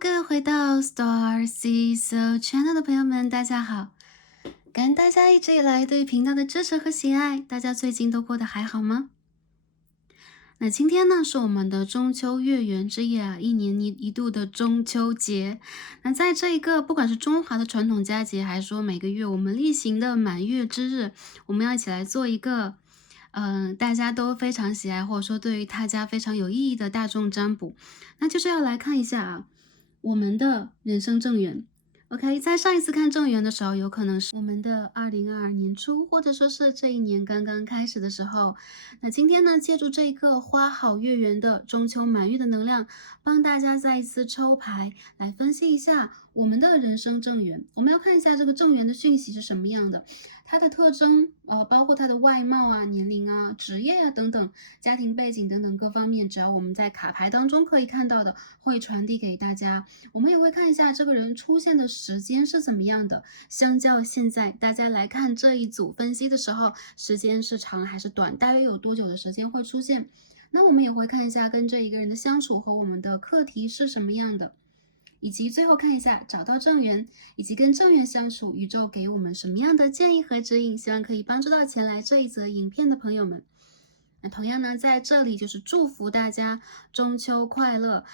各位回到 Star C So Channel 的朋友们，大家好！感恩大家一直以来对频道的支持和喜爱，大家最近都过得还好吗？那今天呢是我们的中秋月圆之夜啊，一年一度的中秋节。那在这一个不管是中华的传统佳节，还是说每个月我们例行的满月之日，我们要一起来做一个大家都非常喜爱，或者说对于大家非常有意义的大众占卜，那就是要来看一下啊，我们的人生正缘。OK，在上一次看正缘的时候，有可能是我们的2022年初，或者说是这一年刚刚开始的时候。那今天呢，借助这个花好月圆的中秋满月的能量，帮大家再一次抽牌来分析一下我们的人生正缘。我们要看一下这个正缘的讯息是什么样的，它的特征包括它的外貌啊、年龄啊、职业啊等等、家庭背景等等各方面，只要我们在卡牌当中可以看到的，会传递给大家。我们也会看一下这个人出现的时间是怎么样的，相较现在大家来看这一组分析的时候，时间是长还是短，大约有多久的时间会出现。那我们也会看一下跟这一个人的相处和我们的课题是什么样的，以及最后看一下找到正缘，以及跟正缘相处，宇宙给我们什么样的建议和指引，希望可以帮助到前来这一则影片的朋友们。那同样呢，在这里就是祝福大家中秋快乐，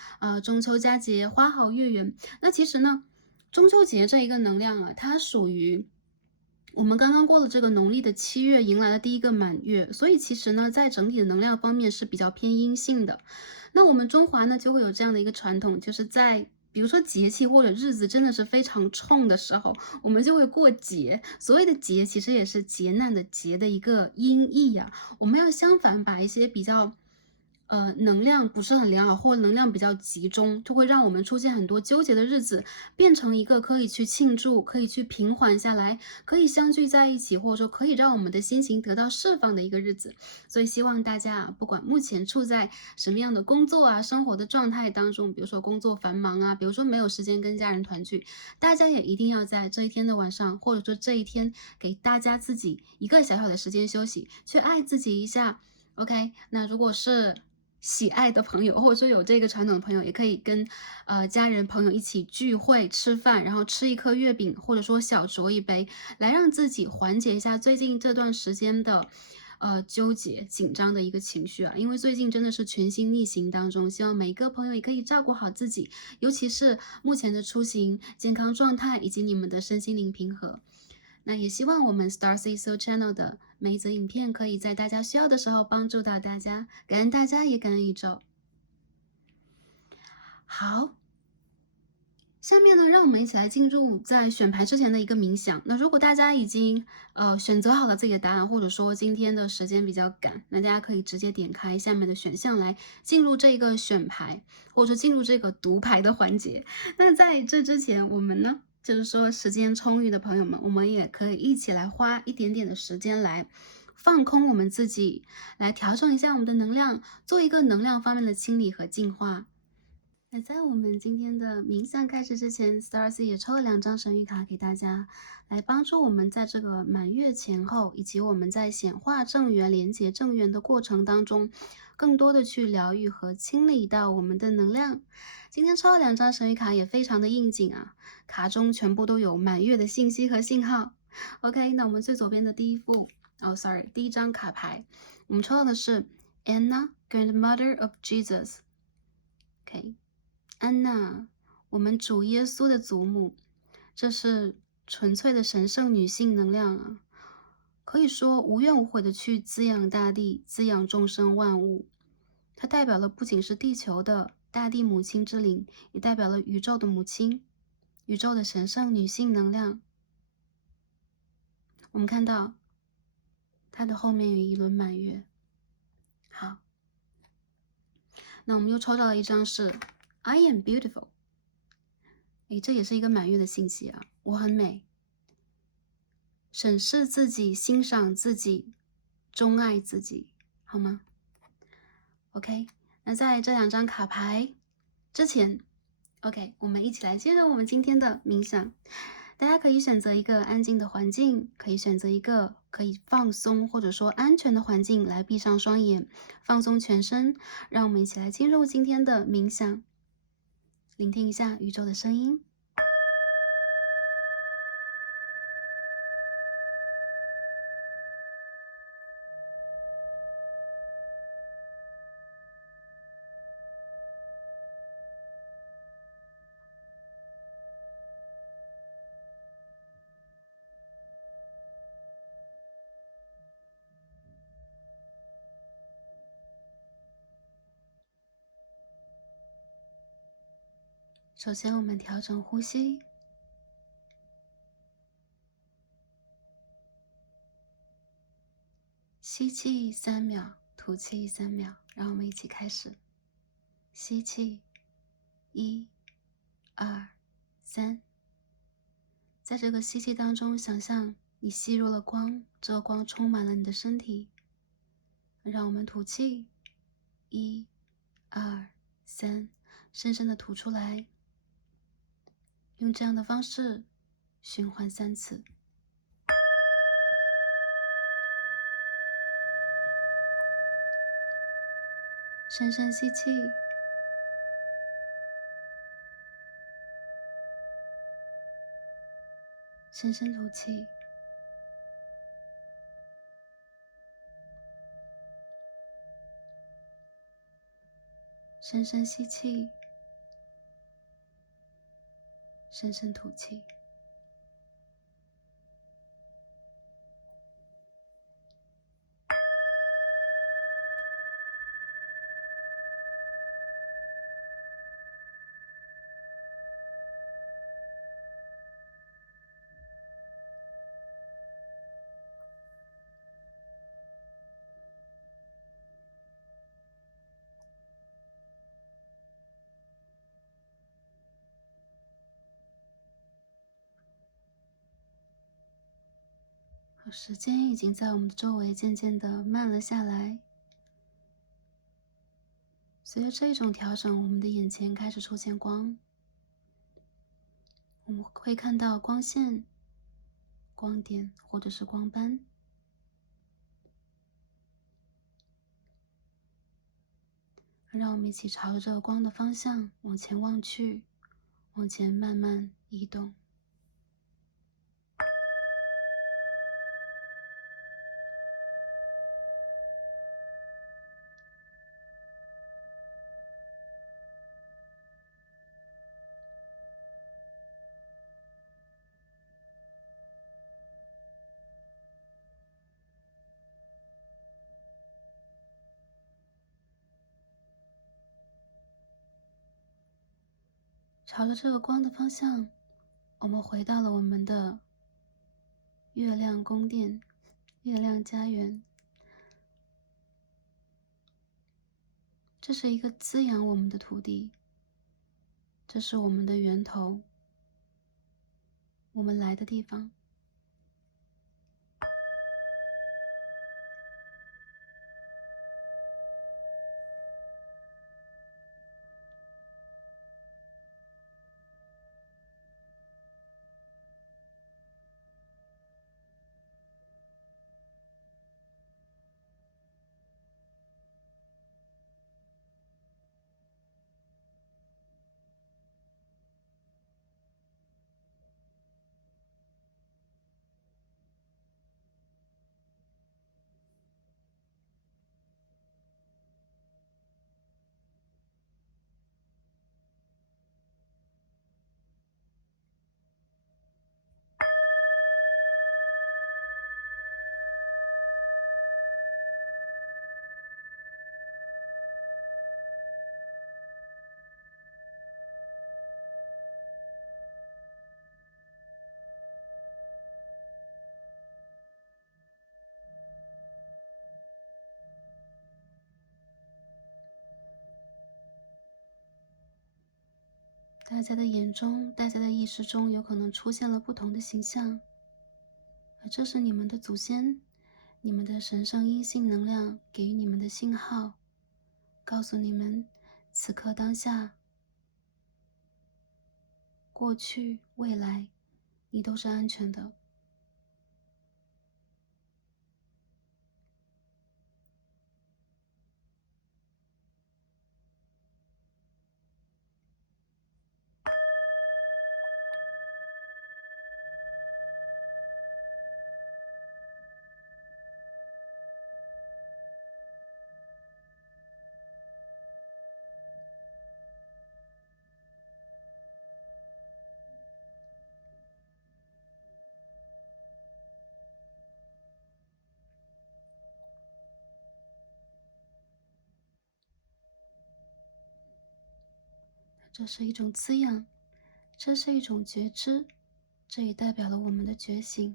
中秋佳节花好月圆。那其实呢，中秋节这一个能量啊，它属于我们刚刚过了这个农历的7月，迎来了第一个满月，所以其实呢，在整体的能量方面是比较偏阴性的。那我们中华呢，就会有这样的一个传统，就是在比如说节气或者日子真的是非常冲的时候，我们就会过节。所谓的节，其实也是劫难的劫的一个音译呀。我们要相反把一些比较能量不是很良好，或能量比较集中，就会让我们出现很多纠结的日子，变成一个可以去庆祝、可以去平缓下来、可以相聚在一起，或者说可以让我们的心情得到释放的一个日子。所以希望大家啊，不管目前处在什么样的工作啊、生活的状态当中，比如说工作繁忙啊，比如说没有时间跟家人团聚，大家也一定要在这一天的晚上，或者说这一天，给大家自己一个小小的时间休息，去爱自己一下。OK，那如果是喜爱的朋友，或者说有这个传统的朋友，也可以跟家人朋友一起聚会吃饭，然后吃一颗月饼，或者说小酌一杯，来让自己缓解一下最近这段时间的纠结紧张的一个情绪啊。因为最近真的是全新逆行当中，希望每一个朋友也可以照顾好自己，尤其是目前的出行健康状态以及你们的身心灵平和。那也希望我们 Star C So Channel 的每一则影片可以在大家需要的时候帮助到大家，感恩大家，也感恩宇宙。好，下面呢，让我们一起来进入在选牌之前的一个冥想。那如果大家已经选择好了自己的答案，或者说今天的时间比较赶，那大家可以直接点开下面的选项来进入这个选牌，或者说进入这个读牌的环节。那在这之前，我们呢，就是说时间充裕的朋友们，我们也可以一起来花一点点的时间来放空我们自己，来调整一下我们的能量，做一个能量方面的清理和净化。那在我们今天的冥想开始之前，Starcy 也抽了2张神谕卡给大家，来帮助我们在这个满月前后，以及我们在显化正缘、连接正缘的过程当中，更多的去疗愈和清理到我们的能量。今天抽了2张神谕卡也非常的应景啊，卡中全部都有满月的信息和信号。OK， 那我们最左边的第一张卡牌，我们抽到的是 Anna Grandmother of Jesus。OK。安娜，我们主耶稣的祖母，这是纯粹的神圣女性能量啊，可以说无怨无悔的去滋养大地，滋养众生万物。它代表了不仅是地球的大地母亲之灵，也代表了宇宙的母亲，宇宙的神圣女性能量。我们看到它的后面有一轮满月。好，那我们又抽到了一张是 I am beautiful。诶，这也是一个满月的信息啊！我很美，审视自己，欣赏自己，钟爱自己，好吗 ？OK， 那在这2张卡牌之前 ，OK， 我们一起来进入我们今天的冥想。大家可以选择一个安静的环境，可以选择一个可以放松或者说安全的环境来闭上双眼，放松全身。让我们一起来进入今天的冥想。聆听一下宇宙的声音。首先，我们调整呼吸，吸气3秒，吐气3秒。让我们一起开始。吸气，1、2、3。在这个吸气当中，想象你吸入了光，这个光充满了你的身体。让我们吐气，1、2、3，深深的吐出来。用这样的方式循环3次。深深吸气，深深吐气。深深吸气，深深吐气。时间已经在我们的周围渐渐的慢了下来。随着这种调整，我们的眼前开始出现光，我们会看到光线、光点或者是光斑。让我们一起朝着光的方向往前望去，往前慢慢移动。朝着这个光的方向，我们回到了我们的月亮宫殿、月亮家园。这是一个滋养我们的土地，这是我们的源头，我们来的地方。大家的眼中，大家的意识中有可能出现了不同的形象，而这是你们的祖先，你们的神圣阴性能量给予你们的信号，告诉你们，此刻当下、过去、未来，你都是安全的。这是一种滋养，这是一种觉知，这也代表了我们的觉醒。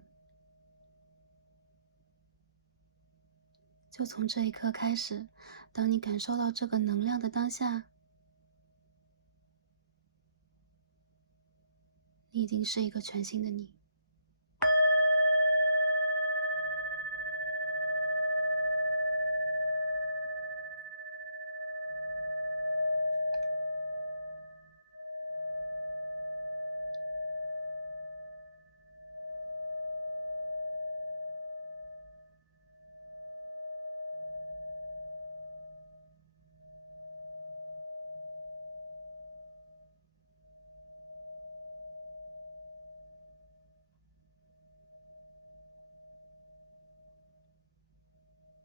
就从这一刻开始，当你感受到这个能量的当下，你已经是一个全新的你。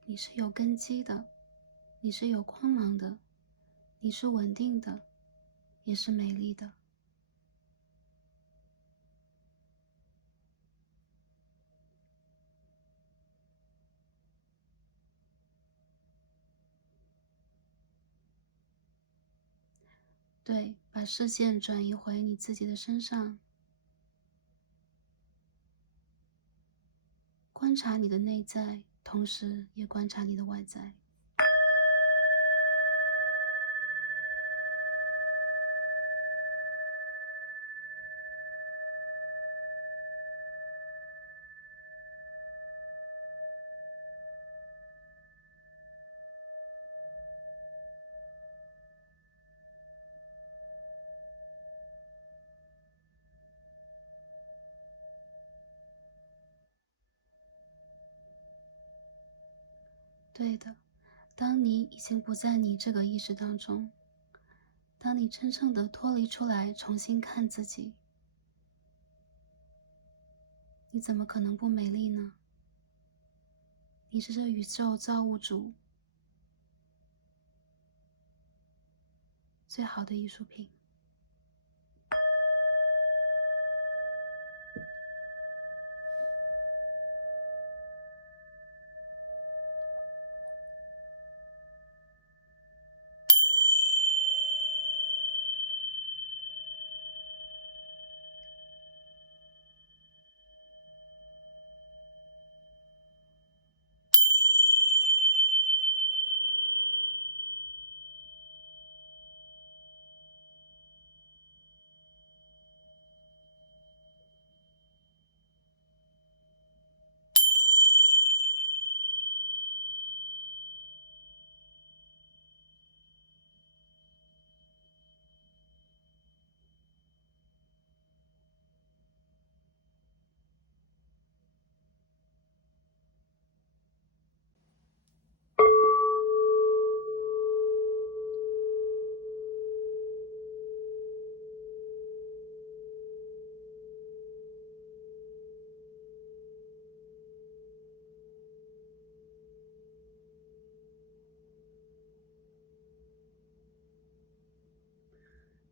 你是有根基的，你是有光芒的，你是稳定的，也是美丽的。对，把视线转移回你自己的身上，观察你的内在，同时也观察你的外在。对的，当你已经不在你这个意识当中，当你真正的脱离出来，重新看自己，你怎么可能不美丽呢？你是这宇宙造物主最好的艺术品。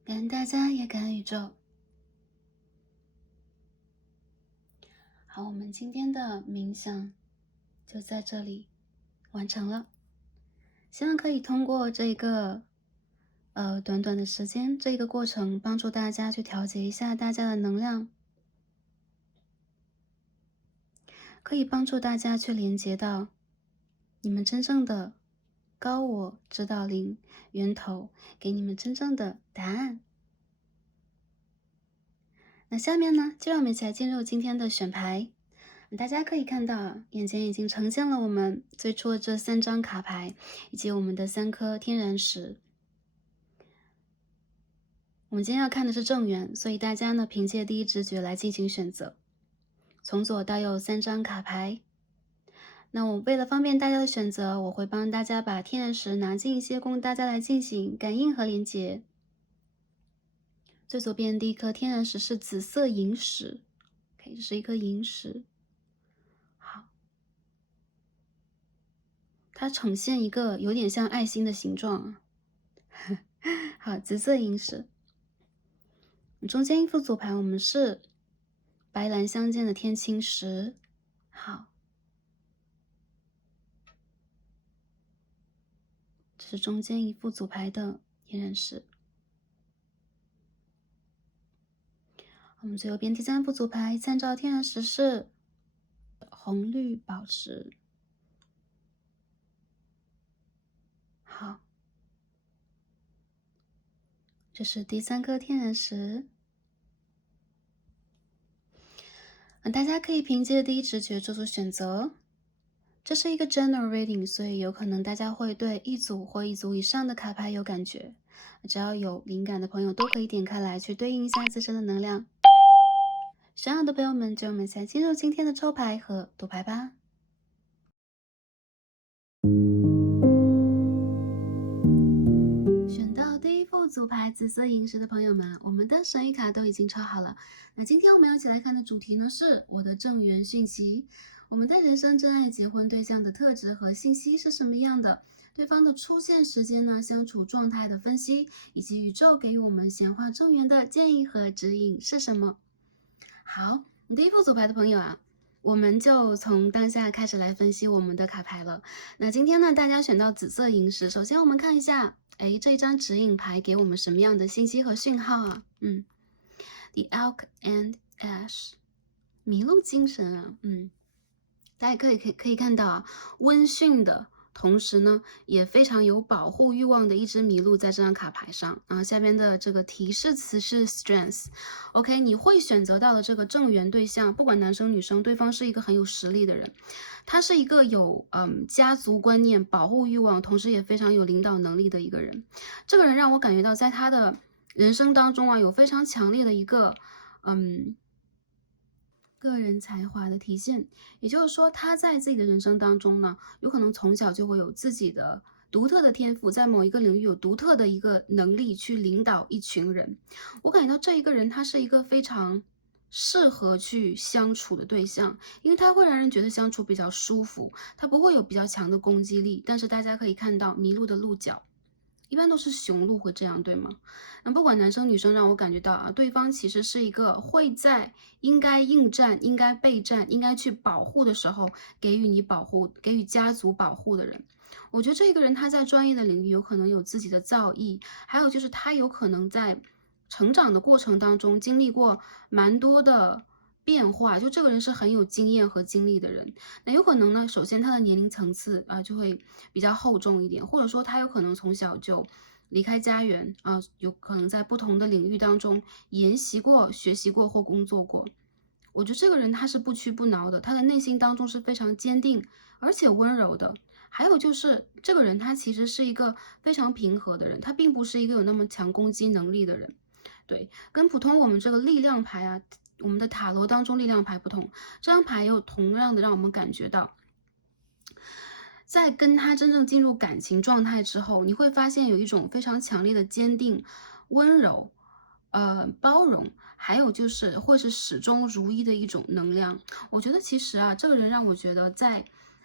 感恩大家，也感恩宇宙。好，我们今天的冥想就在这里完成了。希望可以通过这个短短的时间，这个过程帮助大家去调节一下大家的能量，可以帮助大家去连接到你们真正的高我指导灵源头，给你们真正的答案。那下面呢，就让我们一起来进入今天的选牌。大家可以看到啊，眼前已经呈现了我们最初的这3张卡牌，以及我们的3颗天然石。我们今天要看的是正缘，所以大家呢，凭借第一直觉来进行选择。从左到右3张卡牌。那我为了方便大家的选择，我会帮大家把天然石拿近一些，供大家来进行感应和连接。最左边第一颗天然石是紫色萤石 ，OK， 这是一颗萤石。好，它呈现一个有点像爱心的形状啊。好，紫色萤石。中间一副组牌我们是白蓝相间的天青石。好，这是中间一副组牌的天然石。我们最右边第3副组牌，参照天然石是红绿宝石。好，这是第3颗天然石。大家可以凭借第一直觉做出选择。这是一个 general reading， 所以有可能大家会对一组或一组以上的卡牌有感觉。只要有灵感的朋友都可以点开来去对应一下自身的能量。想要的朋友们，就我们先进入今天的抽牌和读牌吧。选到第1副组牌紫色萤石的朋友们，我们的神谕卡都已经抽好了。那今天我们要一起来看的主题呢，是我的正缘讯息。我们的人生真爱结婚对象的特质和信息是什么样的？对方的出现时间呢，相处状态的分析，以及宇宙给予我们显化正缘的建议和指引是什么？好，第1副组牌的朋友啊，我们就从当下开始来分析我们的卡牌了。那今天呢，大家选到紫色萤石，首先我们看一下，这一张指引牌给我们什么样的信息和讯号啊？The Elk and Ash， 麋鹿精神啊，大家可以看到啊，温驯的同时呢，也非常有保护欲望的一只麋鹿在这张卡牌上啊。下边的这个提示词是 strength。OK， 你会选择到的这个正缘对象，不管男生女生，对方是一个很有实力的人，他是一个有家族观念、保护欲望，同时也非常有领导能力的一个人。这个人让我感觉到，在他的人生当中啊，有非常强烈的一个个人才华的体现，也就是说，他在自己的人生当中呢，有可能从小就会有自己的独特的天赋，在某一个领域有独特的一个能力去领导一群人。我感觉到这一个人，他是一个非常适合去相处的对象，因为他会让人觉得相处比较舒服，他不会有比较强的攻击力。但是大家可以看到麋鹿的鹿角，一般都是雄鹿会这样，对吗？那不管男生女生，让我感觉到啊，对方其实是一个会在应该应战、应该备战、应该去保护的时候给予你保护、给予家族保护的人。我觉得这个人他在专业的领域有可能有自己的造诣，还有就是他有可能在成长的过程当中经历过蛮多的变化，就这个人是很有经验和经历的人。那有可能呢，首先他的年龄层次啊就会比较厚重一点，或者说他有可能从小就离开家园啊，有可能在不同的领域当中研习过、学习过或工作过。我觉得这个人他是不屈不挠的，他的内心当中是非常坚定而且温柔的。还有就是这个人他其实是一个非常平和的人，他并不是一个有那么强攻击能力的人。对，跟普通我们这个力量牌啊，我们的塔罗当中力量牌不同，这张牌又同样的让我们感觉到，在跟他真正进入感情状态之后，你会发现有一种非常强烈的坚定、温柔、包容，还有就是会是始终如一的一种能量。我觉得其实啊，这个人让我觉得在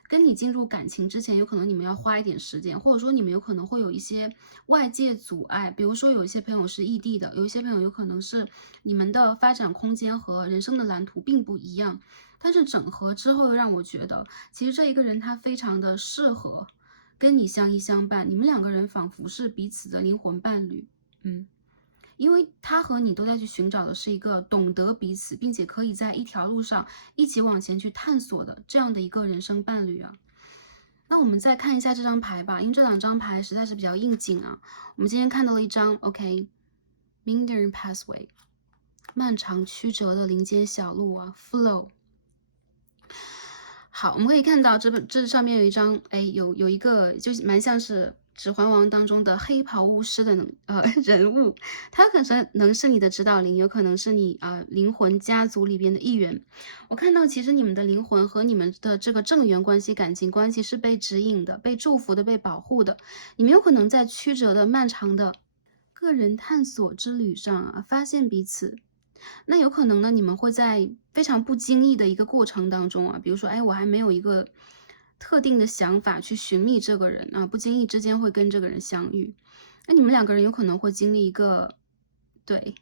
跟你进入感情之前，有可能你们要花一点时间，或者说你们有可能会有一些外界阻碍，比如说有一些朋友是异地的，有一些朋友有可能是你们的发展空间和人生的蓝图并不一样。但是整合之后，又让我觉得，其实这一个人他非常的适合跟你相依相伴，你们两个人仿佛是彼此的灵魂伴侣。因为他和你都在去寻找的是一个懂得彼此，并且可以在一条路上一起往前去探索的这样的一个人生伴侣啊。那我们再看一下这张牌吧，因为这2张牌实在是比较应景啊。我们今天看到了一张 OK，Meandering Pathway， 漫长曲折的林间小路啊 ，Flow。好，我们可以看到这上面有一张，有一个就是蛮像是《指环王》当中的黑袍巫师的人物，他可能是你的指导灵，有可能是你灵魂家族里边的一员。我看到其实你们的灵魂和你们的这个正缘关系、感情关系是被指引的、被祝福的、被保护的。你们有可能在曲折的、漫长的个人探索之旅上啊，发现彼此。那有可能呢，你们会在非常不经意的一个过程当中啊，比如说，我还没有一个特定的想法去寻觅这个人啊，不经意之间会跟这个人相遇。那你们两个人有可能会经历一个对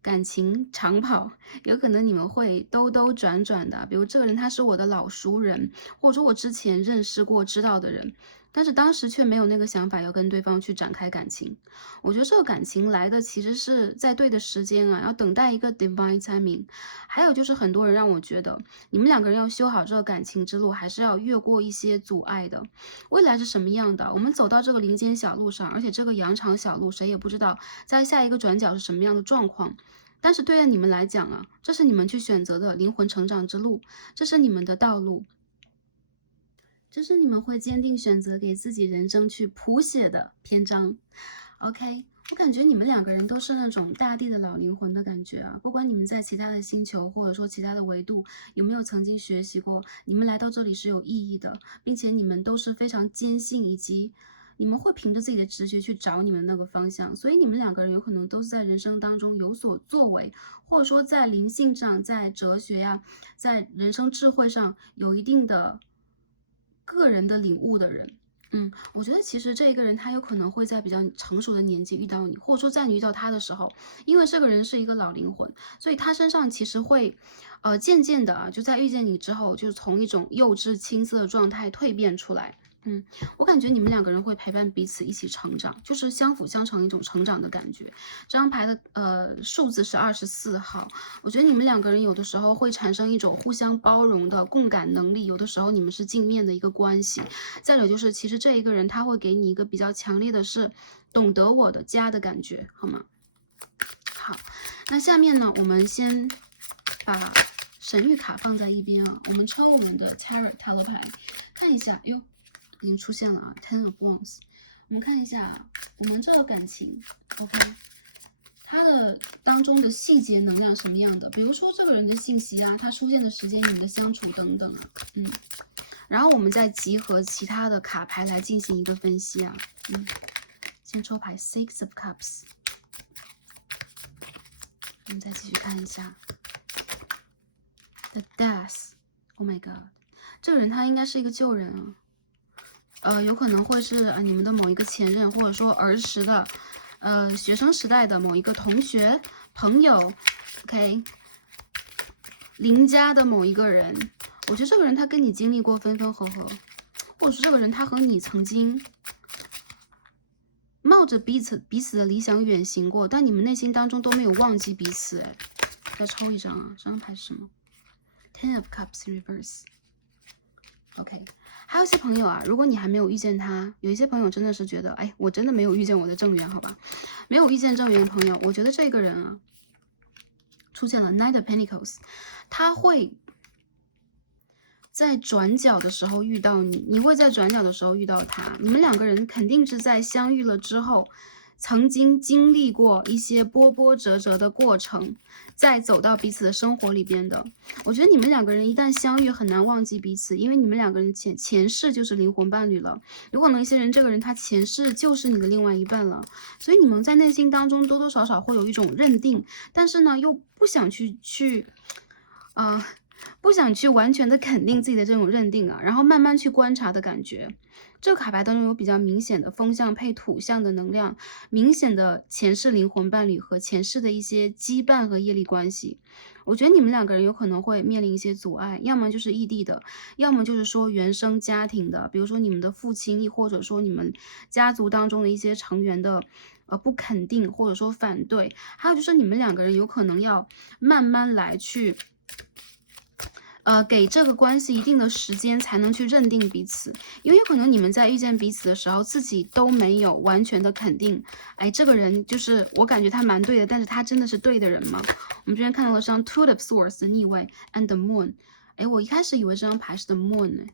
感情长跑，有可能你们会兜兜转转的，比如这个人他是我的老熟人，或者说我之前认识过、知道的人。但是当时却没有那个想法要跟对方去展开感情。我觉得这个感情来的其实是在对的时间啊，要等待一个 divine timing。还有就是很多人让我觉得，你们两个人要修好这个感情之路，还是要越过一些阻碍的。未来是什么样的？我们走到这个林间小路上，而且这个羊肠小路谁也不知道，在下一个转角是什么样的状况。但是对于你们来讲啊，这是你们去选择的灵魂成长之路，这是你们的道路。这是你们会坚定选择给自己人生去谱写的篇章。OK， 我感觉你们两个人都是那种大地的老灵魂的感觉啊，不管你们在其他的星球或者说其他的维度有没有曾经学习过，你们来到这里是有意义的，并且你们都是非常坚信，以及你们会凭着自己的直觉去找你们那个方向，所以你们两个人有可能都是在人生当中有所作为，或者说在灵性上、在哲学呀、在人生智慧上有一定的个人的领悟的人。我觉得其实这一个人他有可能会在比较成熟的年纪遇到你，或者说在你遇到他的时候，因为这个人是一个老灵魂，所以他身上其实会，渐渐的啊，就在遇见你之后，就从一种幼稚青涩的状态蜕变出来。我感觉你们两个人会陪伴彼此一起成长，就是相辅相成一种成长的感觉。这张牌的数字是24号，我觉得你们两个人有的时候会产生一种互相包容的共感能力，有的时候你们是镜面的一个关系。再有就是，其实这一个人他会给你一个比较强烈的是懂得我的家的感觉，好吗？好，那下面呢，我们先把神谕卡放在一边啊，我们抽我们的 Tarot 塔罗牌，看一下，哎呦。已经出现了啊 ，Ten of Wands。我们看一下我们这个感情 ，OK， 它的当中的细节能量什么样的？比如说这个人的信息啊，他出现的时间、你们的相处等等啊，然后我们再集合其他的卡牌来进行一个分析啊，先抽牌 Six of Cups， 我们再继续看一下 The Death。Oh my God， 这个人他应该是一个旧人啊。有可能会是你们的某一个前任，或者说儿时的，学生时代的某一个同学、朋友 ，OK， 邻家的某一个人。我觉得这个人他跟你经历过分分合合，或者说这个人他和你曾经冒着彼此的理想远行过，但你们内心当中都没有忘记彼此。哎，再抽一张啊，这张牌是什么 ？Ten of Cups Reverse。OK。还有一些朋友啊，如果你还没有遇见他，有一些朋友真的是觉得，哎，我真的没有遇见我的正缘，好吧？没有遇见正缘的朋友，我觉得这个人啊，出现了 Knight of Pentacles， 他会在转角的时候遇到你，你会在转角的时候遇到他，你们两个人肯定是在相遇了之后，曾经经历过一些波波折折的过程，再走到彼此的生活里边的。我觉得你们两个人一旦相遇，很难忘记彼此，因为你们两个人前世就是灵魂伴侣了。有可能一些人，这个人他前世就是你的另外一半了，所以你们在内心当中多多少少会有一种认定，但是呢，又不想不想去完全的肯定自己的这种认定啊，然后慢慢去观察的感觉。这个卡牌当中有比较明显的风象配土象的能量，明显的前世灵魂伴侣和前世的一些羁绊和业力关系。我觉得你们两个人有可能会面临一些阻碍，要么就是异地的，要么就是说原生家庭的，比如说你们的父亲，亦或者说你们家族当中的一些成员的不肯定或者说反对，还有就是你们两个人有可能要慢慢来去给这个关系一定的时间才能去认定彼此，因为有可能你们在遇见彼此的时候，自己都没有完全的肯定，哎，这个人就是我感觉他蛮对的，但是他真的是对的人吗？我们这边看到了这张 Two of Swords 的逆位 and the Moon， 哎，我一开始以为这张牌是 the Moon 呢，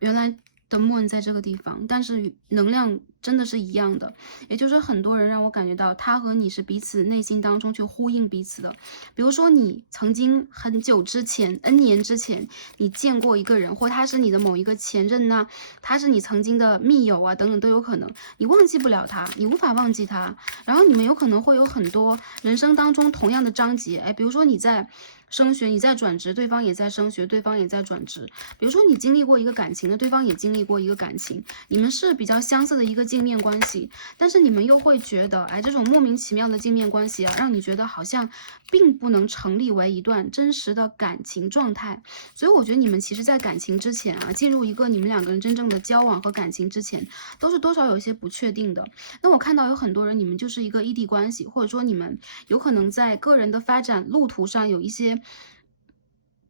原来的 Moon 在这个地方，但是能量真的是一样的，也就是说很多人让我感觉到他和你是彼此内心当中去呼应彼此的。比如说你曾经很久之前 N 年之前你见过一个人，或他是你的某一个前任呐，他是你曾经的密友啊等等都有可能，你忘记不了他，你无法忘记他，然后你们有可能会有很多人生当中同样的章节，哎，比如说你在升学，你在转职，对方也在升学，对方也在转职。比如说你经历过一个感情的，对方也经历过一个感情，你们是比较相似的一个镜面关系，但是你们又会觉得，哎，这种莫名其妙的镜面关系啊，让你觉得好像并不能成立为一段真实的感情状态。所以我觉得你们其实在感情之前啊，进入一个你们两个人真正的交往和感情之前，都是多少有一些不确定的。那我看到有很多人，你们就是一个异地关系，或者说你们有可能在个人的发展路途上有一些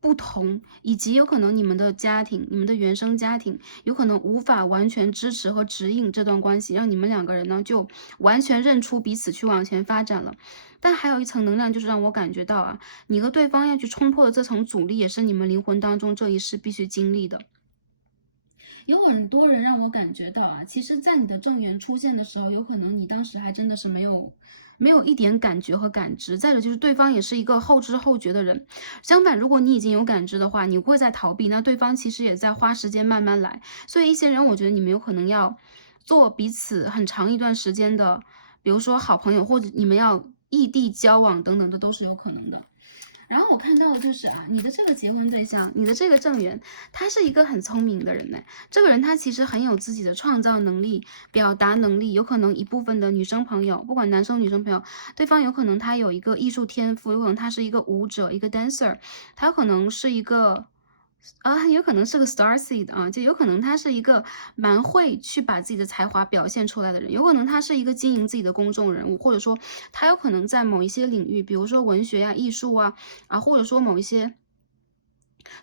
不同，以及有可能你们的家庭、你们的原生家庭有可能无法完全支持和指引这段关系，让你们两个人呢就完全认出彼此去往前发展了。但还有一层能量，就是让我感觉到啊，你和对方要去冲破的这层阻力，也是你们灵魂当中这一世必须经历的。有很多人让我感觉到啊，其实在你的正缘出现的时候，有可能你当时还真的是没有一点感觉和感知。再者就是对方也是一个后知后觉的人。相反，如果你已经有感知的话，你会在逃避，那对方其实也在花时间慢慢来。所以一些人，我觉得你们有可能要做彼此很长一段时间的，比如说好朋友，或者你们要异地交往等等，这都是有可能的。然后我看到的就是啊，你的这个结婚对象，你的这个正缘，他是一个很聪明的人呢。这个人他其实很有自己的创造能力、表达能力，有可能一部分的女生朋友，不管男生女生朋友，对方有可能他有一个艺术天赋，有可能他是一个舞者、一个 dancer，他有可能是一个有可能是个 star seed 啊，就有可能他是一个蛮会去把自己的才华表现出来的人，有可能他是一个经营自己的公众人物，或者说他有可能在某一些领域，比如说文学呀、艺术啊，或者说某一些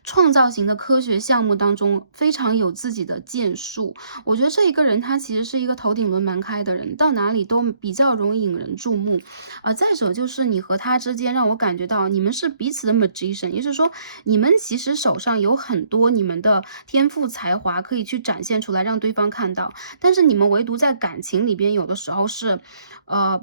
创造型的科学项目当中非常有自己的建树。我觉得这一个人他其实是一个头顶轮蛮开的人，到哪里都比较容易引人注目。再者就是你和他之间让我感觉到你们是彼此的 magician，也就是说你们其实手上有很多你们的天赋才华可以去展现出来让对方看到，但是你们唯独在感情里边有的时候是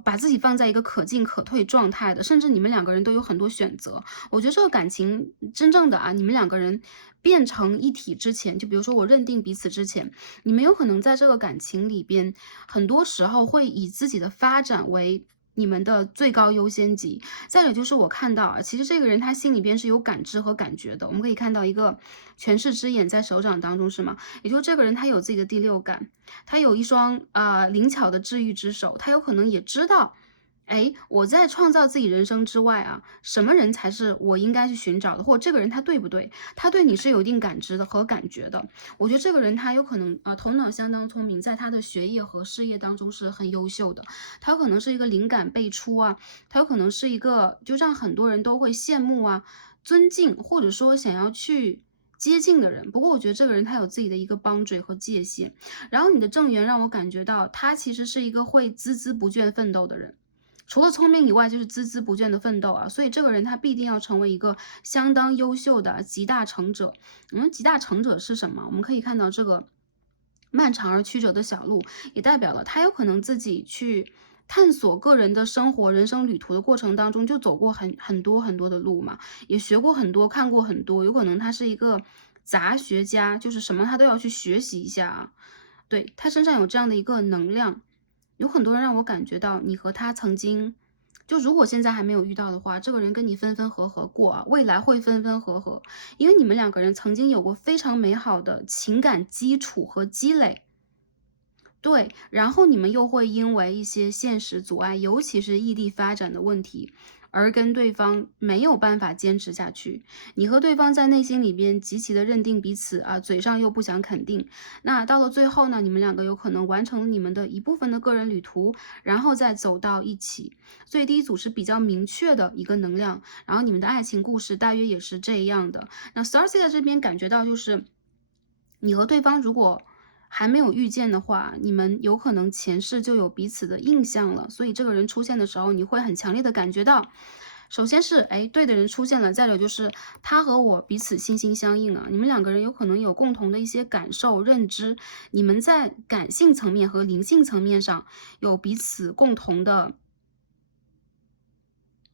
把自己放在一个可进可退状态的，甚至你们两个人都有很多选择。我觉得这个感情真正的啊，你们两个人变成一体之前，就比如说我认定彼此之前，你们有可能在这个感情里边，很多时候会以自己的发展为你们的最高优先级。再者就是我看到啊，其实这个人他心里边是有感知和感觉的。我们可以看到一个权势之眼在手掌当中，是吗？也就是这个人他有自己的第六感，他有一双灵巧的治愈之手，他有可能也知道哎，我在创造自己人生之外啊，什么人才是我应该去寻找的，或者这个人他对不对？他对你是有一定感知的和感觉的。我觉得这个人他有可能头脑相当聪明，在他的学业和事业当中是很优秀的。他有可能是一个灵感辈出啊，他有可能是一个就让很多人都会羡慕啊、尊敬，或者说想要去接近的人。不过我觉得这个人他有自己的一个 boundary 和界限。然后你的正缘让我感觉到他其实是一个会孜孜不倦奋斗的人。除了聪明以外，就是孜孜不倦的奋斗啊，所以这个人他必定要成为一个相当优秀的集大成者。集大成者是什么？我们可以看到这个漫长而曲折的小路，也代表了他有可能自己去探索个人的生活、人生旅途的过程当中，就走过很多的路嘛，也学过很多，看过很多，有可能他是一个杂学家，就是什么他都要去学习一下啊。对，他身上有这样的一个能量。有很多人让我感觉到你和他曾经就如果现在还没有遇到的话，这个人跟你分分合合过啊，未来会分分合合，因为你们两个人曾经有过非常美好的情感基础和积累。对，然后你们又会因为一些现实阻碍，尤其是异地发展的问题，而跟对方没有办法坚持下去。你和对方在内心里边极其的认定彼此啊，嘴上又不想肯定。那到了最后呢，你们两个有可能完成了你们的一部分的个人旅途，然后再走到一起。所以第一组是比较明确的一个能量，然后你们的爱情故事大约也是这样的。那 Starcy 在这边感觉到就是你和对方如果还没有遇见的话，你们有可能前世就有彼此的印象了，所以这个人出现的时候，你会很强烈的感觉到，首先是哎对的人出现了，再者就是他和我彼此心心相印啊，你们两个人有可能有共同的一些感受、认知，你们在感性层面和灵性层面上有彼此共同的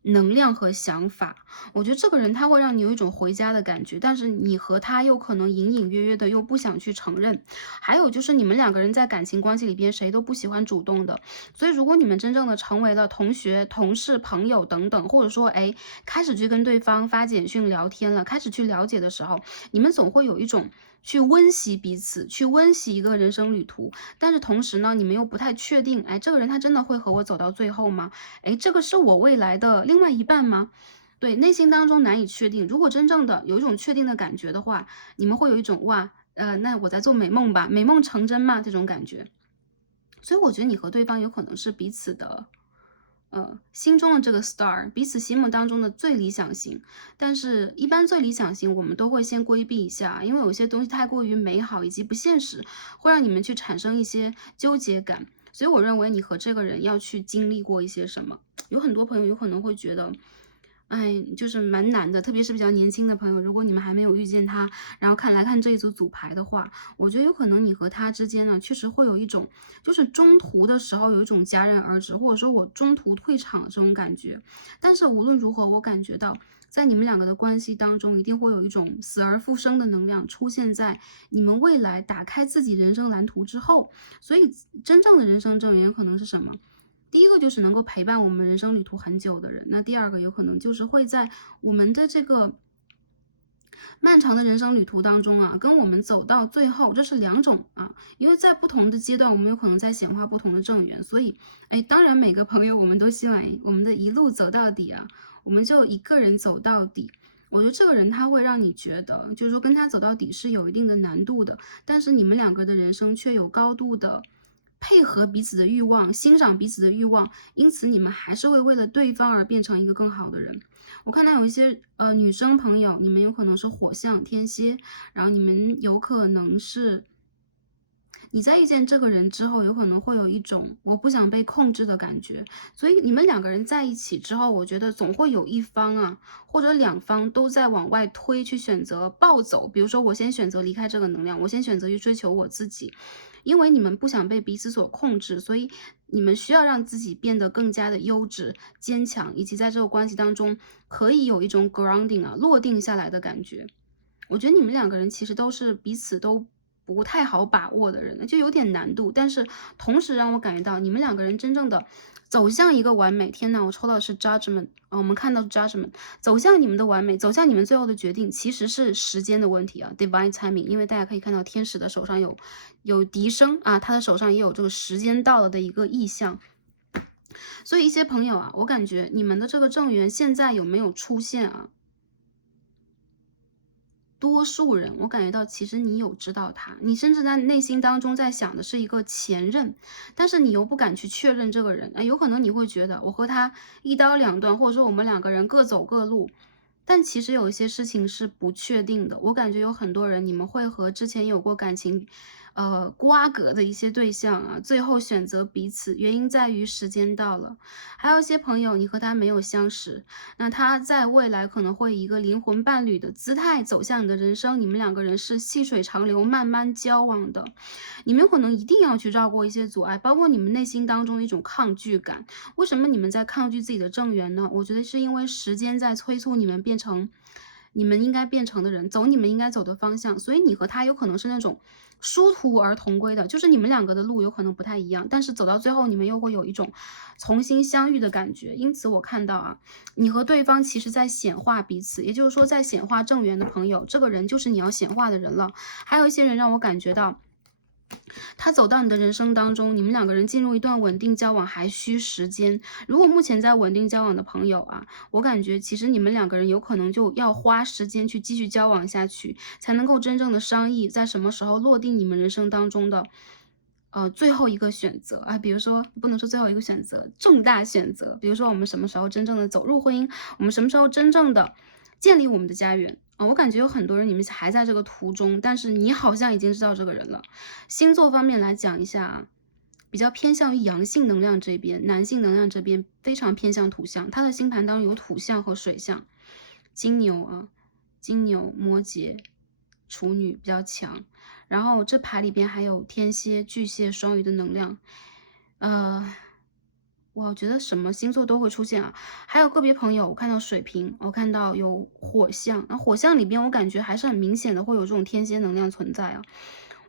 能量和想法。我觉得这个人他会让你有一种回家的感觉，但是你和他又可能隐隐约约的又不想去承认。还有就是你们两个人在感情关系里边谁都不喜欢主动的，所以如果你们真正的成为了同学、同事、朋友等等，或者说哎开始去跟对方发简讯聊天了，开始去了解的时候，你们总会有一种去温习彼此，去温习一个人生旅途。但是同时呢，你们又不太确定，哎，这个人他真的会和我走到最后吗？哎，这个是我未来的另外一半吗？对，内心当中难以确定。如果真正的有一种确定的感觉的话，你们会有一种哇，那我在做美梦吧，美梦成真嘛这种感觉。所以我觉得你和对方有可能是彼此的心中的这个 star，彼此心目当中的最理想型，但是一般最理想型我们都会先规避一下，因为有些东西太过于美好以及不现实，会让你们去产生一些纠结感。所以我认为你和这个人要去经历过一些什么，有很多朋友有可能会觉得，哎，就是蛮难的，特别是比较年轻的朋友，如果你们还没有遇见他，然后看这一组组牌的话，我觉得有可能你和他之间呢，确实会有一种，就是中途的时候有一种戛然而止，或者说我中途退场的这种感觉。但是无论如何，我感觉到在你们两个的关系当中，一定会有一种死而复生的能量出现在你们未来打开自己人生蓝图之后。所以真正的人生正缘可能是什么？第一个就是能够陪伴我们人生旅途很久的人，那第二个有可能就是会在我们的这个漫长的人生旅途当中啊，跟我们走到最后，这是两种啊，因为在不同的阶段，我们有可能在显化不同的正缘，所以，哎，当然每个朋友我们都希望我们的一路走到底啊，我们就一个人走到底。我觉得这个人他会让你觉得，就是说跟他走到底是有一定的难度的，但是你们两个的人生却有高度的配合彼此的欲望，欣赏彼此的欲望，因此你们还是会为了对方而变成一个更好的人。我看到有一些女生朋友，你们有可能是火象天蝎，然后你们有可能是你在遇见这个人之后，有可能会有一种我不想被控制的感觉，所以你们两个人在一起之后，我觉得总会有一方啊，或者两方都在往外推，去选择暴走。比如说，我先选择离开这个能量，我先选择去追求我自己，因为你们不想被彼此所控制，所以你们需要让自己变得更加的优质、坚强，以及在这个关系当中可以有一种 grounding 啊，落定下来的感觉。我觉得你们两个人其实都是彼此都不太好把握的人，就有点难度。但是同时让我感觉到你们两个人真正的走向一个完美。天呐，我抽到的是 judgment 啊，我们看到 judgment 走向你们的完美，走向你们最后的决定，其实是时间的问题啊，divine timing。因为大家可以看到天使的手上有笛声啊，他的手上也有这个时间到了的一个意象。所以一些朋友啊，我感觉你们的这个正缘现在有没有出现啊？多数人，我感觉到其实你有知道他，你甚至在内心当中在想的是一个前任，但是你又不敢去确认这个人，有可能你会觉得我和他一刀两断，或者说我们两个人各走各路，但其实有一些事情是不确定的。我感觉有很多人，你们会和之前有过感情瓜葛的一些对象啊，最后选择彼此，原因在于时间到了。还有一些朋友，你和他没有相识，那他在未来可能会以一个灵魂伴侣的姿态走向你的人生，你们两个人是细水长流，慢慢交往的。你们有可能一定要去绕过一些阻碍，包括你们内心当中的一种抗拒感。为什么你们在抗拒自己的正缘呢？我觉得是因为时间在催促你们变成你们应该变成的人，走你们应该走的方向。所以你和他有可能是那种殊途而同归的，就是你们两个的路有可能不太一样，但是走到最后你们又会有一种重新相遇的感觉。因此我看到啊，你和对方其实在显化彼此，也就是说在显化正缘的朋友，这个人就是你要显化的人了。还有一些人让我感觉到他走到你的人生当中，你们两个人进入一段稳定交往还需时间。如果目前在稳定交往的朋友啊，我感觉其实你们两个人有可能就要花时间去继续交往下去，才能够真正的商议在什么时候落定你们人生当中的最后一个选择啊。比如说不能说最后一个选择，重大选择，比如说我们什么时候真正的走入婚姻，我们什么时候真正的建立我们的家园。我感觉有很多人你们还在这个途中，但是你好像已经知道这个人了。星座方面来讲一下啊，比较偏向于阳性能量这边，男性能量这边非常偏向土象，他的星盘当中有土象和水象，金牛啊，金牛、摩羯、处女比较强，然后这牌里边还有天蝎、巨蟹、双鱼的能量，我觉得什么星座都会出现啊，还有个别朋友，我看到水瓶，我看到有火象，那火象里边我感觉还是很明显的会有这种天蝎能量存在啊。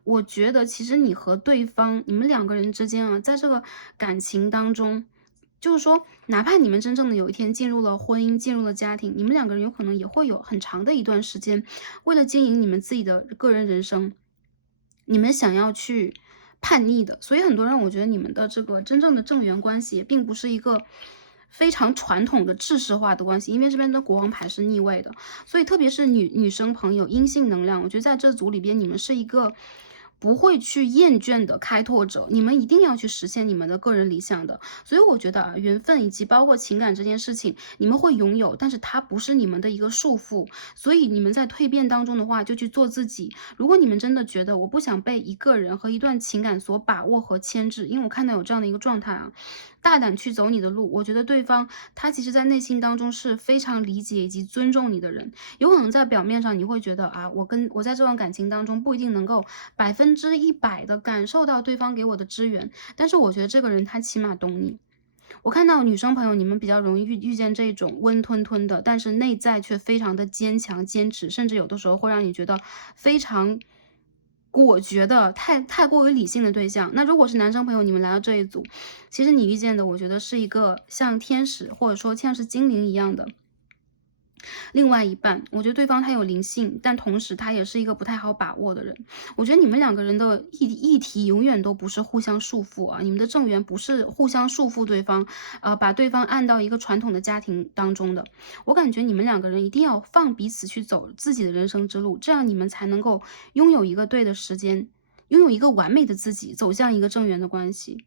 我觉得其实你和对方，你们两个人之间啊，在这个感情当中，就是说，哪怕你们真正的有一天进入了婚姻，进入了家庭，你们两个人有可能也会有很长的一段时间，为了经营你们自己的个人人生，你们想要去叛逆的。所以很多人我觉得你们的这个真正的正缘关系，也并不是一个非常传统的制式化的关系，因为这边的国王牌是逆位的，所以特别是女生朋友阴性能量，我觉得在这组里边你们是一个不会去厌倦的开拓者，你们一定要去实现你们的个人理想的。所以我觉得啊，缘分以及包括情感这件事情，你们会拥有，但是它不是你们的一个束缚。所以你们在蜕变当中的话，就去做自己。如果你们真的觉得我不想被一个人和一段情感所把握和牵制，因为我看到有这样的一个状态啊，大胆去走你的路。我觉得对方他其实在内心当中是非常理解以及尊重你的人。有可能在表面上你会觉得啊，我在这段感情当中不一定能够100%的感受到对方给我的支援，但是我觉得这个人他起码懂你。我看到女生朋友，你们比较容易遇见这种温吞吞的，但是内在却非常的坚强、坚持，甚至有的时候会让你觉得非常果决的、太过于理性的对象。那如果是男生朋友，你们来到这一组，其实你遇见的，我觉得是一个像天使或者说像是精灵一样的另外一半。我觉得对方他有灵性，但同时他也是一个不太好把握的人。我觉得你们两个人的议题永远都不是互相束缚啊，你们的正缘不是互相束缚对方，把对方按到一个传统的家庭当中的。我感觉你们两个人一定要放彼此去走自己的人生之路，这样你们才能够拥有一个对的时间，拥有一个完美的自己，走向一个正缘的关系。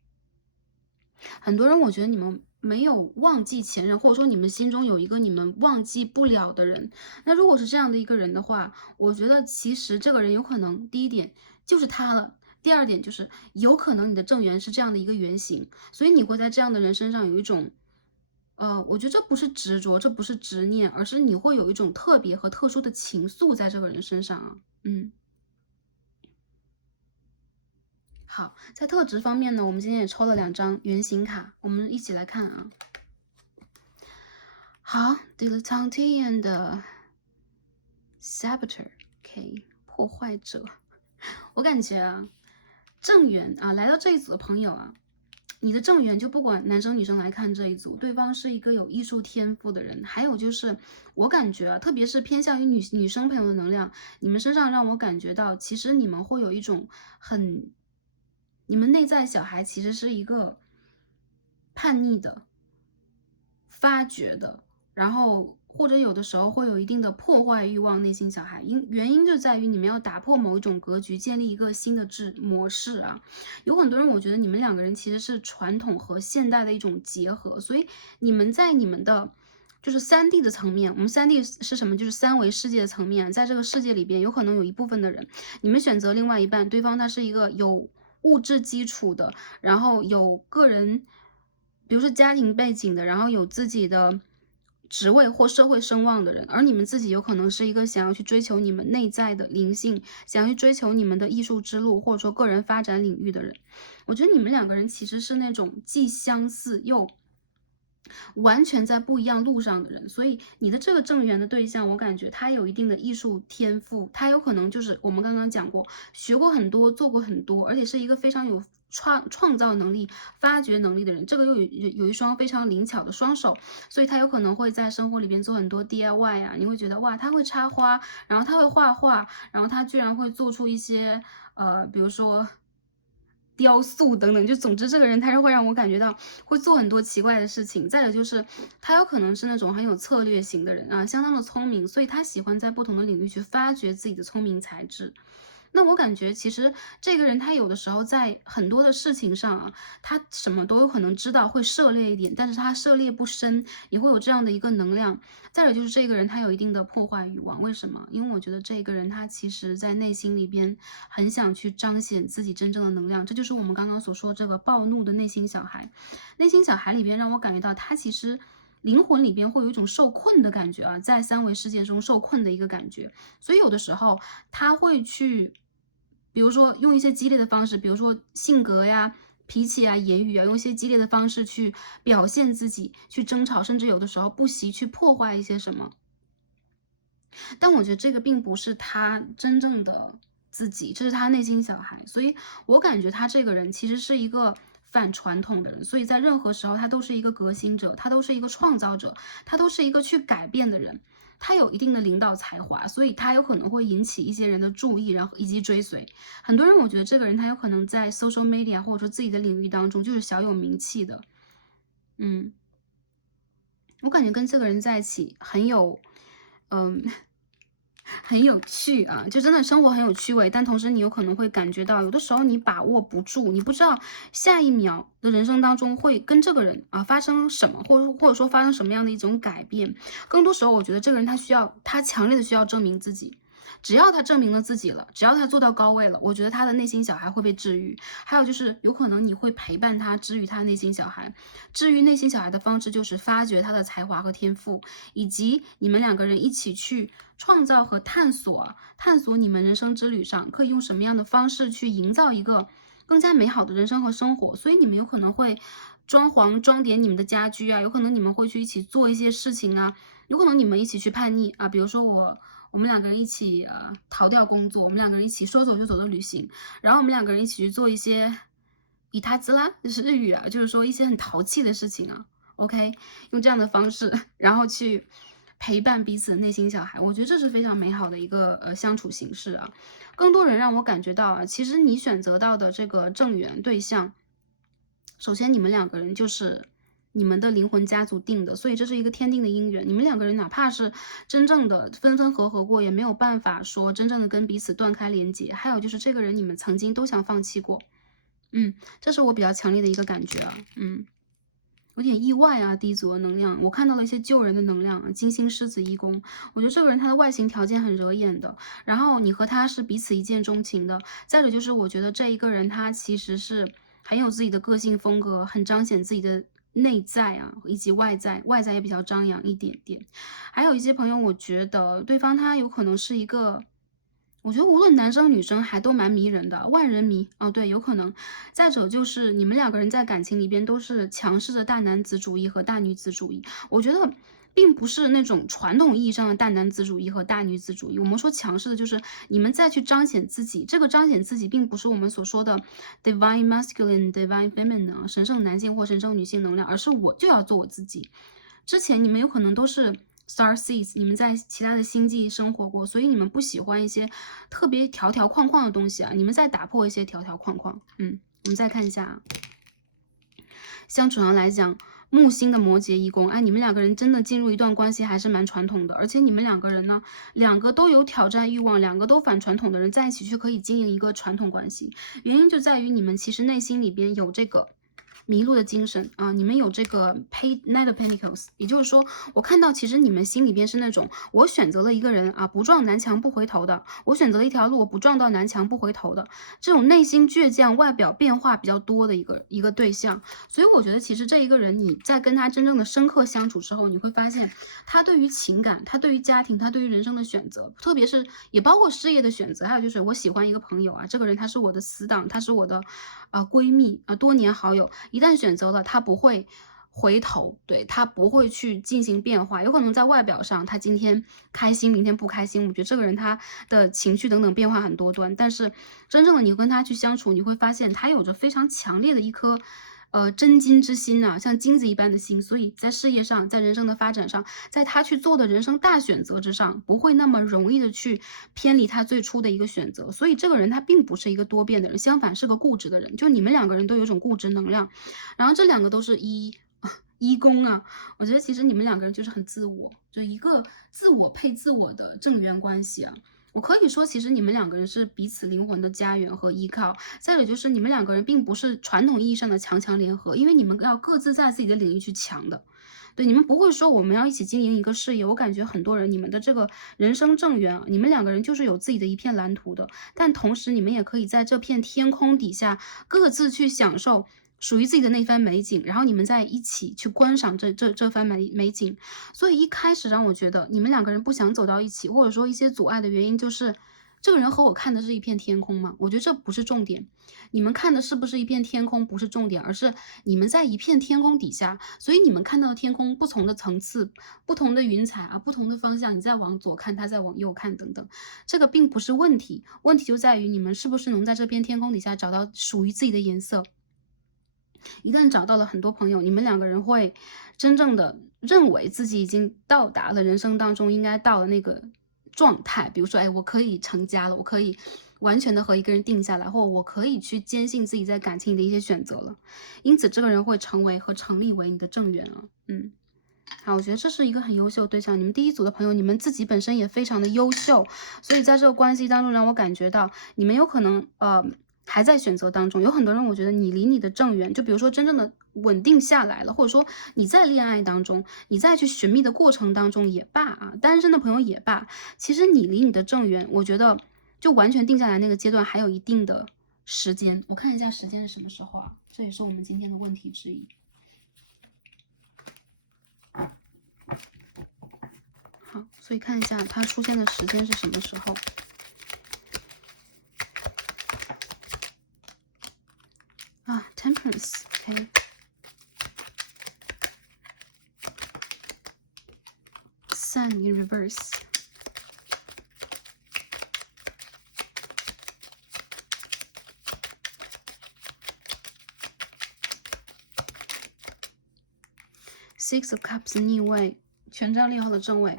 很多人我觉得你们没有忘记前任，或者说你们心中有一个你们忘记不了的人。那如果是这样的一个人的话，我觉得其实这个人有可能第一点就是他了。第二点就是有可能你的正缘是这样的一个原型，所以你会在这样的人身上有一种，我觉得这不是执着，这不是执念，而是你会有一种特别和特殊的情愫在这个人身上啊。嗯。好，在特质方面呢，我们今天也抽了2张圆形卡，我们一起来看啊。好，Dilettante and Saboteur，OK，破坏者。我感觉啊，正缘啊，来到这一组的朋友啊，你的正缘就不管男生女生来看这一组，对方是一个有艺术天赋的人。还有就是，我感觉啊，特别是偏向于女生朋友的能量，你们身上让我感觉到，其实你们会有一种你们内在小孩其实是一个叛逆的、发掘的，然后或者有的时候会有一定的破坏欲望，内心小孩原因就在于你们要打破某一种格局，建立一个新的模式啊。有很多人我觉得你们两个人其实是传统和现代的一种结合，所以你们在你们的就是3D 的层面，我们3D 是什么？就是三维世界的层面，在这个世界里边，有可能有一部分的人，你们选择另外一半，对方他是一个有物质基础的，然后有个人，比如说家庭背景的，然后有自己的职位或社会声望的人，而你们自己有可能是一个想要去追求你们内在的灵性，想要去追求你们的艺术之路，或者说个人发展领域的人。我觉得你们两个人其实是那种既相似又完全在不一样路上的人，所以你的这个正缘的对象，我感觉他有一定的艺术天赋，他有可能就是我们刚刚讲过，学过很多，做过很多，而且是一个非常有创造能力、发掘能力的人。这个又有一双非常灵巧的双手，所以他有可能会在生活里边做很多 DIY 啊，你会觉得哇，他会插花，然后他会画画，然后他居然会做出一些比如说雕塑等等，就总之这个人他是会让我感觉到会做很多奇怪的事情。再有就是他有可能是那种很有策略型的人啊，相当的聪明，所以他喜欢在不同的领域去发掘自己的聪明才智。那我感觉其实这个人他有的时候在很多的事情上啊，他什么都有可能知道，会涉猎一点，但是他涉猎不深，也会有这样的一个能量。再有就是这个人他有一定的破坏欲望，为什么？因为我觉得这个人他其实在内心里边很想去彰显自己真正的能量，这就是我们刚刚所说这个暴怒的内心小孩。内心小孩里边让我感觉到他其实灵魂里边会有一种受困的感觉啊，在三维世界中受困的一个感觉，所以有的时候他会去比如说用一些激烈的方式，比如说性格呀、脾气啊、言语啊，用一些激烈的方式去表现自己，去争吵，甚至有的时候不惜去破坏一些什么。但我觉得这个并不是他真正的自己，这是他内心小孩。所以我感觉他这个人其实是一个反传统的人，所以在任何时候他都是一个革新者，他都是一个创造者，他都是一个去改变的人。他有一定的领导才华，所以他有可能会引起一些人的注意，然后以及追随。很多人我觉得这个人他有可能在 social media 或者说自己的领域当中就是小有名气的。嗯，我感觉跟这个人在一起很有，嗯，很有趣啊，就真的生活很有趣味，但同时你有可能会感觉到，有的时候你把握不住，你不知道下一秒的人生当中会跟这个人啊发生什么，或者说发生什么样的一种改变。更多时候，我觉得这个人他强烈的需要证明自己。只要他证明了自己了，只要他做到高位了，我觉得他的内心小孩会被治愈。还有就是有可能你会陪伴他，治愈他内心小孩。治愈内心小孩的方式就是发掘他的才华和天赋，以及你们两个人一起去创造和探索你们人生之旅上可以用什么样的方式去营造一个更加美好的人生和生活。所以你们有可能会装潢装点你们的家居啊，有可能你们会去一起做一些事情啊，有可能你们一起去叛逆啊，比如说我们两个人一起逃掉工作，我们两个人一起说走就走的旅行，然后我们两个人一起去做一些以他兹拉，就是日语啊，就是说一些很淘气的事情啊。OK，用这样的方式，然后去陪伴彼此的内心小孩，我觉得这是非常美好的一个相处形式啊。更多人让我感觉到啊，其实你选择到的这个正缘对象，首先你们两个人就是你们的灵魂家族定的，所以这是一个天定的姻缘。你们两个人哪怕是真正的分分合合过，也没有办法说真正的跟彼此断开连接。还有就是这个人你们曾经都想放弃过，这是我比较强烈的一个感觉啊，有点意外啊，第一组的能量，我看到了一些救人的能量啊，金星狮子一宫，我觉得这个人他的外形条件很惹眼的，然后你和他是彼此一见钟情的，再者就是我觉得这一个人他其实是很有自己的个性风格，很彰显自己的内在啊，以及外在，外在也比较张扬一点点。还有一些朋友，我觉得对方他有可能是一个。我觉得无论男生女生还都蛮迷人的，万人迷哦，对，有可能。再者就是你们两个人在感情里边都是强势的大男子主义和大女子主义，我觉得并不是那种传统意义上的大男子主义和大女子主义。我们说强势的就是你们再去彰显自己，这个彰显自己并不是我们所说的 divine masculine、divine feminine 啊，神圣男性或神圣女性能量，而是我就要做我自己。之前你们有可能都是 Star Seeds，你们在其他的星际生活过，所以你们不喜欢一些特别条条框框的东西啊，你们在打破一些条条框框。我们再看一下啊，相处上来讲，木星的摩羯一宫，哎，你们两个人真的进入一段关系还是蛮传统的，而且你们两个人呢，两个都有挑战欲望，两个都反传统的人在一起却可以经营一个传统关系，原因就在于你们其实内心里边有这个。麋鹿的精神啊，你们有这个 Knight of Pentacles，也就是说，我看到其实你们心里边是那种，我选择了一个人啊，不撞南墙不回头的，我选择了一条路，我不撞到南墙不回头的，这种内心倔强、外表变化比较多的一个对象。所以我觉得，其实这一个人，你在跟他真正的深刻相处之后，你会发现，他对于情感，他对于家庭，他对于人生的选择，特别是也包括事业的选择，还有就是我喜欢一个朋友啊，这个人他是我的死党，他是我的闺蜜啊，多年好友。一旦选择了，他不会回头，对，他不会去进行变化。有可能在外表上，他今天开心，明天不开心。我觉得这个人他的情绪等等变化很多端，但是真正的你跟他去相处，你会发现他有着非常强烈的一颗。真金之心呐、像金子一般的心，所以在事业上，在人生的发展上，在他去做的人生大选择之上，不会那么容易的去偏离他最初的一个选择。所以这个人他并不是一个多变的人，相反是个固执的人。就你们两个人都有一种固执能量，然后这两个都是一宫啊，我觉得其实你们两个人就是很自我，就一个自我配自我的正缘关系啊。我可以说，其实你们两个人是彼此灵魂的家园和依靠。再者就是你们两个人并不是传统意义上的强强联合，因为你们要各自在自己的领域去强的。对，你们不会说我们要一起经营一个事业。我感觉很多人，你们的这个人生正缘啊，你们两个人就是有自己的一片蓝图的，但同时你们也可以在这片天空底下各自去享受属于自己的那番美景，然后你们再一起去观赏这番美景。所以一开始让我觉得你们两个人不想走到一起，或者说一些阻碍的原因就是。这个人和我看的是一片天空吗？我觉得这不是重点，你们看的是不是一片天空不是重点，而是你们在一片天空底下，所以你们看到的天空不同的层次、不同的云彩啊、不同的方向，你再往左看，他再往右看等等，这个并不是问题，问题就在于你们是不是能在这片天空底下找到属于自己的颜色。一旦找到了很多朋友，你们两个人会真正的认为自己已经到达了人生当中应该到的那个状态。比如说，哎，我可以成家了，我可以完全的和一个人定下来，或者我可以去坚信自己在感情里的一些选择了。因此，这个人会成为和成立为你的正缘了。好，我觉得这是一个很优秀的对象。你们第一组的朋友，你们自己本身也非常的优秀，所以在这个关系当中，让我感觉到你们有可能还在选择当中。有很多人，我觉得你离你的正缘，就比如说真正的稳定下来了，或者说你在恋爱当中，你再去寻觅的过程当中也罢啊，单身的朋友也罢，其实你离你的正缘，我觉得就完全定下来那个阶段还有一定的时间。我看一下时间是什么时候啊？这也是我们今天的问题之一。好，所以看一下它出现的时间是什么时候。啊 ，Temperance， OK。Sun in reverse。Six of Cups 逆位，权杖6号的正位，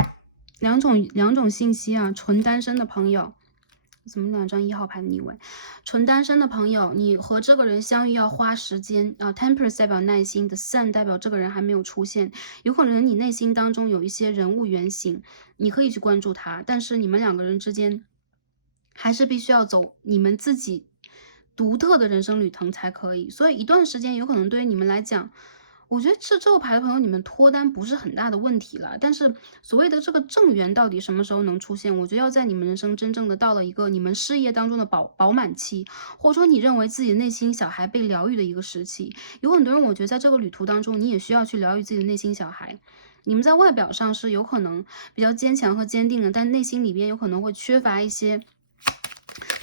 两种信息啊。纯单身的朋友，怎么2张1号牌的逆位？纯单身的朋友，你和这个人相遇要花时间啊。Temperance 代表耐心，的 Sun 代表这个人还没有出现，有可能你内心当中有一些人物原型，你可以去关注他，但是你们两个人之间还是必须要走你们自己独特的人生旅程才可以。所以一段时间有可能对于你们来讲，我觉得这个牌的朋友，你们脱单不是很大的问题了。但是所谓的这个正缘到底什么时候能出现？我觉得要在你们人生真正的到了一个你们事业当中的饱满期，或者说你认为自己内心小孩被疗愈的一个时期。有很多人，我觉得在这个旅途当中，你也需要去疗愈自己的内心小孩。你们在外表上是有可能比较坚强和坚定的，但内心里边有可能会缺乏一些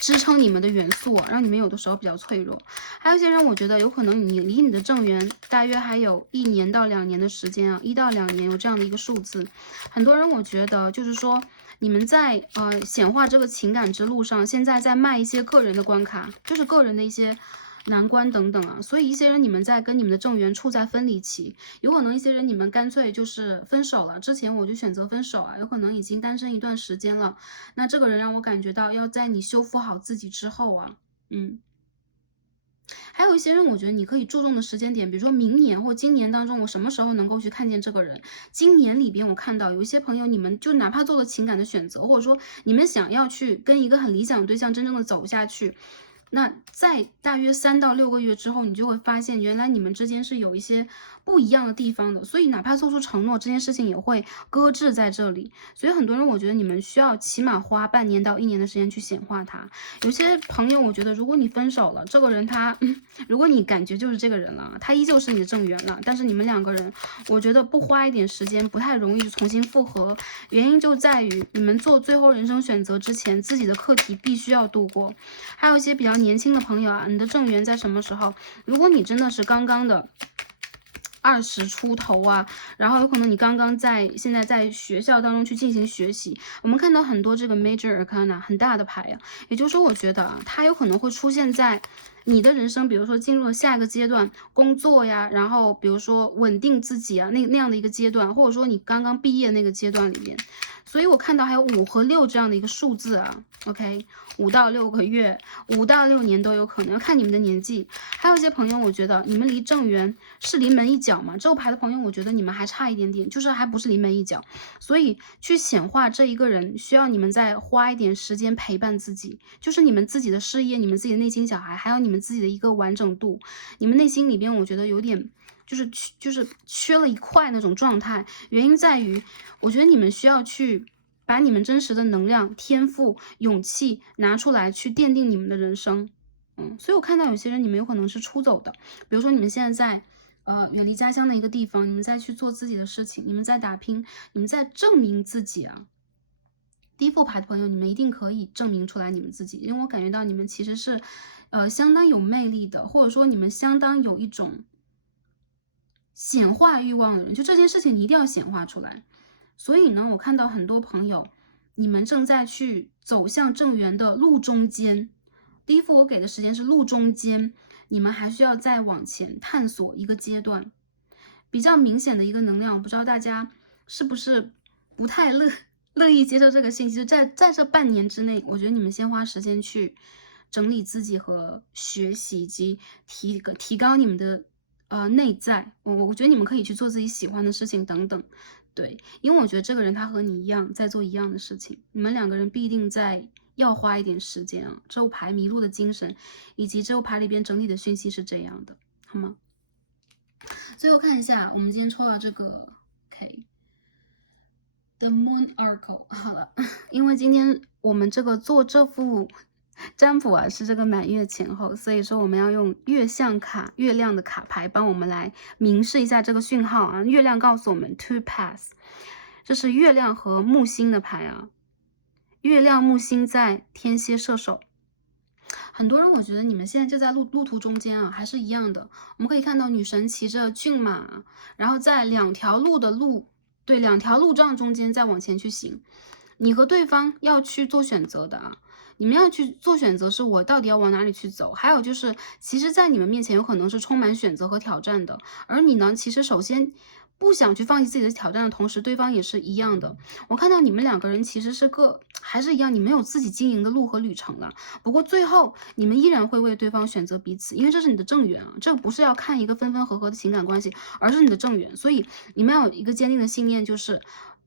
支撑你们的元素，让你们有的时候比较脆弱。还有一些人，我觉得有可能你离你的正缘大约还有1年到2年的时间啊，1到2年有这样的一个数字。很多人我觉得就是说，你们在显化这个情感之路上，现在在迈一些个人的关卡，就是个人的一些难关等等啊。所以一些人你们在跟你们的正缘处在分离期，有可能一些人你们干脆就是分手了。之前我就选择分手啊，有可能已经单身一段时间了。那这个人让我感觉到要在你修复好自己之后啊，还有一些人，我觉得你可以注重的时间点，比如说明年或今年当中，我什么时候能够去看见这个人？今年里边，我看到有一些朋友，你们就哪怕做了情感的选择，或者说你们想要去跟一个很理想的对象真正的走下去，那在大约3到6个月之后，你就会发现原来你们之间是有一些不一样的地方的，所以哪怕做出承诺，这件事情也会搁置在这里。所以很多人，我觉得你们需要起码花半年到1年的时间去显化它。有些朋友，我觉得如果你分手了，这个人他，如果你感觉就是这个人了，他依旧是你的正缘了，但是你们两个人，我觉得不花一点时间，不太容易重新复合。原因就在于你们做最后人生选择之前，自己的课题必须要度过。还有一些比较年轻的朋友啊，你的正缘在什么时候？如果你真的是刚刚的20出头啊，然后有可能你刚刚现在在学校当中去进行学习，我们看到很多这个 Major Arcana 很大的牌啊，也就是说，我觉得啊，它有可能会出现在你的人生，比如说进入了下一个阶段，工作呀，然后比如说稳定自己啊，那样的一个阶段，或者说你刚刚毕业那个阶段里面。所以我看到还有5和6这样的一个数字啊 ，OK，5到6个月，5到6年都有可能，要看你们的年纪。还有一些朋友，我觉得你们离正缘是临门一脚嘛，这个牌的朋友，我觉得你们还差一点点，就是还不是临门一脚。所以去显化这一个人，需要你们再花一点时间陪伴自己，就是你们自己的事业，你们自己的内心小孩，还有你们自己的一个完整度。你们内心里边，我觉得有点。就是缺了一块那种状态，原因在于，我觉得你们需要去把你们真实的能量、天赋、勇气拿出来，去奠定你们的人生。所以我看到有些人，你们有可能是出走的，比如说你们现在在远离家乡的一个地方，你们在去做自己的事情，你们在打拼，你们在证明自己啊。第一副牌的朋友，你们一定可以证明出来你们自己，因为我感觉到你们其实是相当有魅力的，或者说你们相当有一种显化欲望的人，就这件事情你一定要显化出来。所以呢，我看到很多朋友，你们正在去走向正缘的路中间。第一副我给的时间是路中间，你们还需要再往前探索一个阶段。比较明显的一个能量，我不知道大家是不是不太乐意接受这个信息。就在这半年之内，我觉得你们先花时间去整理自己和学习，以及提高你们的内在。我觉得你们可以去做自己喜欢的事情等等。对，因为我觉得这个人他和你一样在做一样的事情，你们两个人必定要花一点时间啊。这副牌迷路的精神，以及这副牌里边整理的讯息是这样的，好吗？最后看一下，我们今天抽到这个 The Moon Oracle。 好了，因为今天我们做这副占卜啊是这个满月前后，所以说我们要用月相卡、月亮的卡牌帮我们来明示一下这个讯号啊。月亮告诉我们 Two Paths， 这是月亮和木星的牌啊。月亮木星在天蝎射手。很多人我觉得你们现在就在路途中间啊，还是一样的。我们可以看到女神骑着骏马，然后在两条路障中间再往前去行。你和对方要去做选择的啊，你们要去做选择，是我到底要往哪里去走。还有就是，其实在你们面前有可能是充满选择和挑战的，而你呢，其实首先不想去放弃自己的挑战的同时，对方也是一样的。我看到你们两个人其实还是一样，你们有自己经营的路和旅程了。不过最后你们依然会为对方选择彼此，因为这是你的正缘啊，这不是要看一个分分合合的情感关系，而是你的正缘。所以你们要有一个坚定的信念，就是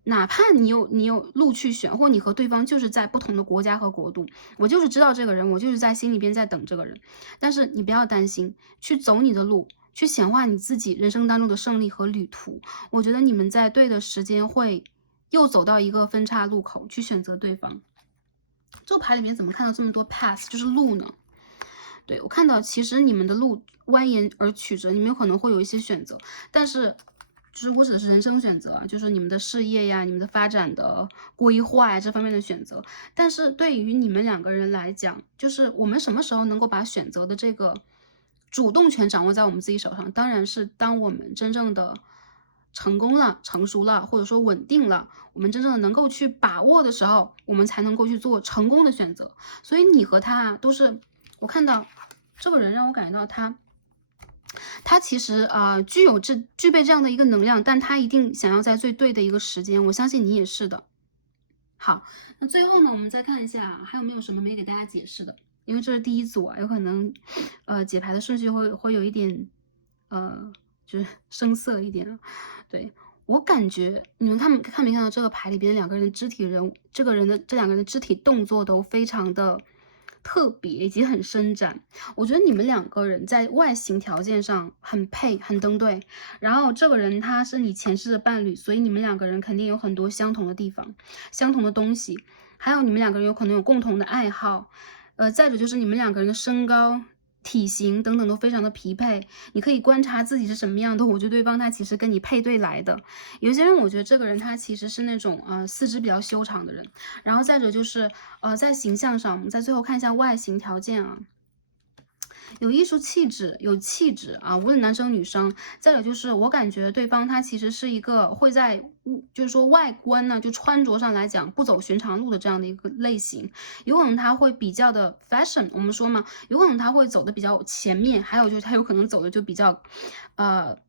哪怕你有路去选，或你和对方就是在不同的国家和国度，我就是知道这个人，我就是在心里边在等这个人。但是你不要担心，去走你的路，去显化你自己人生当中的胜利和旅途。我觉得你们在对的时间会又走到一个分岔路口，去选择对方。这个牌里面怎么看到这么多 path， 就是路呢？对，我看到其实你们的路蜿蜒而曲折，你们有可能会有一些选择，但是就是我指的是人生选择啊，就是你们的事业呀、你们的发展的规划呀这方面的选择。但是对于你们两个人来讲，就是我们什么时候能够把选择的这个主动权掌握在我们自己手上？当然是当我们真正的成功了、成熟了，或者说稳定了，我们真正的能够去把握的时候，我们才能够去做成功的选择。所以你和他都是，我看到这个人让我感觉到他其实具备这样的一个能量，但他一定想要在最对的一个时间，我相信你也是的。好，那最后呢，我们再看一下还有没有什么没给大家解释的，因为这是第一组啊，有可能解牌的顺序会有一点就是生涩一点。对，我感觉你们看没看到这个牌里边两个人的肢体这两个人的肢体动作都非常的特别，以及很伸展。我觉得你们两个人在外形条件上很配，很登对。然后这个人他是你前世的伴侣，所以你们两个人肯定有很多相同的地方，相同的东西。还有你们两个人有可能有共同的爱好。再者就是你们两个人的身高、体型等等都非常的匹配，你可以观察自己是什么样的，我觉得对方他其实跟你配对来的。有些人我觉得这个人他其实是那种四肢比较修长的人。然后再者就是在形象上，我们在最后看一下外形条件啊。有艺术气质，有气质啊，无论男生女生。再有就是我感觉对方他其实是一个会在就是说外观呢，就穿着上来讲不走寻常路的这样的一个类型。有可能他会比较的 fashion， 我们说嘛，有可能他会走的比较前面，还有就是他有可能走的就比较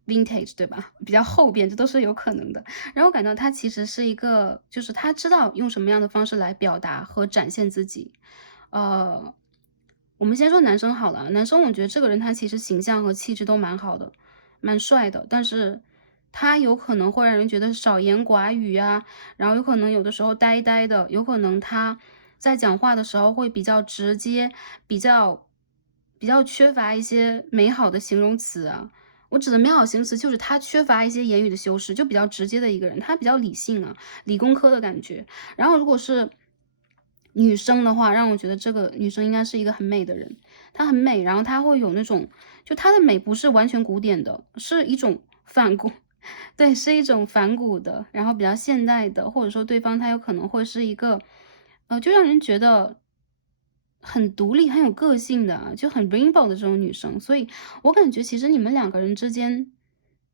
vintage， 对吧？比较后边，这都是有可能的。然后感到他其实是一个，就是他知道用什么样的方式来表达和展现自己。我们先说男生好了，男生我觉得这个人他其实形象和气质都蛮好的，蛮帅的，但是他有可能会让人觉得少言寡语啊，然后有可能有的时候呆呆的，有可能他在讲话的时候会比较直接，比较缺乏一些美好的形容词啊。我指的美好形容词就是他缺乏一些言语的修饰，就比较直接的一个人，他比较理性啊，理工科的感觉。然后如果是女生的话，让我觉得这个女生应该是一个很美的人，她很美，然后她会有那种，就她的美不是完全古典的，是一种反古，对，是一种反古的，然后比较现代的，或者说对方他有可能会是一个，就让人觉得很独立、很有个性的，就很 rainbow 的这种女生。所以我感觉其实你们两个人之间，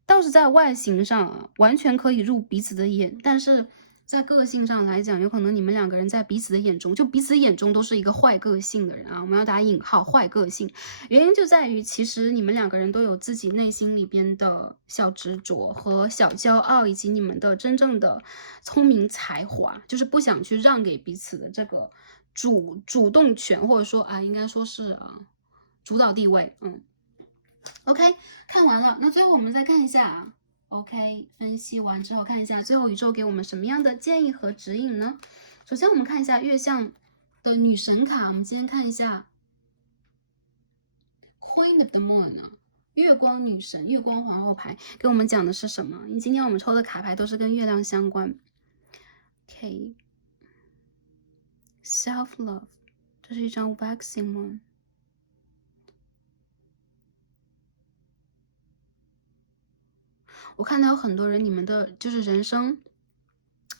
倒是在外形上啊，完全可以入彼此的眼，但是在个性上来讲，有可能你们两个人在彼此的眼中，就彼此眼中都是一个坏个性的人啊，我们要打引号坏个性。原因就在于，其实你们两个人都有自己内心里边的小执着和小骄傲，以及你们的真正的聪明才华，就是不想去让给彼此的这个主动权，或者说啊，应该说是主导地位。OK， 看完了，那最后我们再看一下啊。OK， 分析完之后看一下最后宇宙给我们什么样的建议和指引呢？首先我们看一下月相的女神卡，我们今天看一下 Queen of the Moon 啊，月光女神、月光皇后牌给我们讲的是什么？因为今天我们抽的卡牌都是跟月亮相关。OK，Self Love， 这是一张 Waxing Moon。我看到有很多人，你们的就是人生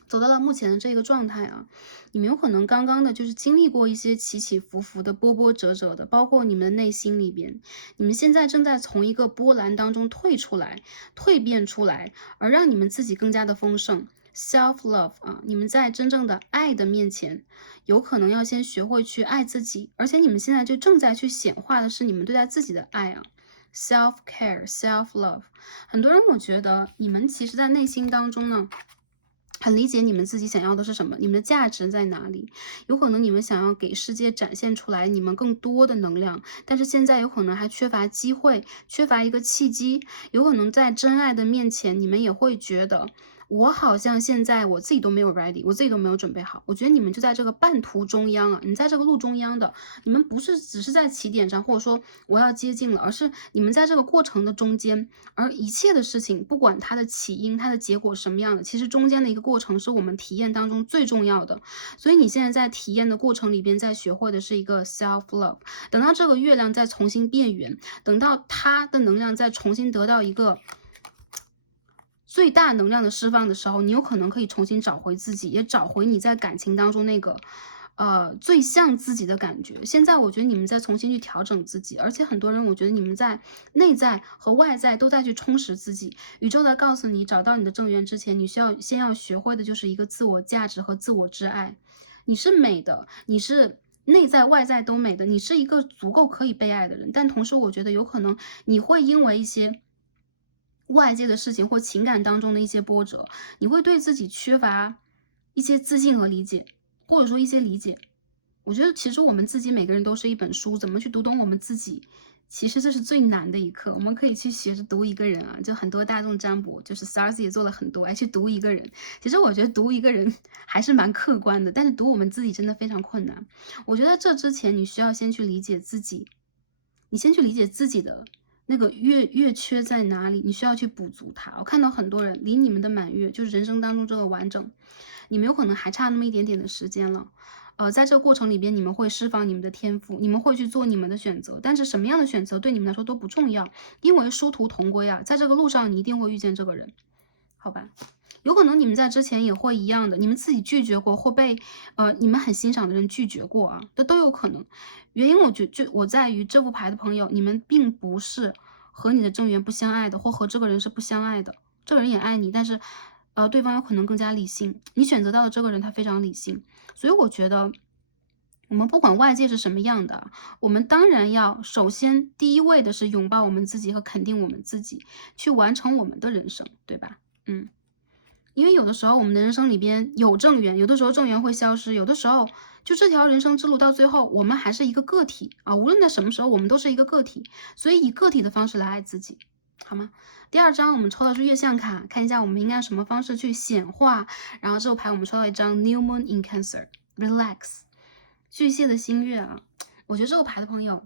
走到了目前的这个状态啊，你们有可能刚刚的就是经历过一些起起伏伏的、波波折折的，包括你们的内心里边，你们现在正在从一个波澜当中退出来、蜕变出来，而让你们自己更加的丰盛。Self love 啊，你们在真正的爱的面前，有可能要先学会去爱自己，而且你们现在就正在去显化的是你们对待自己的爱啊。Self care, self love， 很多人我觉得你们其实在内心当中呢，很理解你们自己想要的是什么，你们的价值在哪里。有可能你们想要给世界展现出来你们更多的能量，但是现在有可能还缺乏机会，缺乏一个契机。有可能在真爱的面前，你们也会觉得我好像现在我自己都没有 ready， 我自己都没有准备好。我觉得你们就在这个半途中央啊，你在这个路中央的，你们不是只是在起点上，或者说我要接近了，而是你们在这个过程的中间，而一切的事情，不管它的起因、它的结果什么样的，其实中间的一个过程是我们体验当中最重要的。所以你现在在体验的过程里边，在学会的是一个 self love。等到这个月亮再重新变圆，等到它的能量再重新得到一个最大能量的释放的时候，你有可能可以重新找回自己，也找回你在感情当中那个最像自己的感觉。现在我觉得你们在重新去调整自己，而且很多人我觉得你们在内在和外在都在去充实自己。宇宙在告诉你，找到你的正缘之前，你先要学会的就是一个自我价值和自我之爱。你是美的，你是内在外在都美的，你是一个足够可以被爱的人。但同时我觉得有可能你会因为一些外界的事情或情感当中的一些波折，你会对自己缺乏一些自信和理解，或者说一些理解。我觉得其实我们自己每个人都是一本书，怎么去读懂我们自己，其实这是最难的一课。我们可以去学着读一个人啊，就很多大众占卜，就是 SARS 也做了很多，去读一个人。其实我觉得读一个人还是蛮客观的，但是读我们自己真的非常困难。我觉得这之前你需要先去理解自己，你先去理解自己的那个月缺在哪里，你需要去补足它。我看到很多人离你们的满月，就是人生当中这个完整，你们有可能还差那么一点点的时间了。在这个过程里边，你们会释放你们的天赋，你们会去做你们的选择，但是什么样的选择对你们来说都不重要，因为殊途同归啊，在这个路上你一定会遇见这个人，好吧？有可能你们在之前也会一样的，你们自己拒绝过，或被你们很欣赏的人拒绝过啊，这都有可能。原因我在于这副牌的朋友，你们并不是和你的正缘不相爱的，或和这个人是不相爱的，这个人也爱你，但是对方有可能更加理性，你选择到的这个人他非常理性，所以我觉得我们不管外界是什么样的，我们当然要首先第一位的是拥抱我们自己和肯定我们自己，去完成我们的人生，对吧？因为有的时候我们的人生里边有正缘，有的时候正缘会消失，有的时候就这条人生之路到最后，我们还是一个个体啊，无论在什么时候，我们都是一个个体，所以以个体的方式来爱自己，好吗？第二张我们抽到是月相卡，看一下我们应该什么方式去显化。然后这个牌我们抽到一张 New Moon in Cancer Relax 巨蟹的新月啊，我觉得这个牌的朋友，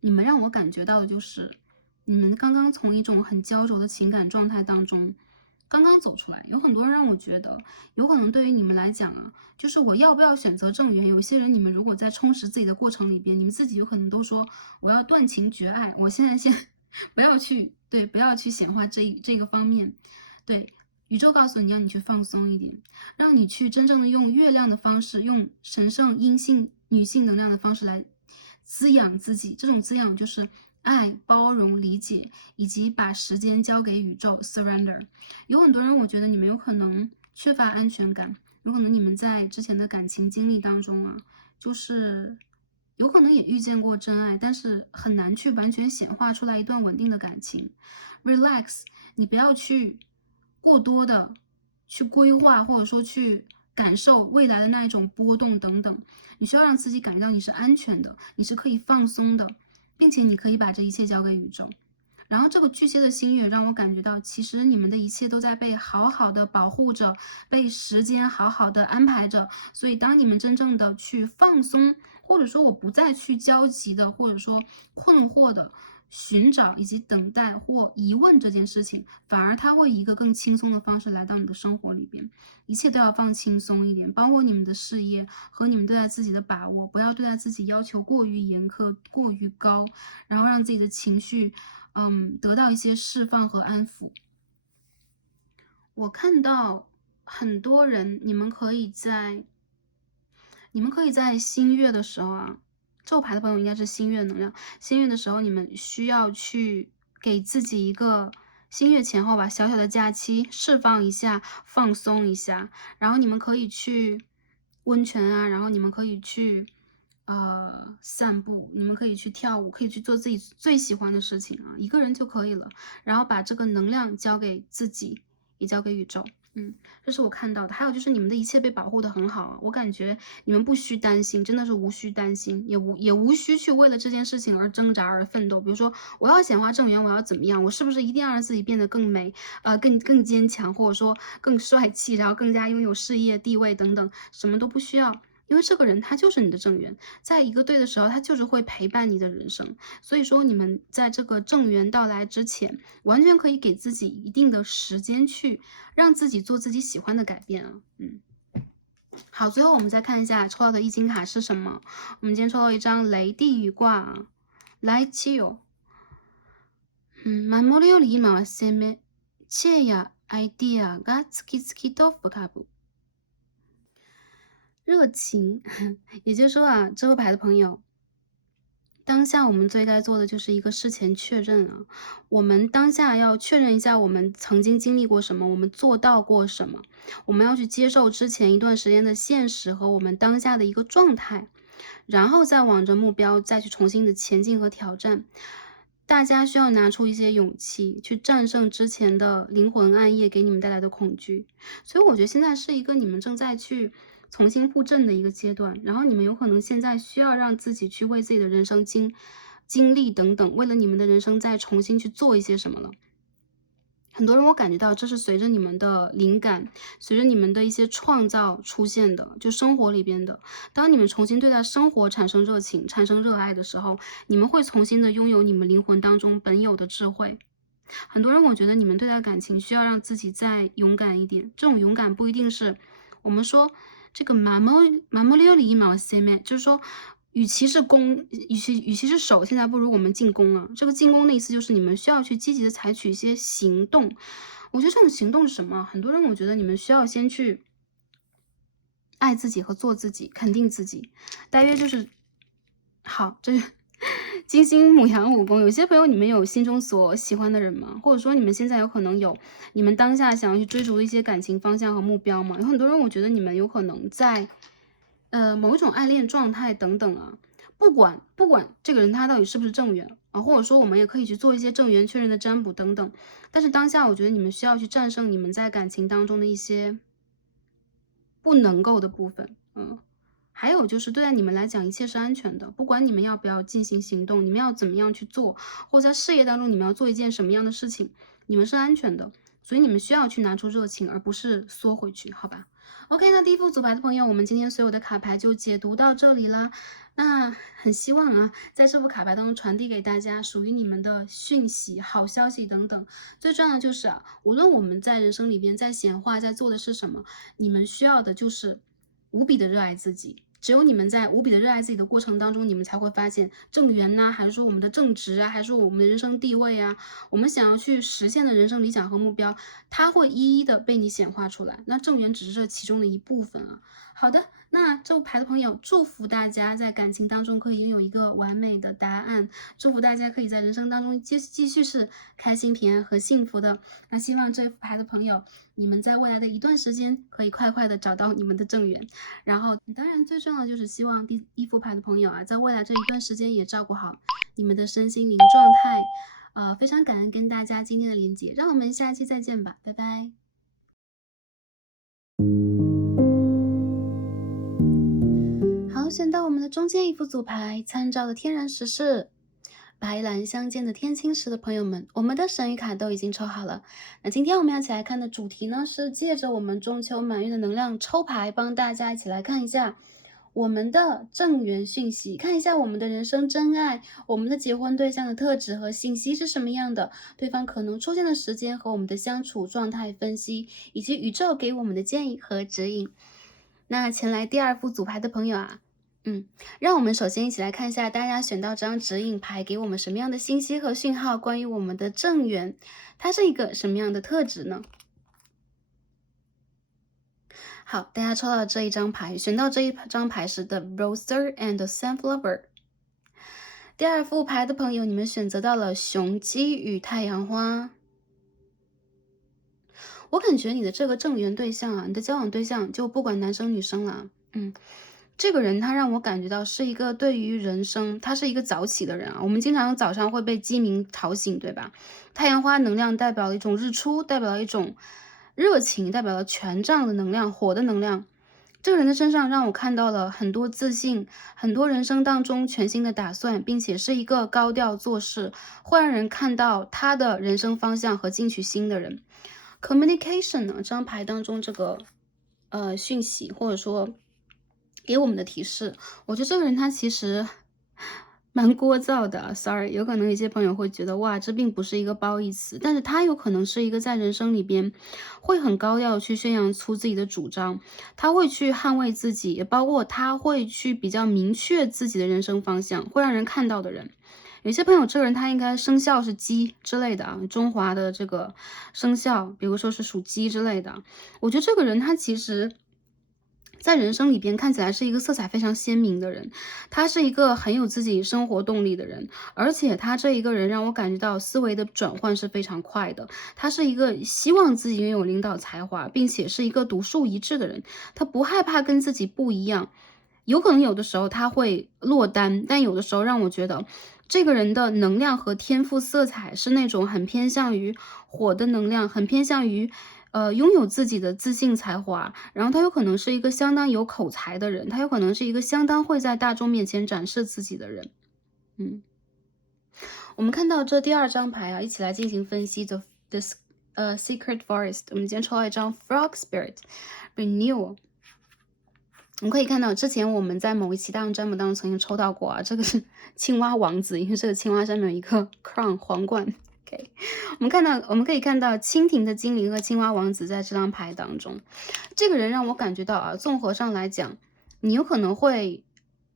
你们让我感觉到的就是你们刚刚从一种很焦灼的情感状态当中刚刚走出来。有很多人让我觉得有可能对于你们来讲啊，就是我要不要选择正缘。有些人你们如果在充实自己的过程里边，你们自己有可能都说我要断情绝爱，我现在先不要去显化这个方面。对，宇宙告诉你，让你去放松一点，让你去真正的用月亮的方式，用神圣阴性女性能量的方式来滋养自己。这种滋养就是爱、包容、理解，以及把时间交给宇宙 surrender。有很多人我觉得你们有可能缺乏安全感。有可能你们在之前的感情经历当中啊，就是有可能也遇见过真爱，但是很难去完全显化出来一段稳定的感情。Relax，你不要去过多的去规划，或者说去感受未来的那一种波动等等。你需要让自己感觉到你是安全的，你是可以放松的，并且你可以把这一切交给宇宙。然后这个巨蟹的心语让我感觉到，其实你们的一切都在被好好的保护着，被时间好好的安排着。所以当你们真正的去放松，或者说我不再去焦急的，或者说困惑的寻找以及等待或疑问这件事情，反而它会以一个更轻松的方式来到你的生活里边。一切都要放轻松一点，包括你们的事业和你们对待自己的把握，不要对待自己要求过于严苛、过于高，然后让自己的情绪得到一些释放和安抚。我看到很多人，你们可以在新月的时候啊，这牌的朋友应该是新月能量。新月的时候，你们需要去给自己一个新月前后吧，小小的假期，释放一下，放松一下。然后你们可以去温泉啊，然后你们可以去散步，你们可以去跳舞，可以去做自己最喜欢的事情啊，一个人就可以了。然后把这个能量交给自己，也交给宇宙。这是我看到的。还有就是你们的一切被保护的很好啊，我感觉你们不需担心，真的是无需担心，也无需去为了这件事情而挣扎而奋斗。比如说我要显化正缘，我要怎么样，我是不是一定要让自己变得更美，更坚强，或者说更帅气，然后更加拥有事业地位等等，什么都不需要。因为这个人他就是你的正缘，在一个对的时候，他就是会陪伴你的人生。所以说，你们在这个正缘到来之前，完全可以给自己一定的时间去让自己做自己喜欢的改变啊。好，最后我们再看一下抽到的易经卡是什么。我们今天抽到一张雷地雨卦啊，来七哟。守りより今は攻め、知恵やアイディアが次々と浮かぶ。热情，也就是说啊，这副牌的朋友，当下我们最该做的就是一个事前确认啊，我们当下要确认一下我们曾经经历过什么，我们做到过什么，我们要去接受之前一段时间的现实和我们当下的一个状态，然后再往着目标再去重新的前进和挑战。大家需要拿出一些勇气，去战胜之前的灵魂暗夜给你们带来的恐惧。所以我觉得现在是一个你们正在去重新布阵的一个阶段，然后你们有可能现在需要让自己去为自己的人生经历等等，为了你们的人生再重新去做一些什么了。很多人我感觉到这是随着你们的灵感，随着你们的一些创造出现的，就生活里边的。当你们重新对待生活产生热情、产生热爱的时候，你们会重新的拥有你们灵魂当中本有的智慧。很多人我觉得你们对待感情需要让自己再勇敢一点，这种勇敢不一定是我们说这个就是说与其是攻，与其是守，现在不如我们进攻啊。这个进攻的意思就是你们需要去积极的采取一些行动。我觉得这种行动是什么？很多人我觉得你们需要先去爱自己和做自己，肯定自己。大约就是好，这是金星母羊武功。有些朋友你们有心中所喜欢的人吗？或者说你们现在有可能有你们当下想要去追逐的一些感情方向和目标吗？有很多人我觉得你们有可能在某一种暗恋状态等等啊，不管这个人他到底是不是正缘啊，或者说我们也可以去做一些正缘确认的占卜等等。但是当下我觉得你们需要去战胜你们在感情当中的一些不能够的部分。还有就是对待你们来讲，一切是安全的，不管你们要不要进行行动，你们要怎么样去做，或者在事业当中你们要做一件什么样的事情，你们是安全的，所以你们需要去拿出热情，而不是缩回去，好吧？OK，那第一副组牌的朋友，我们今天所有的卡牌就解读到这里啦。那很希望啊，在这副卡牌当中传递给大家属于你们的讯息、好消息等等。最重要的就是啊，无论我们在人生里边在显化在做的是什么，你们需要的就是无比的热爱自己，只有你们在无比的热爱自己的过程当中，你们才会发现正缘呐，还是说我们的正直啊，还是说我们的人生地位啊，我们想要去实现的人生理想和目标，它会一一的被你显化出来。那正缘只是这其中的一部分啊。好的，那这副牌的朋友，祝福大家在感情当中可以拥有一个完美的答案，祝福大家可以在人生当中继续是开心、平安和幸福的。那希望这副牌的朋友，你们在未来的一段时间可以快快的找到你们的正缘。然后，当然最重要的就是希望第一副牌的朋友啊，在未来这一段时间也照顾好你们的身心灵状态。非常感恩跟大家今天的连接，让我们下期再见吧，拜拜。好，选到我们的中间一副组牌，参照的天然石是白蓝相间的天青石的朋友们，我们的神谕卡都已经抽好了。那今天我们要一起来看的主题呢，是借着我们中秋满月的能量抽牌，帮大家一起来看一下我们的正缘讯息，看一下我们的人生真爱，我们的结婚对象的特质和信息是什么样的，对方可能出现的时间和我们的相处状态分析，以及宇宙给我们的建议和指引。那前来第二副组牌的朋友啊，让我们首先一起来看一下大家选到这张指引牌给我们什么样的信息和讯号，关于我们的正缘，它是一个什么样的特质呢？好，大家抽到这一张牌，选到这一张牌是 The Rooster and the Sunflower。第二副牌的朋友，你们选择到了雄鸡与太阳花。我感觉你的这个正缘对象啊，你的交往对象就不管男生女生了，这个人他让我感觉到是一个对于人生，他是一个早起的人啊。我们经常早上会被鸡鸣吵醒，对吧？太阳花能量代表了一种日出，代表了一种热情，代表了权杖的能量，火的能量。这个人的身上让我看到了很多自信，很多人生当中全新的打算，并且是一个高调做事，会让人看到他的人生方向和进取心的人。Communication 呢，这张牌当中这个讯息或者说给我们的提示，我觉得这个人他其实蛮聒噪的 ，sorry， 有可能有些朋友会觉得哇，这并不是一个褒义词，但是他有可能是一个在人生里边会很高调去宣扬出自己的主张，他会去捍卫自己，也包括他会去比较明确自己的人生方向，会让人看到的人。有些朋友这个人他应该生肖是鸡之类的啊，中华的这个生肖，比如说是属鸡之类的。我觉得这个人他其实在人生里边看起来是一个色彩非常鲜明的人，他是一个很有自己生活动力的人，而且他这一个人让我感觉到思维的转换是非常快的。他是一个希望自己拥有领导才华，并且是一个独树一帜的人，他不害怕跟自己不一样。有可能有的时候他会落单，但有的时候让我觉得这个人的能量和天赋色彩是那种很偏向于火的能量，很偏向于拥有自己的自信才华，然后他有可能是一个相当有口才的人，他有可能是一个相当会在大众面前展示自己的人。我们看到这第二张牌啊，一起来进行分析 The Secret Forest。我们今天抽到一张 Frog Spirit Renewal。我们可以看到，之前我们在某一期大众占卜当中曾经抽到过啊，这个是青蛙王子，因为这个青蛙上面有一个 crown 皇冠。OK， 我们可以看到蜻蜓的精灵和青蛙王子在这张牌当中，这个人让我感觉到啊，综合上来讲，你有可能会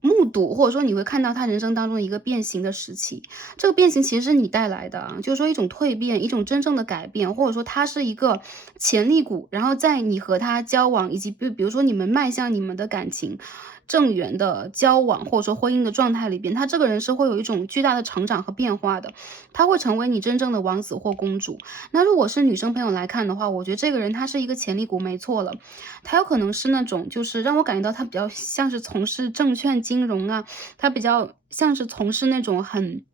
目睹，或者说你会看到他人生当中一个变形的时期，这个变形其实是你带来的啊，就是说一种蜕变，一种真正的改变，或者说他是一个潜力股，然后在你和他交往，以及比如说你们迈向你们的感情正缘的交往，或者说婚姻的状态里边，他这个人是会有一种巨大的成长和变化的，他会成为你真正的王子或公主。那如果是女生朋友来看的话，我觉得这个人他是一个潜力股，没错了，他有可能是那种就是让我感觉到他比较像是从事证券金融啊，他比较像是从事那种很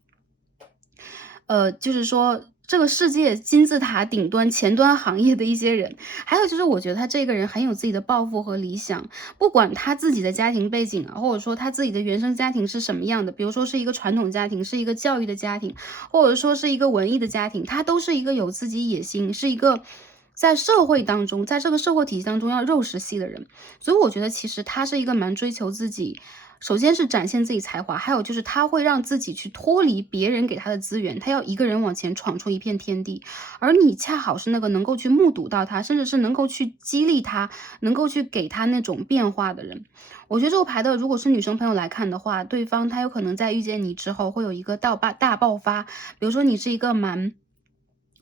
就是说这个世界金字塔顶端前端行业的一些人。还有就是我觉得他这个人很有自己的抱负和理想，不管他自己的家庭背景啊，或者说他自己的原生家庭是什么样的，比如说是一个传统家庭，是一个教育的家庭，或者说是一个文艺的家庭，他都是一个有自己野心，是一个在社会当中，在这个社会体系当中要肉食系的人。所以我觉得其实他是一个蛮追求自己，首先是展现自己才华，还有就是他会让自己去脱离别人给他的资源，他要一个人往前闯出一片天地。而你恰好是那个能够去目睹到他，甚至是能够去激励他，能够去给他那种变化的人。我觉得这个牌的如果是女生朋友来看的话，对方他有可能在遇见你之后会有一个大爆发。比如说你是一个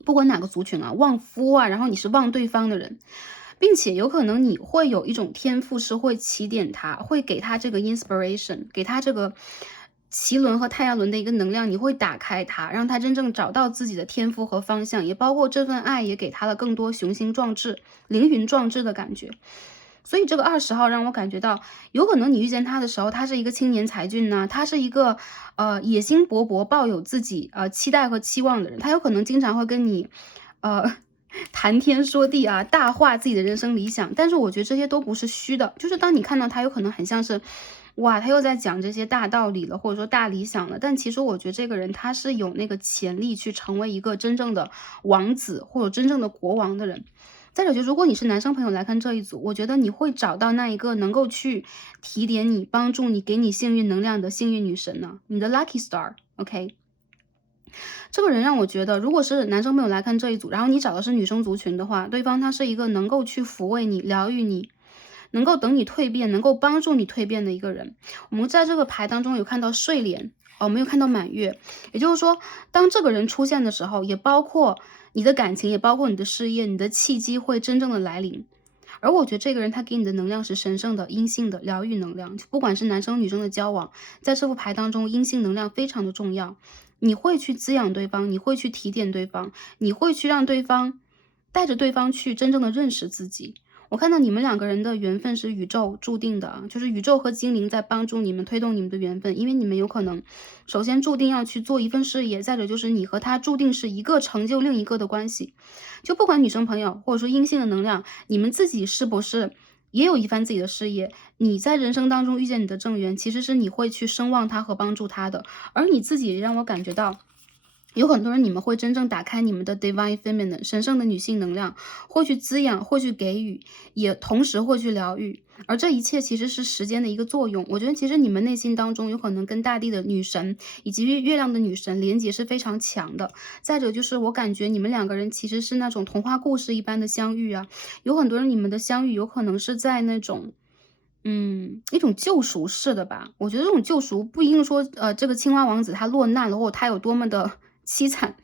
不管哪个族群啊，旺夫啊，然后你是旺对方的人，并且有可能你会有一种天赋是会起点他，会给他这个 inspiration， 给他这个脐轮和太阳轮的一个能量，你会打开他，让他真正找到自己的天赋和方向，也包括这份爱也给他了更多雄心壮志、凌云壮志的感觉。所以这个20号让我感觉到，有可能你遇见他的时候，他是一个青年才俊呢，他是一个野心勃勃、抱有自己期待和期望的人，他有可能经常会跟你谈天说地啊，大话自己的人生理想。但是我觉得这些都不是虚的，就是当你看到他，有可能很像是哇，他又在讲这些大道理了，或者说大理想了。但其实我觉得这个人他是有那个潜力去成为一个真正的王子或者真正的国王的人。再者就如果你是男生朋友来看这一组，我觉得你会找到那一个能够去提点你、帮助你、给你幸运能量的幸运女神呢，你的 lucky star。OK， 这个人让我觉得，如果是男生朋友来看这一组，然后你找的是女生族群的话，对方他是一个能够去抚慰你、疗愈你，能够等你蜕变，能够帮助你蜕变的一个人。我们在这个牌当中有看到睡莲，没有看到满月，也就是说，当这个人出现的时候，也包括你的感情，也包括你的事业，你的契机会真正的来临。而我觉得这个人他给你的能量是神圣的、阴性的疗愈能量，不管是男生女生的交往，在这副牌当中，阴性能量非常的重要。你会去滋养对方，你会去提点对方，你会去让对方带着对方去真正的认识自己。我看到你们两个人的缘分是宇宙注定的，就是宇宙和精灵在帮助你们推动你们的缘分，因为你们有可能首先注定要去做一份事业，再者就是你和他注定是一个成就另一个的关系。就不管女生朋友或者说阴性的能量，你们自己是不是也有一番自己的事业，你在人生当中遇见你的正缘，其实是你会去声望他和帮助他的。而你自己也让我感觉到，有很多人你们会真正打开你们的 divine feminine 神圣的女性能量，会去滋养，会去给予，也同时会去疗愈。而这一切其实是时间的一个作用。我觉得其实你们内心当中有可能跟大地的女神以及月亮的女神连接是非常强的。再者就是我感觉你们两个人其实是那种童话故事一般的相遇啊，有很多人你们的相遇有可能是在那种一种救赎式的吧。我觉得这种救赎不一定说这个青蛙王子他落难了，或者他有多么的凄惨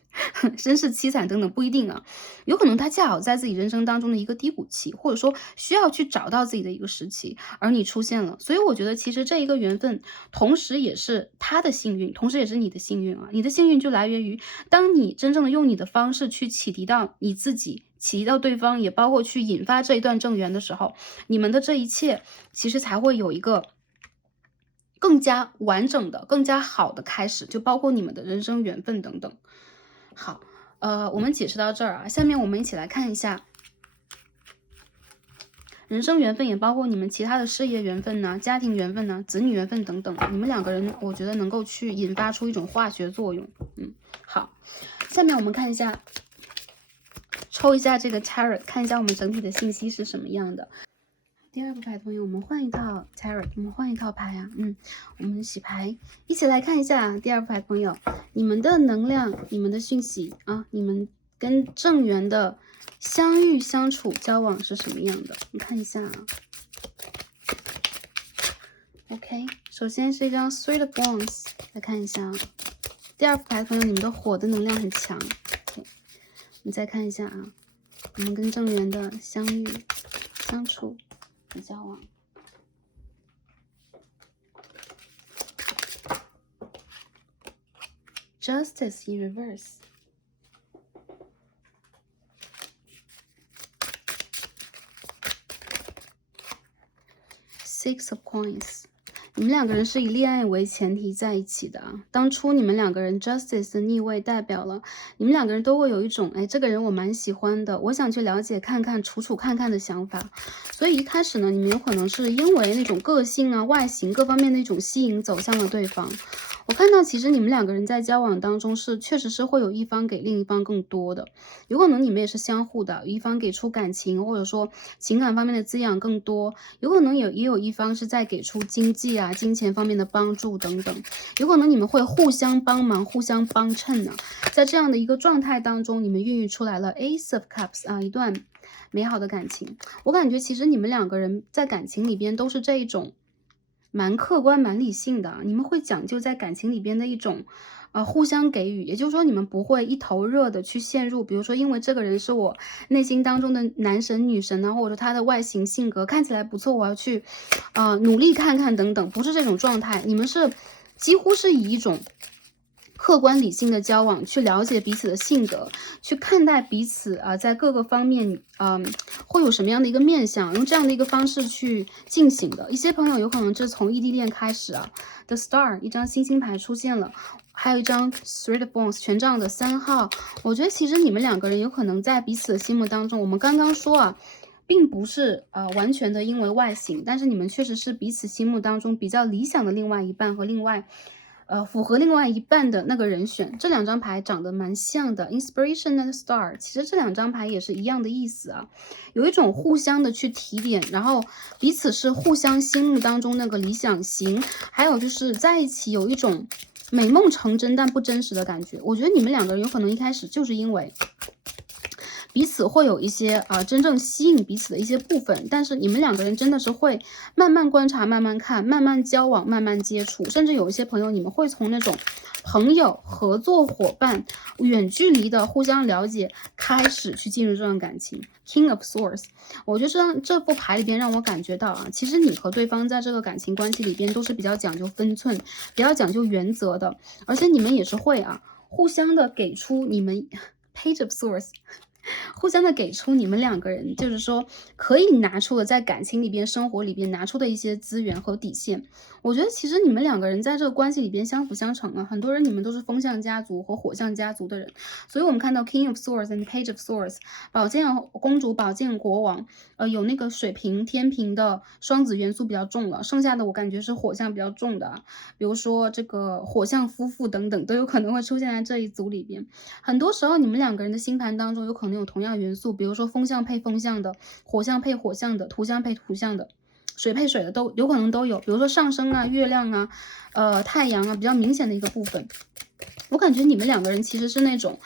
身世凄惨等等，不一定啊，有可能他恰好在自己人生当中的一个低谷期，或者说需要去找到自己的一个时期，而你出现了。所以我觉得其实这一个缘分同时也是他的幸运，同时也是你的幸运啊。你的幸运就来源于当你真正的用你的方式去启迪到你自己，启迪到对方，也包括去引发这一段正缘的时候，你们的这一切其实才会有一个更加完整的、更加好的开始，就包括你们的人生缘分等等。好，我们解释到这儿啊，下面我们一起来看一下人生缘分，也包括你们其他的事业缘分呢、家庭缘分呢、子女缘分等等。你们两个人，我觉得能够去引发出一种化学作用。好，下面我们看一下，抽一下这个 tarot， 看一下我们整体的信息是什么样的。第二副牌的朋友，我们换一套 tarot， 我们换一套牌啊，我们洗牌，一起来看一下第二副牌的朋友，你们的能量，你们的讯息啊，你们跟正缘的相遇、相处、交往是什么样的？我们看一下啊。OK， 首先是一张 Three of Wands， 来看一下啊。第二副牌的朋友，你们的火的能量很强。OK， 我们再看一下啊，我们跟正缘的相遇、相处。交往，Justice in reverse， Six of Coins。你们两个人是以恋爱为前提在一起的啊。当初你们两个人 Justice 的逆位代表了你们两个人都会有一种这个人我蛮喜欢的，我想去了解看看、处处看看的想法。所以一开始呢，你们有可能是因为那种个性啊、外形各方面的一种吸引走向了对方。我看到其实你们两个人在交往当中确实是会有一方给另一方更多的，有可能你们也是相互的，一方给出感情或者说情感方面的滋养更多，有可能也有一方是在给出经济啊、金钱方面的帮助等等，有可能你们会互相帮忙、互相帮衬呢。在这样的一个状态当中，你们孕育出来了 Ace of Cups 啊，一段美好的感情。我感觉其实你们两个人在感情里边都是这一种蛮客观、蛮理性的啊，你们会讲究在感情里边的一种，互相给予，也就是说你们不会一头热的去陷入，比如说因为这个人是我内心当中的男神女神啊，或者说他的外形性格看起来不错，我要去，努力看看等等，不是这种状态，你们是几乎是以一种客观理性的交往，去了解彼此的性格，去看待彼此啊，在各个方面，会有什么样的一个面相，用这样的一个方式去进行的。一些朋友有可能是从异地恋开始啊，The Star 一张星星牌出现了。还有一张 Three of Wands 权杖的3号，我觉得其实你们两个人有可能在彼此的心目当中，我们刚刚说啊，并不是完全的因为外形，但是你们确实是彼此心目当中比较理想的另外一半和符合另外一半的那个人选。这两张牌长得蛮像的 ，Inspiration and Star， 其实这两张牌也是一样的意思啊，有一种互相的去提点，然后彼此是互相心目当中那个理想型，还有就是在一起有一种美梦成真但不真实的感觉。我觉得你们两个人有可能一开始就是因为彼此会有一些真正吸引彼此的一些部分，但是你们两个人真的是会慢慢观察、慢慢看、慢慢交往、慢慢接触，甚至有一些朋友你们会从那种朋友、合作伙伴、远距离的互相了解开始去进入这段感情。King of Swords， 我觉得这副牌里边让我感觉到啊，其实你和对方在这个感情关系里边都是比较讲究分寸、比较讲究原则的，而且你们也是会互相的给出你们 Page of Swords。互相的给出你们两个人就是说可以拿出的在感情里边生活里边拿出的一些资源和底线。我觉得其实你们两个人在这个关系里边相辅相成啊，很多人你们都是风象家族和火象家族的人，所以我们看到 King of Swords and Page of Swords 宝剑公主、宝剑国王，有那个水瓶、天平的双子元素比较重了，剩下的我感觉是火象比较重的比如说这个火象夫妇等等都有可能会出现在这一组里边。很多时候你们两个人的星盘当中有可能有同样元素，比如说风象配风象的，火象配火象的，土象配土象的，水配水的都有可能都有，比如说上升啊、月亮啊、太阳啊，比较明显的一个部分。我感觉你们两个人其实是那种